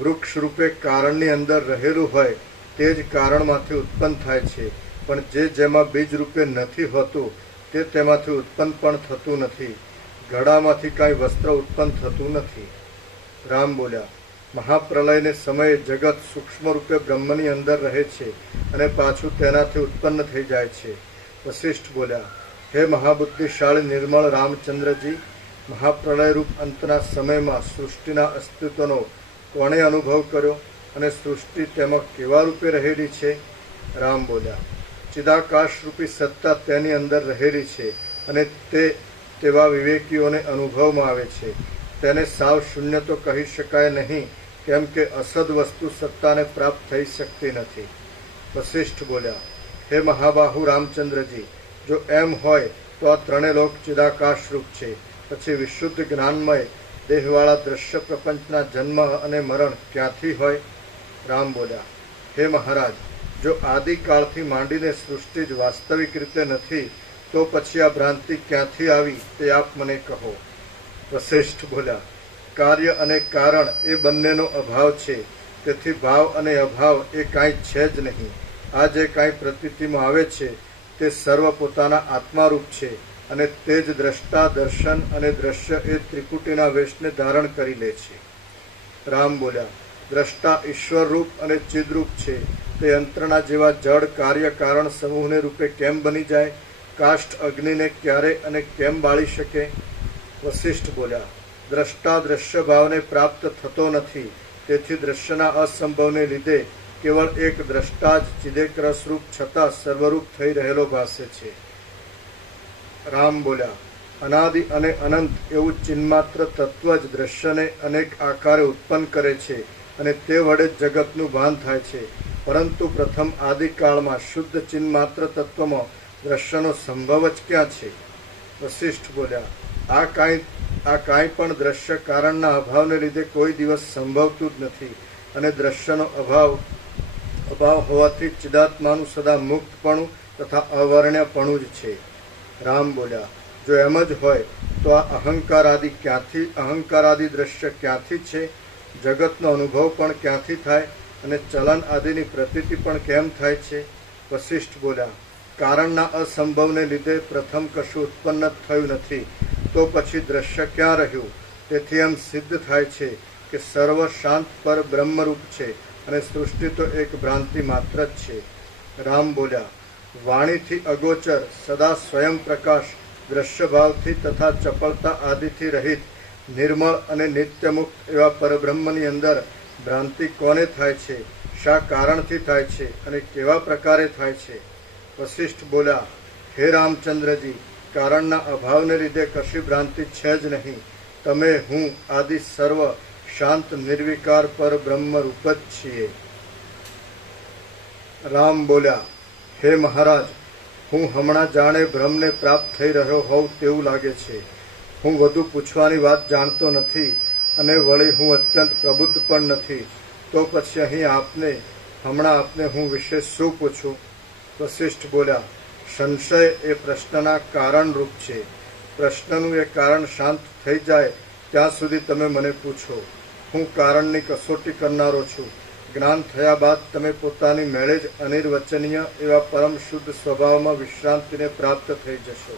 વૃક્ષ રૂપે કારણની અંદર રહેલું હોય તે જ કારણમાંથી ઉત્પન્ન થાય છે, પણ જેમાં બીજ રૂપે નથી હોતું તે તેમાંથી ઉત્પન્ન પણ થતું નથી. ઘડામાંથી કાંઈ વસ્ત્ર ઉત્પન્ન થતું નથી. રામ બોલ્યા, મહાપ્રલયને સમયે જગત સૂક્ષ્મ રૂપે બ્રહ્મની અંદર રહે છે અને પાછું તેનાથી ઉત્પન્ન થઈ જાય છે. વશિષ્ઠ બોલ્યા, હે મહાબુદ્ધિશાળી નિર્મળ રામચંદ્રજી, મહાપ્રલયરૂપ અંતના સમયમાં સૃષ્ટિના અસ્તિત્વનો કોણે અનુભવ કર્યો અને સૃષ્ટિ તેમાં કેવા રૂપે રહેલી છે? રામ બોલ્યા, ચિદાકાશ રૂપી સત્તા તેની અંદર રહેલી છે અને તેવા વિવેકીઓને અનુભવમાં આવે છે. તેને સાવ શૂન્ય તો કહી શકાય નહીં, કેમ કે અસદ વસ્તુ સત્તાને પ્રાપ્ત થઈ શકતી નથી. વશિષ્ઠ બોલ્યા, હે મહાબાહુ રામચંદ્રજી, જો એમ હોય તો આ ત્રણેય લોક ચિદાકાશ રૂપ છે, પછી વિશુદ્ધ જ્ઞાનમય દેહવાળા દ્રશ્ય પ્રપંચના જન્મ અને મરણ ક્યાંથી હોય? રામ બોલ્યા, હે મહારાજ, જો આદિકાળથી માંડીને સૃષ્ટિ જ વાસ્તવિક રીતે નથી તો પછી આ ભ્રાંતિ ક્યાંથી આવી તે આપ મને કહો. વશિષ્ઠ બોલ્યા, કાર્ય અને કારણ એ બંનેનો અભાવ છે, તેથી ભાવ અને અભાવ એ કાંઈ છે જ નહીં. આ જે કાંઈ પ્રતીતિમાં આવે છે તે સર્વ પોતાના આત્મારૂપ છે અને તે જ દ્રષ્ટા, દર્શન અને દ્રશ્ય એ ત્રિકુટીના વેશને ધારણ કરી લે છે. રામ બોલ્યા, દ્રષ્ટા ઈશ્વરરૂપ અને ચિદરૂપ છે, તે યંત્રણા જેવા જડ કાર્ય કારણ સમૂહને રૂપે કેમ બની જાય? કાષ્ઠ અગ્નિને ક્યારે અને કેમ બાળી શકે? વશિષ્ઠ બોલ્યા, દ્રષ્ટા દ્રશ્ય ભાવને પ્રાપ્ત થતો નથી, તેથી દ્રશ્યના અસંભવને લીધે કેવળ એક દ્રષ્ટા જ ચિદેકરસરૂપ છતાં સર્વરૂપ થઈ રહેલો ભાસે છે. રામ બોલ્યા, અનાદિ અને અનંત એવું ચિન્માત્ર તત્વ જ દ્રશ્યને અનેક આકારે ઉત્પન્ન કરે છે અને તે વડે જ જગતનું ભાન થાય છે. પરંતુ પ્રથમ આદિકાળમાં શુદ્ધ ચિન્માત્ર તત્વમાં દ્રશ્યનો સંભવ જ ક્યાં છે? વશિષ્ઠ બોલ્યા, આ કાંઈ પણ દ્રશ્ય કારણના અભાવને લીધે કોઈ દિવસ સંભવતું જ નથી અને દ્રશ્યનો અભાવ હોવાથી ચિદાત્માનું સદા મુક્તપણું તથા અવર્ણ્યપણું જ છે. રામ બોલ્યા, જો એમ જ હોય તો આ અહંકાર આદિ દ્રશ્ય ક્યાંથી છે? જગતનો અનુભવ પણ ક્યાંથી થાય અને ચલન આદિની પ્રતીતિ પણ કેમ થાય છે? વશિષ્ઠ બોલ્યા, કારણના અસંભવને લીધે પ્રથમ કશું ઉત્પન્ન થયું નથી, તો પછી દ્રશ્ય ક્યાં રહ્યું? તેથી એમ સિદ્ધ થાય છે કે સર્વ શાંત પર બ્રહ્મરૂપ છે અને સૃષ્ટિ તો એક ભ્રાંતિ માત્ર જ છે. રામ બોલ્યા, વાણીથી અગોચર સદા સ્વયં પ્રકાશ દ્રશ્ય ભાવથી તથા ચપળતા આદિથી રહિત નિર્મળ અને નિત્યમુક્ત એવા પરબ્રહ્મની અંદર ભ્રાંતિ કોને થાય છે? શા કારણથી થાય છે અને કેવા પ્રકારે થાય છે? વશિષ્ઠ બોલ્યા, હે રામચંદ્રજી, કારણના અભાવને લીધે કશી ભ્રાંતિ છે જ નહીં. તમે, હું આદિ સર્વ શાંત નિર્વિકાર પર બ્રહ્મરૂપ જ છીએ. રામ બોલ્યા, હે મહારાજ, હું હમણાં જાણે બ્રહ્મને પ્રાપ્ત થઈ રહ્યો હોઉં તેવું લાગે છે. હું વધુ પૂછવાની વાત જાણતો નથી અને વળી હું અત્યંત પ્રબુદ્ધ પણ નથી, તો પછી અહીં હમણાં આપને હું વિશે શું પૂછું? વશિષ્ઠ બોલ્યા, સંશય એ પ્રશ્નના કારણરૂપ છે. પ્રશ્નનું એ કારણ શાંત થઈ જાય ત્યાં સુધી તમે મને પૂછો. હું કારણની કસોટી કરનારો છું. જ્ઞાન થયા બાદ તમે પોતાની મેળે જ અનિર્વચનીય એવા પરમ શુદ્ધ સ્વભાવમાં વિશ્રાંતિને પ્રાપ્ત થઈ જશો.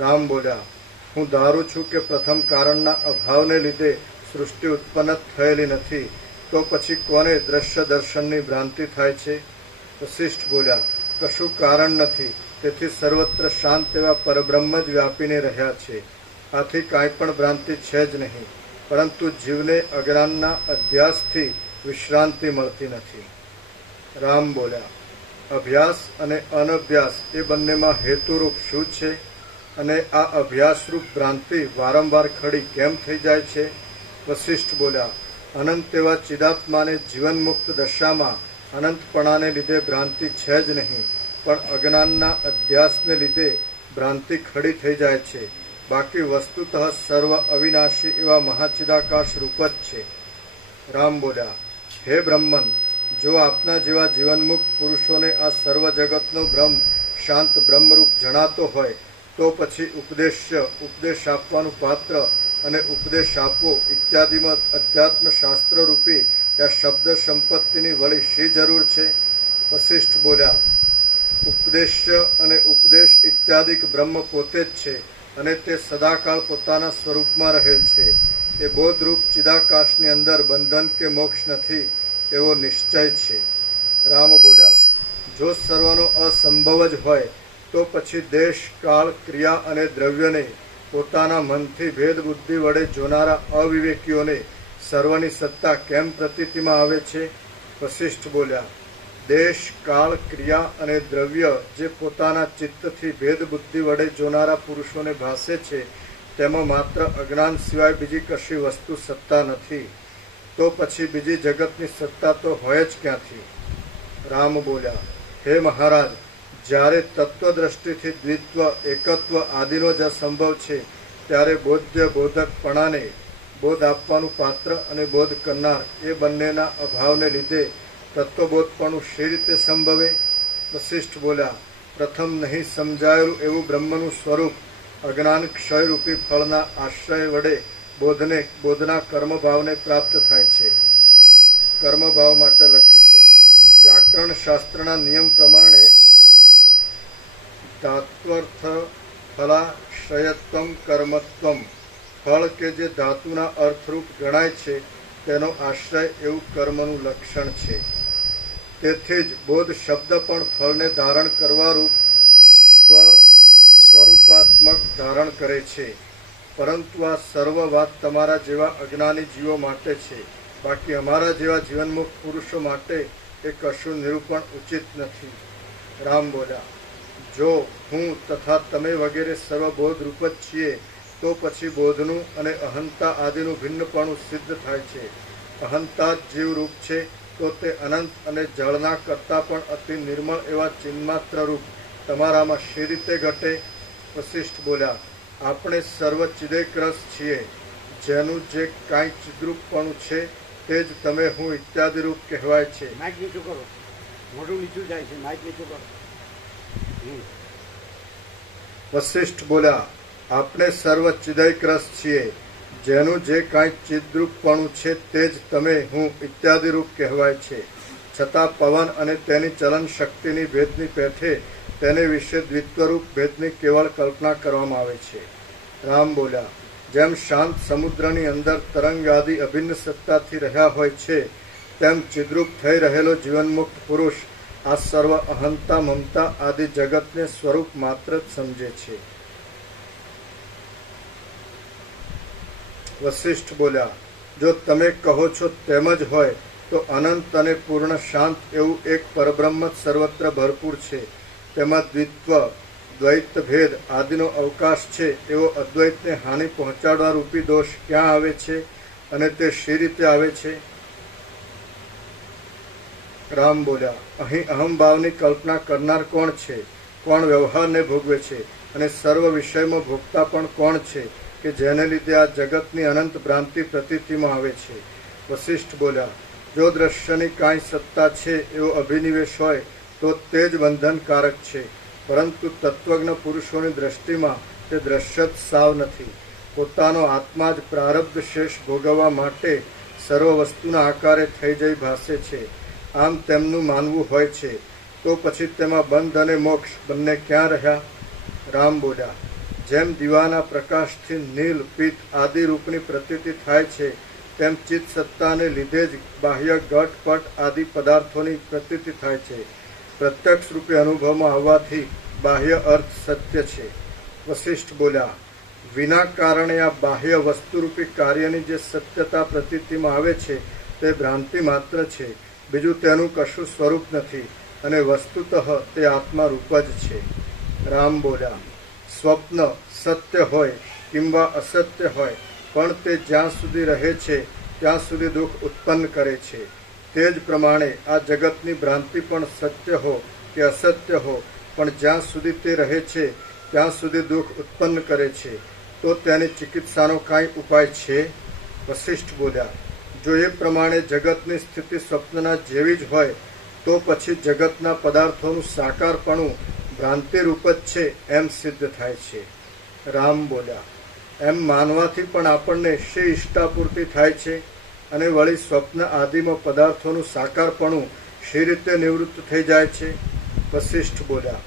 રામ બોલ્યા, હું ધારું છું કે પ્રથમ કારણના અભાવને લીધે સૃષ્ટિ ઉત્પન્ન થયેલી નથી, તો પછી કોને દ્રશ્ય દર્શનની ભ્રાંતિ થાય છે? વશિષ્ઠ બોલ્યા, કશું કારણ નથી, તેથી સર્વત્ર શાંત એવા પરબ્રહ્મ જ વ્યાપીને રહ્યા છે. આથી કાંઈ પણ ભ્રાંતિ છે જ નહીં, પરંતુ જીવને અજ્ઞાનના અધ્યાસથી વિશ્રાંતિ મળતી નથી. રામ બોલ્યા, અભ્યાસ અને અનભ્યાસ એ બંનેમાં હેતુરૂપ શું છે અને આ અભ્યાસરૂપ ભ્રાંતિ વારંવાર ખડી કેમ થઈ જાય છે? વશિષ્ઠ બોલ્યા, અનંત એવા ચિદાત્માને જીવનમુક્ત દશામાં અનંતપણાને લીધે ભ્રાંતિ છે જ નહીં, પણ અજ્ઞાનના અધ્યાસને લીધે ભ્રાંતિ ખડી થઈ જાય છે. બાકી વસ્તુતઃ સર્વ અવિનાશી એવા મહાચિદાકાશ રૂપ જ છે. રામ બોલ્યા, હે બ્રહ્મન, જો આપના જેવા જીવનમુક્ત પુરુષોને આ સર્વ જગતનો બ્રહ્મ શાંત બ્રહ્મરૂપ જણાતો હોય તો પછી ઉપદેશ આપવાનું પાત્ર અને ઉપદેશ આપવો ઇત્યાદિમાં અધ્યાત્મ શાસ્ત્ર રૂપી ત્યાં શબ્દ સંપત્તિની વળી શી જરૂર છે? વશિષ્ઠ બોલ્યા, ઉપદેશ્ય અને ઉપદેશ ઇત્યાદિક બ્રહ્મ પોતે જ છે અને તે સદાકાળ પોતાના સ્વરૂપમાં રહેલ છે. એ બોધરૂપ ચિદાકાશની અંદર બંધન કે મોક્ષ નથી એવો નિશ્ચય છે. રામ બોલ્યા, જો સર્વનો અસંભવ જ હોય તો પછી દેશ કાળ ક્રિયા અને દ્રવ્યને પોતાના મનથી ભેદ બુદ્ધિ વડે જોનારા અવિવેકીઓને સર્વની સત્તા કેમ પ્રતીતિમાં આવે છે? વશિષ્ઠ બોલ્યા, દેશ કાળ ક્રિયા અને દ્રવ્ય જે પોતાના ચિત્તથી ભેદ બુદ્ધિ વડે જોનારા પુરુષોને ભાસે છે તેમાં માત્ર અજ્ઞાન સિવાય બીજી કશી વસ્તુ સત્તા નથી. તો પછી બીજી જગતની સત્તા તો હોય જ ક્યાંથી? રામ બોલ્યા, હે મહારાજ, જ્યારે તત્વદ્રષ્ટિથી દ્વિત્વ એકત્વ આદિનો જ અસંભવ છે ત્યારે બોધ્ય બોધકપણાને બોધ આપવાનું પાત્ર અને બોધ કરનાર એ બંનેના અભાવને લીધે તત્વબોધપણું શી રીતે સંભવે? વશિષ્ઠ બોલ્યા, પ્રથમ નહીં સમજાયેલું એવું બ્રહ્મનું સ્વરૂપ અજ્ઞાન ક્ષયરૂપી ફળના આશ્રય વડે બોધના કર્મભાવને પ્રાપ્ત થાય છે. કર્મભાવ માટે લખ્યું છે. વ્યાકરણ શાસ્ત્રના નિયમ પ્રમાણે ધાત્વર્થ ફલાશ્રયત્વમ કર્મત્વમ, ફળ કે જે ધાતુના અર્થરૂપ ગણાય છે તેનો આશ્રય એવું કર્મનું લક્ષણ છે. તેથી જ બોધ શબ્દ પણ ફળને ધારણ કરવા રૂપ સ્વરૂપાત્મક ધારણ કરે છે. પરંતુ આ સર્વ વાત તમારા જેવા અજ્ઞાની જીવો માટે છે. બાકી અમારા જેવા જીવનમુક્ત પુરુષો માટે એ કશું નિરૂપણ ઉચિત નથી. રામ બોલ્યા, જો હું તથા તમે વગેરે સર્વ બોધરૂપ જ છીએ તો પછી બોધનું અને અહંતા આદિનું ભિન્નપણું સિદ્ધ થાય છે. અહંતા જ જીવરૂપ છે તો તે અનંત અને જળના કરતાં પણ અતિ નિર્મળ એવા ચિન્માત્ર રૂપ તમારામાં શી રીતે ઘટે? વશિષ્ઠ બોલ્યા, આપણે સર્વ ચિદેકરસ છીએ. જેનું જે કાંઈ ચિદ્રૂપપણું છે તે જ તમે હું ઇત્યાદિ રૂપ કહેવાય છે. માઇક નીચું કરો, મોઢું નીચું જાય છે, માઇક નીચું કરો. વશિષ્ઠ બોલ્યા, આપણે સર્વ ચિદૈકરસ છીએ. જેનું જે કાંઈ ચિદ્રૂપપણું છે તે જ તમે હું ઇત્યાદિ રૂપ કહેવાય છે. છતાં પવન અને તેની ચલન શક્તિની ભેદની પેઠે તેને વિશે દ્વિત્વરૂપ ભેદની કેવળ કલ્પના કરવામાં આવે છે. રામ બોલ્યા, જેમ શાંત સમુદ્રની અંદર તરંગ આદિ અભિન્ન સત્તાથી રહ્યા હોય છે તેમ ચિદ્રૂપ થઈ રહેલો જીવનમુક્ત પુરુષ આ સર્વ અહંતા મમતા આદિ જગતને સ્વરૂપ માત્ર જ સમજે છે. વશિષ્ઠ બોલ્યા, જો તમે કહો છો તેમ જ હોય તો અનંત અને પૂર્ણ શાંત એવું એક પરબ્રહ્મ જ સર્વત્ર ભરપૂર છે. તેમાં દ્વિત્વ દ્વૈત ભેદ આદિનો અવકાશ છે એવો અદ્વૈતને હાનિ પહોંચાડવા રૂપી દોષ ક્યાં આવે છે અને તે શી રીતે આવે છે? રામ બોલ્યા, અહીં અહમભાવની કલ્પના કરનાર કોણ છે? કોણ વ્યવહારને ભોગવે છે? અને સર્વ વિષયમાં ભોગતા પણ કોણ છે કે જેને લીધે આ જગતની અનંત ભ્રાંતિ પ્રતીતિમાં આવે છે? વશિષ્ઠ બોલ્યા, જો દ્રશ્યની કાંઈ સત્તા છે એવો અભિનિવેશ હોય તો તે જ બંધનકારક છે. પરંતુ તત્વજ્ઞ પુરુષોની દ્રષ્ટિમાં તે દ્રશ્ય જ સાવ નથી. પોતાનો આત્મા જ પ્રારબ્ધ શેષ ભોગવવા માટે સર્વ વસ્તુના આકારે થઈ જઈ ભાસે છે. આમ તેમનું માનવું હોય છે. તો પછી તેમાં બંધ અને મોક્ષ બંને ક્યાં રહ્યા? રામ બોલ્યા, જેમ દીવાના પ્રકાશથી નીલ પિત્ત આદિ રૂપની પ્રતીતિ થાય છે તેમ ચિત્ત સત્તાને લીધે જ બાહ્ય ઘટ પટ આદિ પદાર્થોની પ્રતીતિ થાય છે. પ્રત્યક્ષ રૂપે અનુભવમાં આવવાથી બાહ્ય અર્થ સત્ય છે. વશિષ્ઠ બોલ્યા, વિના કારણે આ બાહ્ય વસ્તુરૂપી કાર્યની જે સત્યતા પ્રતીતિમાં આવે છે તે ભ્રાંતિ માત્ર છે. બીજું તેનું કશું સ્વરૂપ નથી અને વસ્તુતઃ તે આત્મા રૂપ જ છે. રામ બોલ્યા, સ્વપ્ન સત્ય હોય કિંવા અસત્ય હોય પણ તે જ્યાં સુધી રહે છે ત્યાં સુધી દુઃખ ઉત્પન્ન કરે છે. તે જ પ્રમાણે આ જગતની ભ્રાંતિ પણ સત્ય હો કે અસત્ય હો પણ જ્યાં સુધી તે રહે છે ત્યાં સુધી દુઃખ ઉત્પન્ન કરે છે. તો તેની ચિકિત્સાનો કાંઈ ઉપાય છે? વશિષ્ઠ બોલ્યા, જો એ પ્રમાણે જગતની સ્થિતિ સ્વપ્નના જેવી જ હોય તો પછી જગતના પદાર્થોનું સાકારપણું ભ્રાંતિરૂપ જ છે એમ સિદ્ધ થાય છે. રામ બોલ્યા, એમ માનવાથી પણ આપણને શી ઈષ્ટાપૂર્તિ થાય છે અને વળી સ્વપ્ન આદિમાં પદાર્થોનું સાકારપણું શી રીતે નિવૃત્ત થઈ જાય છે? વસિષ્ઠ બોલ્યા,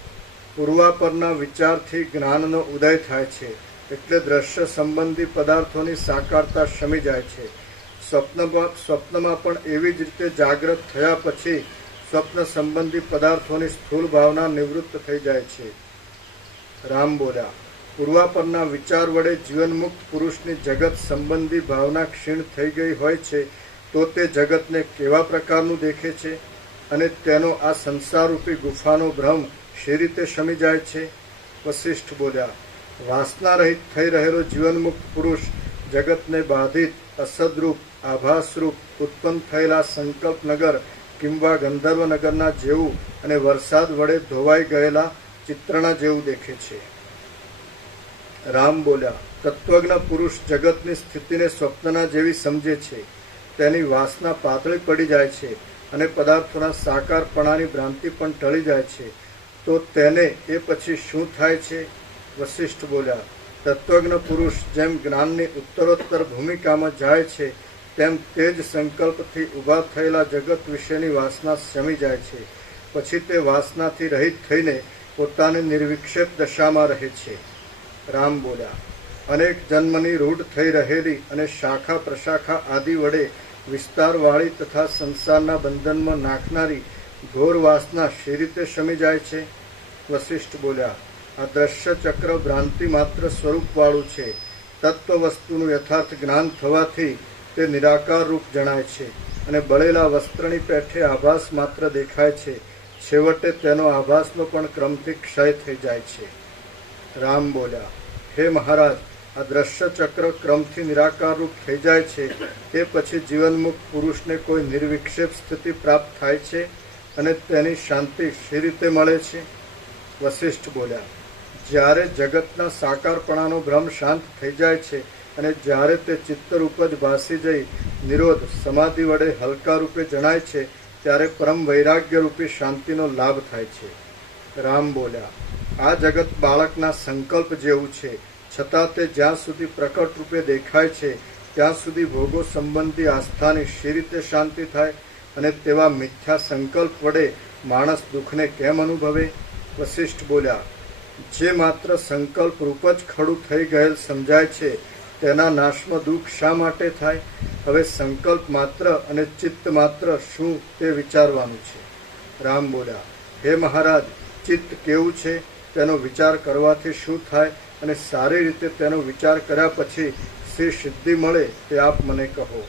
પૂર્વાપરના વિચારથી જ્ઞાનનો ઉદય થાય છે એટલે દ્રશ્ય સંબંધી પદાર્થોની સાકારતા શમી જાય છે. સ્વપ્નમાં પણ એવી જ રીતે જાગ્રત થયા પછી સ્વપ્ન સંબંધી પદાર્થોની સ્થૂળ ભાવના નિવૃત્ત થઈ જાય છે. રામ બોલ્યા, પૂર્વાપરના વિચાર વડે જીવનમુક્ત પુરુષની જગત સંબંધી ભાવના ક્ષીણ થઈ ગઈ હોય છે તો તે જગતને કેવા પ્રકારનું દેખે છે અને તેનો આ સંસારરૂપી ગુફાનો ભ્રમ શી રીતે શમી જાય છે? વસિષ્ઠ બોલ્યા, વાસના રહિત થઈ રહેલો જીવનમુક્ત પુરુષ જગતને બાધિત અસદરૂપ આભાસરૂપ ઉત્પન્ન થયેલા સંકલ્પનગર કિંવા ગંધર્વનગરના જેવું અને વરસાદ વડે ધોવાઈ ગયેલા ચિત્રના જેવું દેખે છે. રામ બોલ્યા, તત્વજ્ઞ પુરુષ જગતની સ્થિતિને સ્વપ્નના જેવી સમજે છે. તેની વાસના પાતળી પડી જાય છે અને પદાર્થોના સાકારપણાની ભ્રાંતિ પણ ટળી જાય છે. તો તેને એ પછી શું થાય છે? વસિષ્ઠ બોલ્યા, તત્વજ્ઞ પુરુષ જેમ જ્ઞાનની ઉત્તરોત્તર ભૂમિકામાં જાય છે તેમ તે જ સંકલ્પથી ઊભા થયેલા જગત વિશેની વાસના શમી જાય છે. પછી તે વાસનાથી રહિત થઈને પોતાની નિર્વિક્ષેપ દશામાં રહે છે. રામ બોલ્યા, અનેક જન્મની રૂઢ થઈ રહેલી અને શાખા પ્રશાખા આદિ વડે વિસ્તારવાળી તથા સંસારના બંધનમાં નાખનારી ઘોર વાસના શી રીતે શમી જાય છે? વસિષ્ઠ બોલ્યા, આ દ્રશ્ય ચક્ર ભ્રાંતિ માત્ર સ્વરૂપવાળું છે. તત્વ વસ્તુનું યથાર્થ જ્ઞાન થવાથી તે નિરાકાર રૂપ જણાય છે અને બળેલા વસ્ત્રની પેઠે આભાસ માત્ર દેખાય છે. છેવટે તેનો આભાસનો પણ ક્રમથી ક્ષય થઈ જાય છે. રામ બોલ્યા, હે મહારાજ, આ દ્રશ્ય ચક્ર ક્રમથી નિરાકાર રૂપ થઈ જાય છે તે પછી જીવનમુક્ત પુરુષને કોઈ નિર્વિક્ષેપ સ્થિતિ પ્રાપ્ત થાય છે અને તેની શાંતિ શી રીતે મળે છે? વસિષ્ઠ બોલ્યા, જ્યારે જગતના સાકારપણાનો ભ્રમ શાંત થઈ જાય છે અને જ્યારે તે ચિત્તરૂપ જ ભાસી જઈ નિરોધ સમાધિ વડે હલકા રૂપે જણાય છે ત્યારે પરમ વૈરાગ્ય રૂપી શાંતિનો લાભ થાય છે. રામ બોલ્યા, આ જગત બાળકના સંકલ્પ જેવું છે, છતાં તે જ્યાં સુધી પ્રકટ રૂપે દેખાય છે ત્યાં સુધી ભોગો સંબંધી આસ્થાની શી રીતે શાંતિ થાય અને તેવા મિથ્યા સંકલ્પ વડે માણસ દુઃખને કેમ અનુભવે? વસિષ્ઠ બોલ્યા, જે માત્ર સંકલ્પ રૂપ જ ખડું થઈ ગયેલ સમજાય છે તેના નાશમાં દુઃખ શા માટે થાય? હવે સંકલ્પ માત્ર અને ચિત્ત માત્ર શું તે વિચારવાનું છે. રામ બોલ્યા, હે મહારાજ, ચિત્ત કેવું છે તેનો વિચાર કરવાથી શું થાય અને સારી રીતે તેનો વિચાર કર્યા પછી શી સિદ્ધિ મળે તે આપ મને કહો.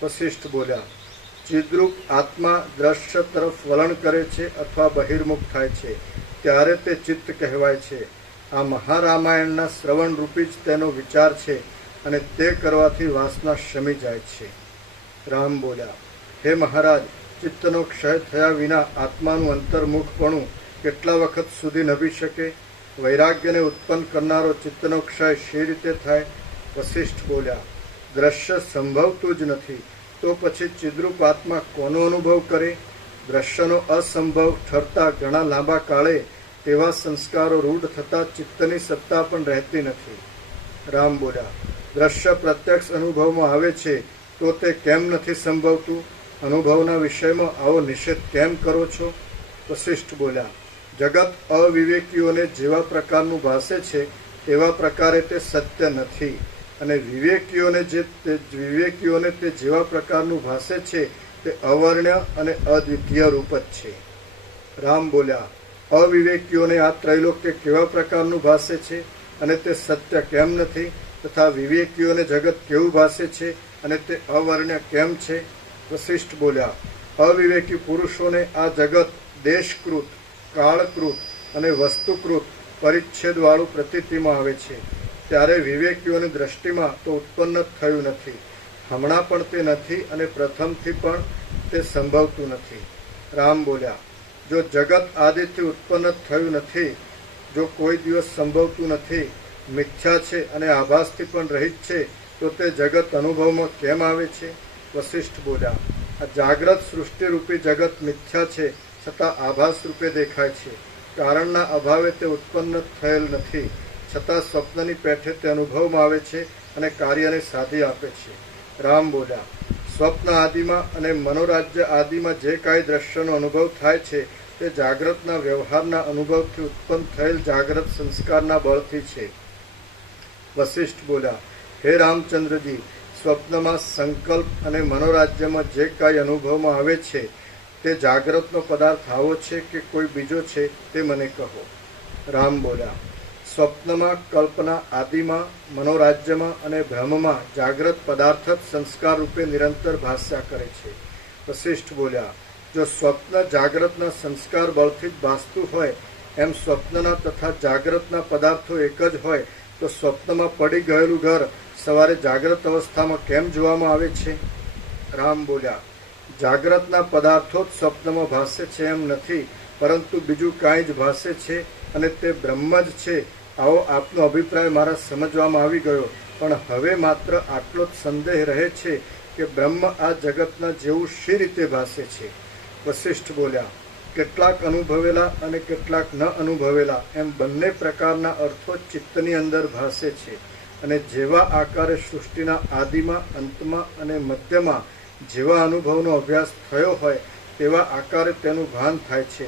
વસિષ્ઠ બોલ્યા, ચિદ્રૂપ આત્મા દ્રશ્ય તરફ વલણ કરે છે અથવા બહિર્મુખ થાય છે ત્યારે તે ચિત્ત કહેવાય છે. આ મહારામાયણના શ્રવણ રૂપી જ તેનો વિચાર છે અને તે કરવાથી વાસના શમી જાય છે. રામ બોલ્યા, હે મહારાજ, ચિત્તનો ક્ષય થયા વિના આત્માનું અંતર્મુખપણું કેટલા વખત સુધી નભી શકે? વૈરાગ્યને ઉત્પન્ન કરનારો ચિત્તનો ક્ષય શી રીતે થાય? વસિષ્ઠ બોલ્યા, દ્રશ્ય સંભવતું જ નથી તો પછી ચિદ્રૂપ આત્મા કોનો અનુભવ કરે? દ્રશ્યનો અસંભવ ઠરતા ઘણા લાંબા કાળે તેવા સંસ્કારો રૂઢ થતા ચિત્તની સત્તા પણ રહેતી નથી. રામ બોલ્યા, દ્રશ્ય પ્રત્યક્ષ અનુભવમાં આવે છે તો તે કેમ નથી સંભવતું? અનુભવના વિષયમાં આવો નિષેધ કેમ કરો છો? વસિષ્ઠ બોલ્યા, જગત અવિવેકીઓને જેવા પ્રકારનું ભાસે છે તેવા પ્રકારે તે સત્ય નથી અને વિવેકીઓને તે જેવા પ્રકારનું ભાસે છે તે અવર્ણ્ય અને અદ્વિતીય રૂપ જ છે. રામ બોલ્યા, અવિવેકીઓને આ ત્રૈલોક્ય કેવા પ્રકારનું ભાસે છે અને તે સત્ય કેમ નથી તથા વિવેકીઓને જગત કેવું ભાસે છે અને તે અવર્ણ્ય કેમ છે? વસિષ્ઠ બોલ્યા, અવિવેકી પુરુષોને આ જગત દેશકૃત, કાળકૃત અને વસ્તુકૃત પરિચ્છેદવાળું પ્રતીતિમાં આવે છે ત્યારે વિવેકીઓની દ્રષ્ટિમાં તો ઉત્પન્ન જ થયું નથી, હમણાં પણ તે નથી અને પ્રથમથી પણ તે સંભવતું નથી. રામ બોલ્યા, જો જગત આદિથી ઉત્પન્ન જ થયું નથી, જો કોઈ દિવસ સંભવતું નથી, મિથ્યા છે અને આભાસથી પણ રહિત છે તો તે જગત અનુભવમાં કેમ આવે છે? વશિષ્ઠ બોલ્યા, આ જાગ્રત સૃષ્ટિ રૂપી જગત મિથ્યા છે, છતાં આભાસ રૂપે દેખાય છે. કારણના અભાવે તે ઉત્પન્ન થયેલ નથી, છતાં સ્વપ્નની પેઠે તે અનુભવમાં આવે છે અને કાર્યને સાધી આપે છે. રામ બોલ્યા, સ્વપ્ન આદિમાં અને મનોરાજ્ય આદિમાં જે કાંઈ દ્રશ્યનો અનુભવ થાય છે તે જાગ્રતના વ્યવહારના અનુભવથી ઉત્પન્ન થયેલ જાગ્રત સંસ્કારના બળથી છે. વશિષ્ઠ બોલ્યા, હે રામચંદ્રજી, સ્વપ્નમાં સંકલ્પ અને મનોરાજ્યમાં જે કાંઈ અનુભવમાં આવે છે તે જાગ્રતનો પદાર્થ આવો છે કે કોઈ બીજો છે તે મને કહો. રામ બોલ્યા, સ્વપ્નમાં, કલ્પના આદિમાં, મનોરાજ્યમાં અને ભ્રમમાં જાગ્રત પદાર્થ જ સંસ્કાર રૂપે નિરંતર ભાસ્યા કરે છે. વશિષ્ઠ બોલ્યા, જો સ્વપ્ન જાગ્રતના સંસ્કાર બળથી જ ભાસતું હોય, એમ સ્વપ્નના તથા જાગ્રતના પદાર્થો એક જ હોય, તો સ્વપ્નમાં પડી ગયેલું ઘર સવારે જાગ્રત અવસ્થામાં કેમ જોવામાં આવે છે? રામ બોલ્યા, જાગ્રતના પદાર્થો જ સ્વપ્નમાં ભાસે છે એમ નથી, પરંતુ બીજું કાંઈ જ ભાસે છે અને તે બ્રહ્મ જ છે. આવો આપનો અભિપ્રાય મારા સમજવામાં આવી ગયો, પણ હવે માત્ર આટલો જ સંદેહ રહે છે કે બ્રહ્મ આ જગતના જેવું શી રીતે ભાસે છે? વશિષ્ઠ બોલ્યા, કેટલાક અનુભવેલા અને કેટલાક ન અનુભવેલા એમ બંને પ્રકારના અર્થો ચિત્તની અંદર ભાસે છે, અને જેવા આકારે સૃષ્ટિના આદિમાં, અંતમાં અને મધ્યમાં જેવા અનુભવનો અભ્યાસ થયો હોય તેવા આકારે તેનું ભાન થાય છે.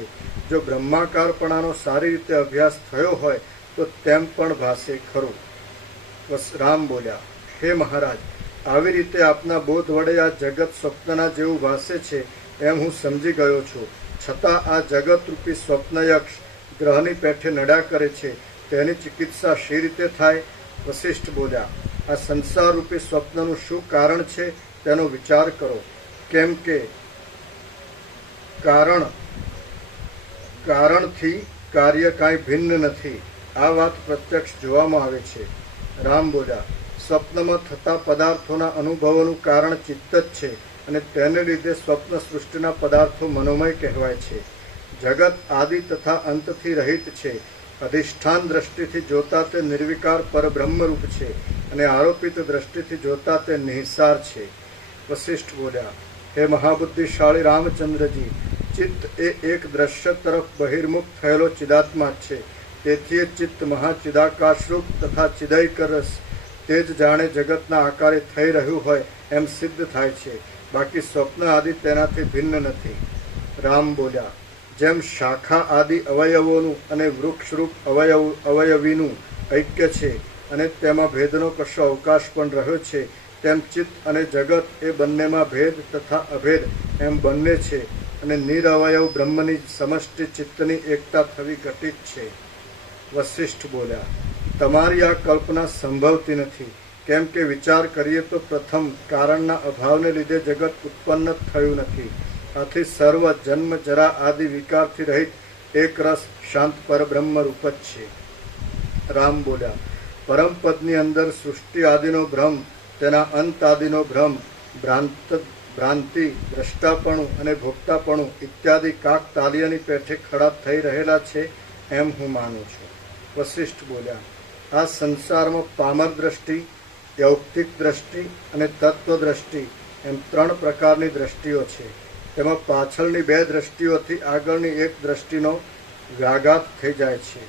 જો બ્રહ્માકારપણાનો સારી રીતે અભ્યાસ થયો હોય તો તેમ પણ ભાસે ખરું. રામ બોલ્યા, હે મહારાજ, આવી રીતે આપના બોધ વડે આ જગત સ્વપ્નના જેવું ભાસે છે એમ હું સમજી ગયો છું, છતાં આ જગત રૂપી સ્વપ્નયક્ષ ગ્રહની પેઠે નડ્યા કરે છે, તેની ચિકિત્સા શી રીતે થાય? વશિષ્ઠ બોલ્યા, આ સંસાર રૂપી સ્વપ્નનું શું કારણ છે તેનો વિચાર કરો, કેમ કે કારણથી કાર્ય કાંઈ ભિન્ન નથી. આ વાત પ્રત્યક્ષ જોવામાં આવે છે. રામ બોલ્યા, સ્વપ્નમાં થતા પદાર્થોના અનુભવોનું કારણ ચિત્ત જ છે, અને તેને લીધે સ્વપ્ન સૃષ્ટિના પદાર્થો મનોમય કહેવાય છે. જગત આદિ તથા અંતથી રહિત છે. અધિષ્ઠાન દ્રષ્ટિથી જોતા તે નિર્વિકાર પરબ્રહ્મરૂપ છે, અને આરોપિત દ્રષ્ટિથી જોતા તે નિહિસાર છે. વશિષ્ઠ બોલ્યા, હે મહાબુદ્ધિશાળી રામચંદ્રજી, ચિત્ત એ એક દ્રશ્ય તરફ બહિર્મુખ થયેલો ચિદાત્મા છે. તેથી એ ચિત્ત મહાચિદાકાશરૂપ તથા ચિદૈકર રસ તે જ જાણે જગતના આકારે થઈ રહ્યું હોય એમ સિદ્ધ થાય છે. બાકી સ્વપ્ન આદિ તેનાથી ભિન્ન નથી. રામ બોલ્યા, જેમ શાખા આદિ અવયવોનું અને વૃક્ષરૂપ અવયવીનું ઐક્ય છે અને તેમાં ભેદનો કશો અવકાશ પણ રહ્યો છે, તેમ ચિત્ત અને જગત એ બંનેમાં ભેદ તથા અભેદ એમ બંને છે, અને નિરવયવ બ્રહ્મની સમષ્ટિ ચિત્તની એકતા થવી ઘટિત છે. વશિષ્ઠ બોલ્યા, તમારી આ કલ્પના સંભવતી નથી, કેમ કે વિચાર કરીએ તો પ્રથમ કારણના અભાવને લીધે જગત ઉત્પન્ન થયું નથી. આથી સર્વ જન્મ જરા આદિ વિકારથી રહિત એક રસ શાંત પરબ્રહ્મ રૂપ જ છે. રામ બોલ્યા, પરમપદની અંદર સૃષ્ટિ આદિનો ભ્રમ, તેના અંત આદિનો ભ્રમ, ભ્રાંતિ, દ્રષ્ટાપણું અને ભોગતાપણું ઇત્યાદિ કાક તાલિયાની પેઠે ખડા થઈ રહેલા છે એમ હું માનું છું. વશિષ્ઠ બોલ્યા, આ સંસારમાં પામર દ્રષ્ટિ, યૌક્તિક દ્રષ્ટિ અને તત્વ દ્રષ્ટિ એમ 3 પ્રકારની દ્રષ્ટિઓ છે. તેમાં પાછળની 2 દ્રષ્ટિઓથી આગળની એક દ્રષ્ટિનો વ્યાઘાત થઈ જાય છે.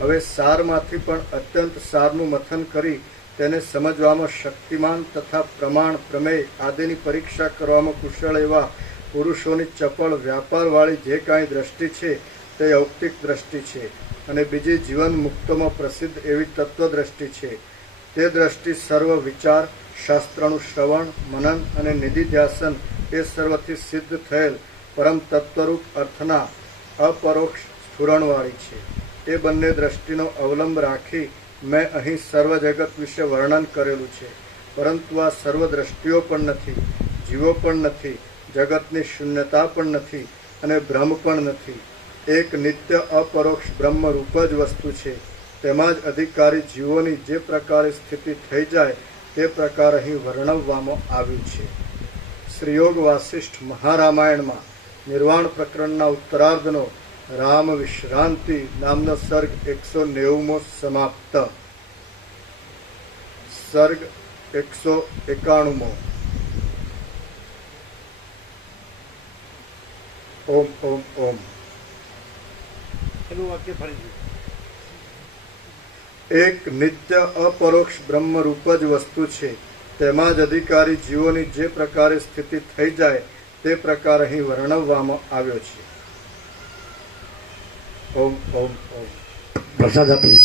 હવે સારમાંથી પણ અત્યંત સારનું મથન કરી તેને સમજવામાં શક્તિમાન તથા પ્રમાણ, પ્રમેય આદિની પરીક્ષા કરવામાં કુશળ એવા પુરુષોની ચપળ વ્યાપારવાળી જે કાંઈ દ્રષ્ટિ છે તે યૌક્તિક દ્રષ્ટિ છે, અને બીજી જીવન મુક્તોમાં પ્રસિદ્ધ એવી તત્વદ્રષ્ટિ છે. તે દ્રષ્ટિ સર્વ વિચાર, શાસ્ત્રનું શ્રવણ, મનન અને નિધિધ્યાસન એ સર્વથી સિદ્ધ થયેલ પરમ તત્વરૂપ અર્થના અપરોક્ષ સ્ફુરણવાળી છે. એ બંને દ્રષ્ટિનો અવલંબ રાખી મેં અહીં સર્વ જગત વિશે વર્ણન કરેલું છે. પરંતુ આ સર્વ દ્રષ્ટિઓ પણ નથી, જીવો પણ નથી, જગતની શૂન્યતા પણ નથી અને ભ્રમ પણ નથી. એક નિત્ય અપરોક્ષ બ્રહ્મ રૂપ જ વસ્તુ છે. તેમાં જ અધિકારી જીવોની જે પ્રકારે સ્થિતિ થઈ જાય તે પ્રકાર અહીં વર્ણવવામાં આવ્યું છે. શ્રીયોગ વાસિષ્ઠ મહારામાયણમાં નિર્વાણ પ્રકરણના ઉત્તરાર્ધનો રામ વિશ્રાંતિ નામનો સર્ગ 190મો સમાપ્ત. સર્ગ 191મો. ઓમ ઓમ ઓમ. એનું વાક્ય ફરીથી. એક નિત્ય અપરોક્ષ બ્રહ્મરૂપ જ વસ્તુ છે. તેમાં જ અધિકારી જીવોની જે પ્રકારે સ્થિતિ થઈ જાય તે પ્રકાર અહીં વર્ણવવામાં આવ્યો છે. ઓમ ઓમ ઓમ. પ્રસાદ આપીએ.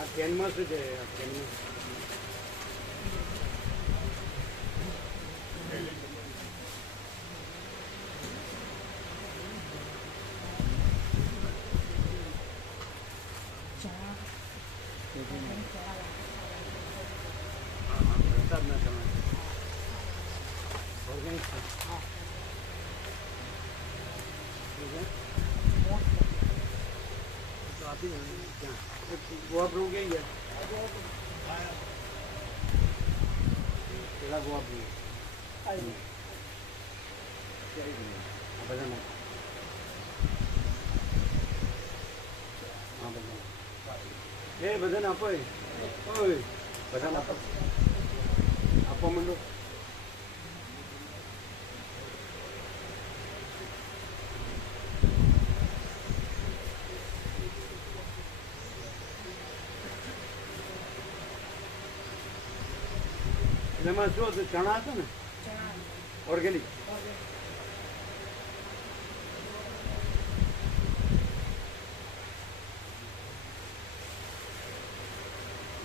આ કેનમાં શું છે? આ કેનમાં પ્રસાદના સમય ઓર્ગેનિક છે. તો આપી દે ત્યાં. ગોવા પ્રભુ ક્યાં ગયા? પેલા ગોવા પ્રભુ આ બધા ના. હા બધા એ બધાને આપો. ઓય બધાને આપો. આપો માંડો. એમાં શું હતું? ચણા હતા ને? ઓર્ગેનિક.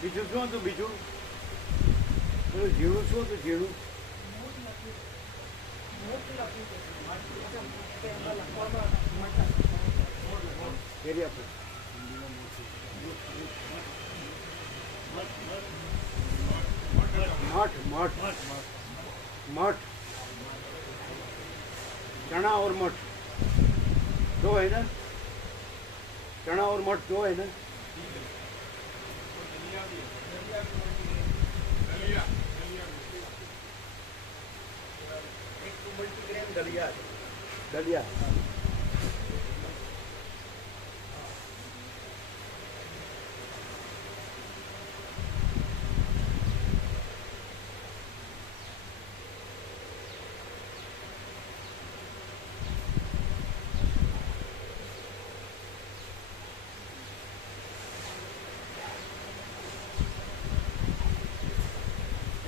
બીજું શું હતું? બીજું પેલું ઝીણું શું હતું? ઝીણું કેરી આપો. मठ मठ मठ चना और मठ दो है ना? चना और मठ दो है ना? दलिया दलिया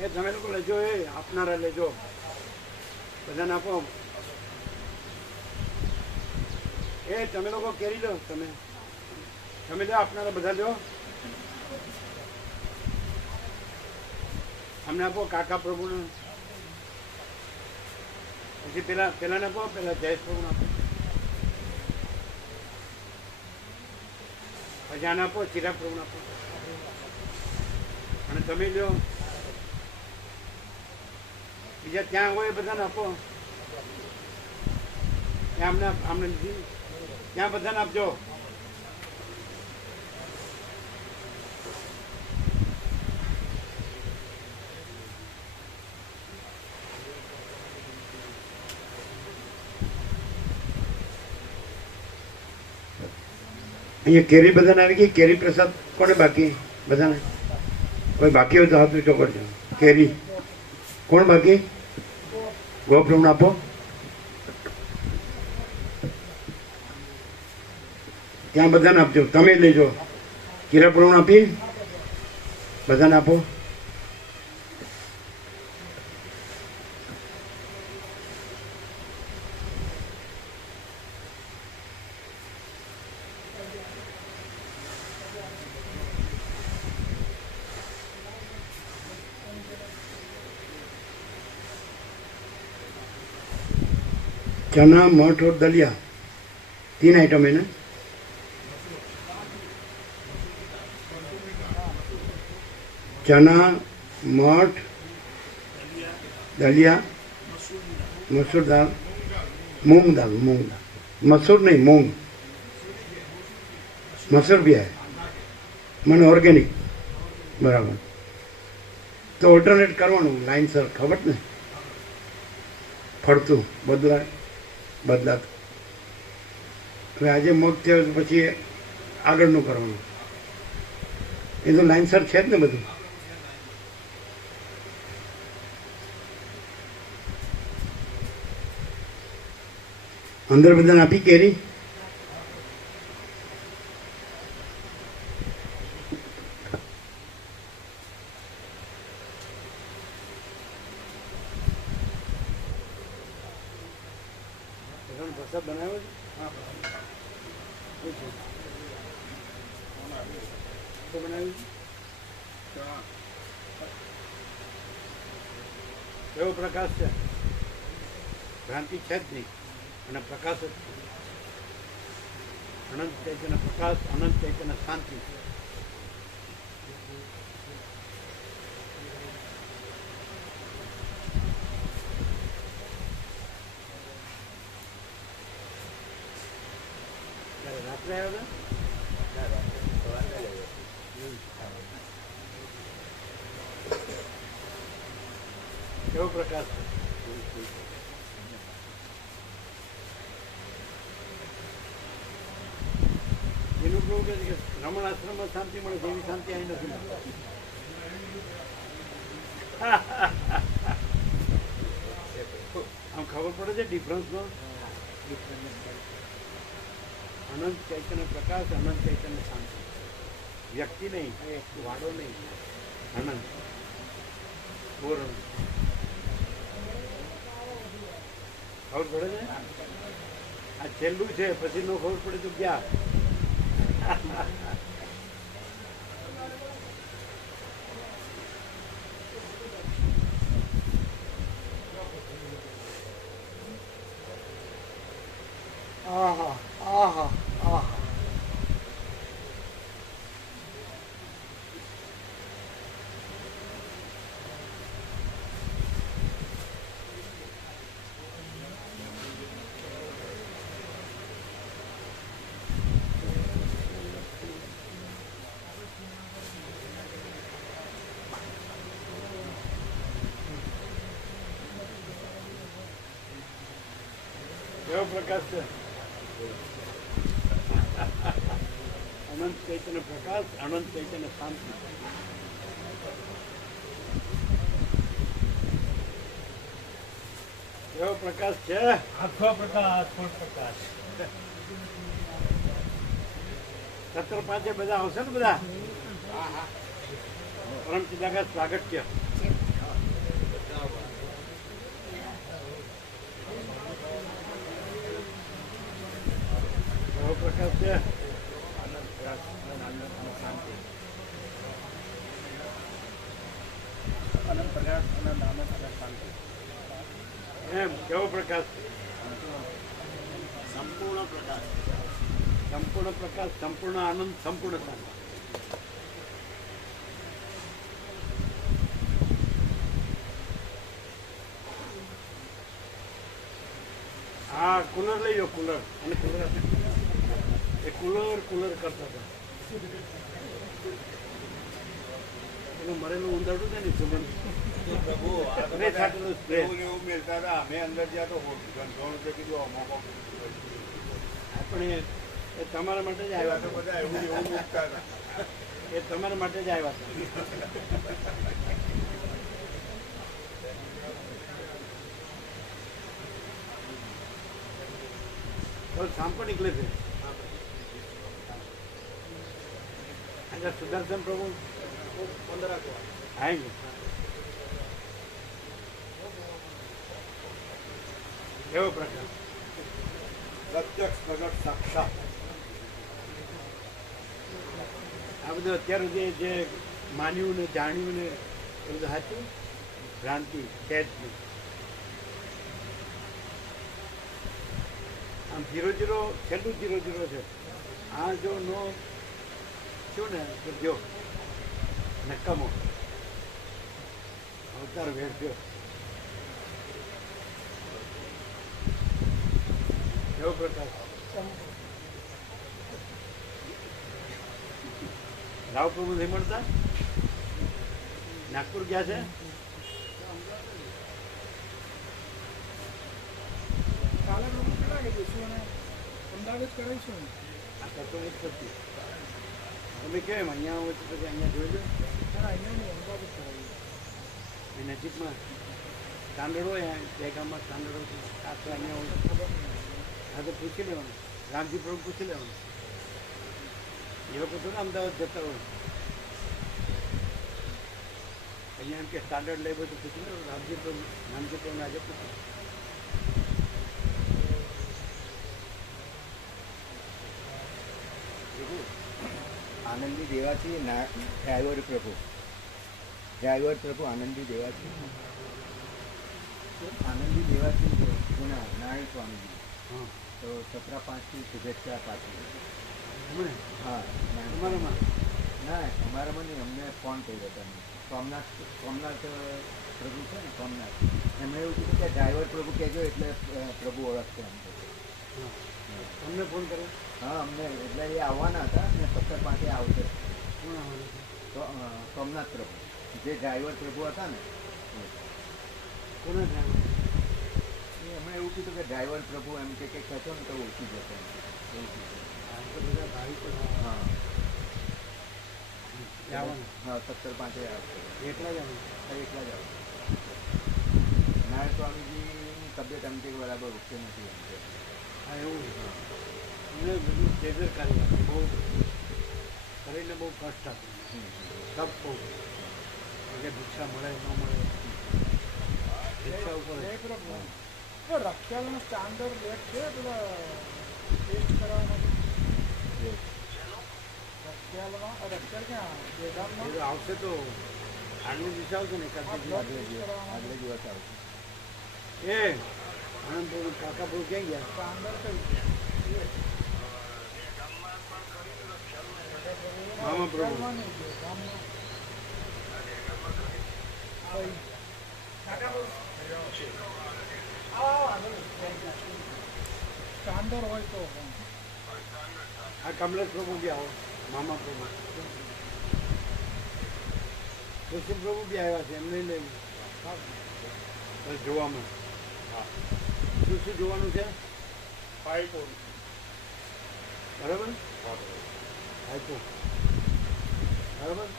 એ તમે લોકો લેજો. એ આપનારા લેજો. બધાને આપો. એ તમે લોકો કેરી લો. તમે લો. આપનારા બધા લો. અમને આપો. કાકા પ્રભુને. પછી પેલાને આપો. પેલા જયેશ પ્રભુને આપો. પછી આને આપો. ચિરાગ પ્રભુને આપો. અને તમે લો. બીજા ત્યાં હોય બધાને આપો. ત્યાં અમને ત્યાં બધાને આપજો. અહીંયા કેરી બધાને આવી ગઈ. કેરી પ્રસાદ કોને બાકી? બધાને. કોઈ બાકી હોય તો હાથ ઊંચો કરજો. કેરી કોણ બાકી? ગોપ્રભુને આપો. ત્યાં બધાને આપજો. તમે લેજો. કીરા પ્રભુને આપી બધાને આપો. चना मठ और दलिया 3 आइटम है ना? चना मठ दलिया मसूर दाल मूंग दाल मसूर नहीं मूंग मसूर भी है मन ऑर्गेनिक बराबर તો ઓલ્ટરનેટ કરવાનું લાઈનસર, ખબર ને, ફરતું બદલાતું. હવે આજે મોત થયો પછી આગળનું કરવાનું, એ તો લાઈનસર છે જ ને બધું. અંદર બધાને આપી કેરી. પ્રસાદ બનાવ્યો છે, બનાવ્યું એવો પ્રકાશ છે, ભ્રાંતિ છે જ નહીં, અને પ્રકાશ જ છે. અનંત ચૈતન્ય પ્રકાશ, અનંત ચૈતન્ય શાંતિ. રાત્રે આવ્યો કેવો પ્રકાશ છે. એનું કેવું કે રમણ આશ્રમમાં શાંતિ મળે છે, એવી શાંતિ અહીં નથી મળતી. આમ ખબર પડે છે ડિફરન્સનો. અનંત ચૈતન્ય પ્રકાશ, અનંત ચૈતન્ય શાંતિ. વ્યક્તિ નહીં, વાડો નહીં, અનંત પૂર્ણ. ખબર પડે છે? આ છેલ્લું છે, પછી નો ખબર પડે તો ક્યાં. આહા આહા આહા. કેવો પ્રકાશ છે. અનંત ચૈતન્ય પ્રકાશ, અનંત ચૈતન્ય શાંતિ. કેવો પ્રકાશ છે. આખો પ્રકાશ, પૂર્ણ પ્રકાશ. સત્ર પાંચે બધા આવશે ને બધા. પરમ ચિદાકાશ પ્રાગટ્ય. કેવો પ્રકાશ છે. અનંત પ્રકાશ, અનંત આનંદ અને શાંતિ. એમ કેવો પ્રકાશ. સંપૂર્ણ પ્રકાશ, સંપૂર્ણ પ્રકાશ, સંપૂર્ણ આનંદ, સંપૂર્ણ શાંતિ. હા, કુલર લઈ જાઓ, કુલર. અને કુલર એ કુલર કરતા હતા. એનું મરેલું ઊંધાડું છે ને સુગંધ. પ્રભુ સ્પ્રે છાંટેલું સ્પ્રે. ઉમેરતા હતા. અમે અંદર ગયા તો ઘણું કીધું મોકો આપણે એ તમારા માટે જ આવ્યા હતા. બધા એવું મૂકતા હતા. એ તમારા માટે જ આવ્યા હતા. तो शाम को निकले थे. अच्छा, सुदर्शन प्रभु 15 को आएंगे. કેવો પ્રકાશ. પ્રત્યક્ષ પ્રગટ સાક્ષાત. આ બધું અત્યાર સુધી જે માન્યું ને જાણ્યું ને એ બધું સાચું. ભ્રાંતિ છે જ નહીં. આમ 0-0 છેલ્લું 0-0 છે. આ જો નો શું ને તો જો નકામો અવતાર વેઠ્યો. કેવો પ્રકાશ. રાવ પ્રભુ નહીં મળતા. નાગપુર ગયા છે? કાલે લોકો કેટલા કે જઈશું અને અમદાવાદ જ કરાવીશું. આ કરતો એક પછી તમે કેમ અહીંયા આવો છો પછી અહીંયા જોઈ લો. અહીંયા નહીં, અમદાવાદ જ કરાવીશું. એ નજીકમાં સ્ટાન્ડર્ડ હોય બે ગામમાં સ્ટાન્ડર્ડ હોય આ તો અહીંયા હોય. ખબર નહીં. હા તો પૂછી લેવાનું, રામજી પ્રભુ પૂછી લેવાનું. એ લોકો તો અમદાવાદ જતા હોય અહીંયા એમ કે સ્ટાન્ડર્ડ લઈ બધું પૂછી લેવાનું. રામજી પ્રભુ આજે પૂછ્યું. આનંદી દેવાથી ડ્રાઈવર પ્રભુ આનંદી દેવાથી જૂના નારાયણ સ્વામીજી હા તો 17/5 શુભેચ્છા પાછી. હમણે હા તમારામાં ના અમારામાં નહીં, અમને ફોન કર્યો હતો એમને. સોમનાથ પ્રભુ છે ને, સોમનાથ, એમણે એવું કીધું કે ડ્રાઈવર પ્રભુ કહેજો એટલે પ્રભુ ઓળખશે એમ. હા તમને ફોન કર્યો? હા અમને એટલે એ આવવાના હતા ને 17/5 આવશે. કોણ આવવાનું છે? તો સોમનાથ પ્રભુ જે ડ્રાઈવર પ્રભુ હતા ને કોને ડ્રાઈવર? એમણે એવું કીધું કે ડ્રાઈવર પ્રભુ એમ કે કંઈક કહેશો ને તો ઓળખી જશે એમ. એવું કીધું. આ તો બધા ભાવિકો હા આવવાનું. હા 17/5 આવશે. એકલા જ આવવાનું. એકલા જ આવશે. નારાયણ સ્વામીજીની તબિયત એમ કે બરાબર ઓકે નથી એમ કે. હા એવું મને બધું બેદરકારી હતી બહુ, શરીરને બહુ કષ્ટ હતું. તપ બહુ કે ભિક્ષા મળે ન મળે, ભિક્ષા ઉપર જ. તો રખિયાલનો સ્ટાન્ડર્ડ લેટ છે પેલા ટેસ્ટ કરાવવા માટે. રખિયાલ ક્યાં બેગામમાં એ તો આવશે તો આગલે દિવસે આવશે ને એકાદ દિવસ. આગલે દિવસ આવશે. એ આનંદપુર કાકાપુર ક્યાં ગયા? સ્ટાન્ડર્ડ કઈ મામા પ્રભુ. રખિયાલમાં નહીં ગયો ગામમાં. સ્ટાન્ડર્ડ હોય તો આ કમલેશ પ્રભુ બી આવો, મામા પ્રભુ. કૃષ્ણ પ્રભુ બી આવ્યા છે, એમને લઈ જોવામાં. શું શું જોવાનું છે? બરાબર આપ્યો બરાબર.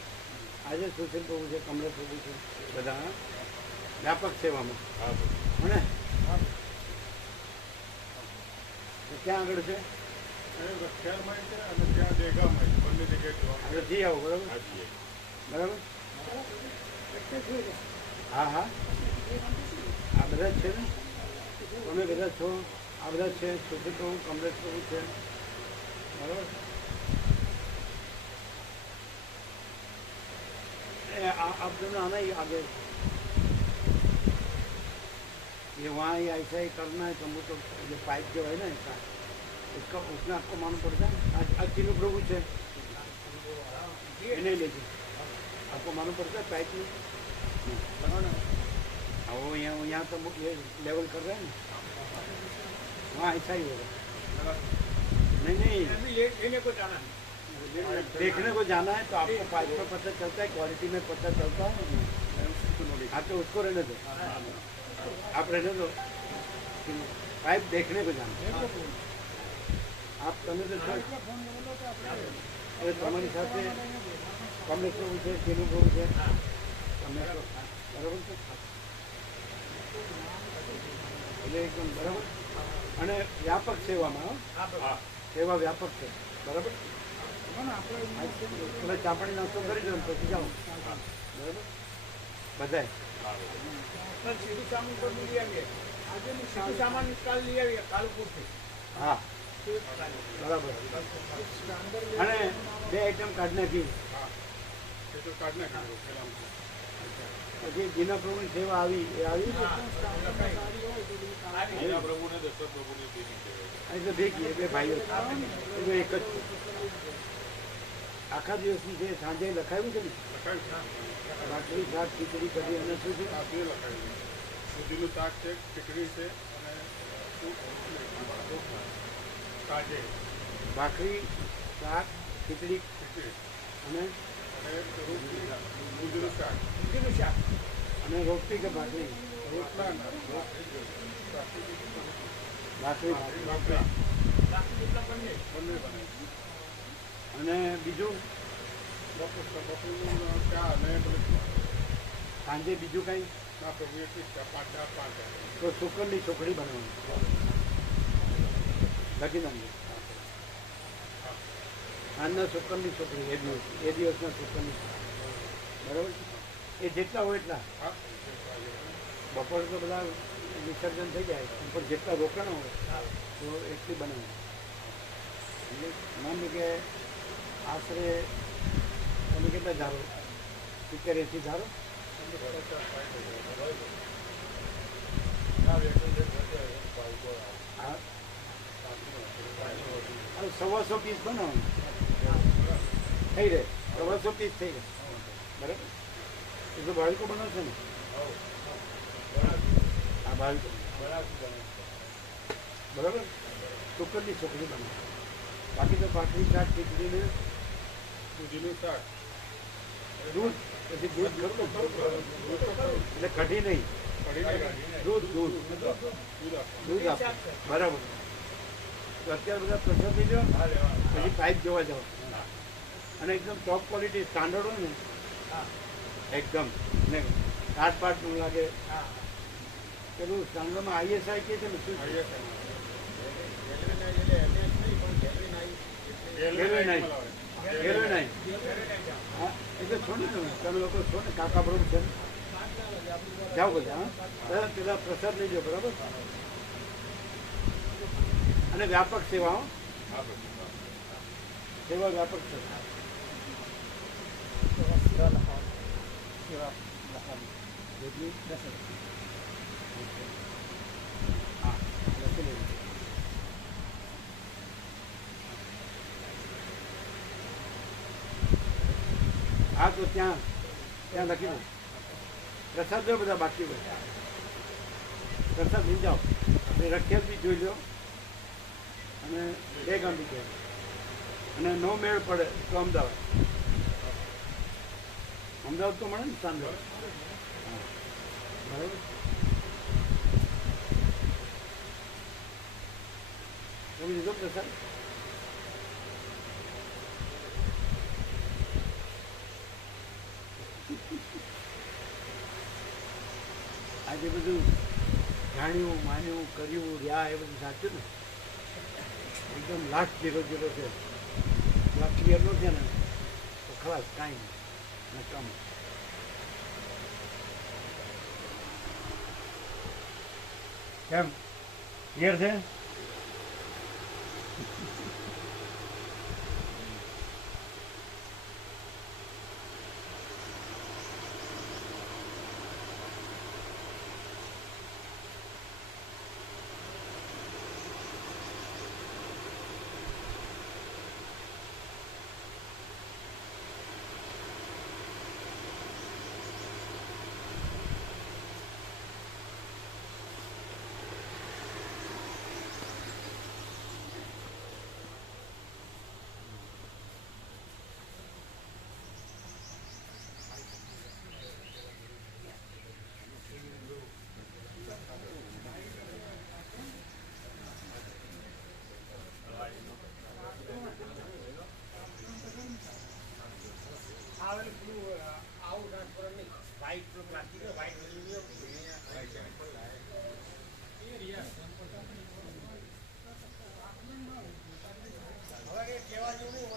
આજે સુશીલ પ્રભુ છે, કમલેશ પ્રભુ છે, બધા વ્યાપક સેવામાં. મને ક્યાં આગળ છે? આપણે જઈ આવો બરાબર. બરાબર હા હા આ બધા જ છે ને, તમે બધા છો, આ બધા જ છે. સુશીલ પ્રભુ, કમલેશ પ્રભુ છે, બરાબર. आप दोनों आना ही आगे, ये वहाँ ही ऐसा ही करना है. तुम तो ये पाइप जो है ना इसका, उसका उसमें आपको मालूम पड़ता है. आज तीनों प्रभु से नहीं लेते, आपको मालूम पड़ता है पाइप में. वो यहाँ तो ये लेवल कर रहे हैं ना, वहाँ ऐसा ही होगा. नहीं लेने को जाना है, देखने को जाना है तो आपको पाइप पर पता चलता है, क्वालिटी में पता चलता है. आप तो उसको रहने दो, आप रहने दो. पाइप देखने को जाना है. आप તમે તો છો હવે તમારી સાથે કમલેશ પ્રભુ છે, કેનું પ્રભુ છે, તમે બરાબર છે એટલે એકદમ બરાબર. અને વ્યાપક સેવામાં સેવા વ્યાપક છે બરાબર. તમે ચા પાણી નાસ્તો કરી દો પછી જાઓ બરાબર. બધાય સીધું સામાન પર લઈ આવીએ. આજે સીધું સામાન કાલ લઈ આવીએ, કાલ પૂરતી. હા બરાબર. અને બે આઈટમ કાઢી નાખી. પછી જીના પ્રભુની સેવા આવી એ આવી અહીં તો ભેગી એ બે ભાઈઓ એ એક જ છે. આખા દિવસની જે સાંજે લખાયું છે ને, ભાખરી શાક ખીચડી કઢી અને શું છે? દૂધીનું શાક છે, ખીચડી છે અને ભાખરી શાક ખીચડી અને દૂધનું શાક દૂધીનું શાક અને રોટલી કે ભાખરી? રોટલા ભાખરી. લાકડા લાકડી જેટલા બંને બંને બને. અને બીજું બપોરનું ચા અને પેલું સાંજે બીજું કંઈ? ના પ્રભુ એટલી જ ચા 5 તો સુકરની ચોકડી બનાવવાની લખી નાખજો. સાંજના સુકરની ચોકડી એ દિવસના સુકરની બરાબર છે. એ જેટલા હોય એટલા. હા બપોર તો બધા વિસર્જન થઈ જાય પણ જેટલા રોકાણ હોય તો એટલી બનાવે. માની કે આશરે તમે કેટલા ધારો? 70-80 ધારો? હા, 125 પીસ બનાવવાનું થઈ રહે. 125 પીસ થઈ રહે. બરાબર. એ તો ભાવિકો બનાવશે ને? હા, ભાવિકો. બરાબર. સુકરની ચોકડી બનાવે. બાકી તો ભાખરી, શાક, ખીચડીને દૂધીનું શાક દૂધ. પછી દૂધ ખરું એટલે કઢી નહીં, કઢી નહીં, દૂધ. દૂધ આપવાનું. દૂધ આપો. બરાબર. તો અત્યારે બધા પ્રસાદ લઈ જાઓ, પછી પાઇપ જોવા જાઓ અને એકદમ ટોપ ક્વોલિટી સ્ટાન્ડર્ડ હોય ને એકદમ ને કાટપાટનું લાગે. પેલું સ્ટાન્ડર્ડમાં આઈએસઆઈ કે છે ને શું? ગેલવેનાઇઝ. હા, એ તો છો ને તમે લોકો છો ને, કાકા પ્રભુ છે ને, જાઓ બધા. હા, પેલા પ્રસાદ લઈ જાઓ. બરાબર. અને વ્યાપક સેવાઓ, સેવા વ્યાપક છે. હા, લખી લેજો. હા, તો ત્યાં લખી દો. પ્રસાદ જો બધા બાકી હોય પ્રસાદ લઈ જાઓ. આપણે રખિયાલ બી જોઈ લો અને બે ગામ બી જોઈ લો. અને નો મેળ પડે તો અમદાવાદ તો મળે ને સાંજે. બરાબર. તમે લીધો પ્રસાદ? આજે બધું જાણ્યું, માન્યું, કર્યું, રહ્યા એ બધું સાચું ને? એકદમ લાસ્ટ 0 છે. ક્લિયર નો છે ને તો ખલાસ, કાંઈ નહીં કમ. કેમ ક્લિયર છે? હવે કહેવા જેવું નહીં.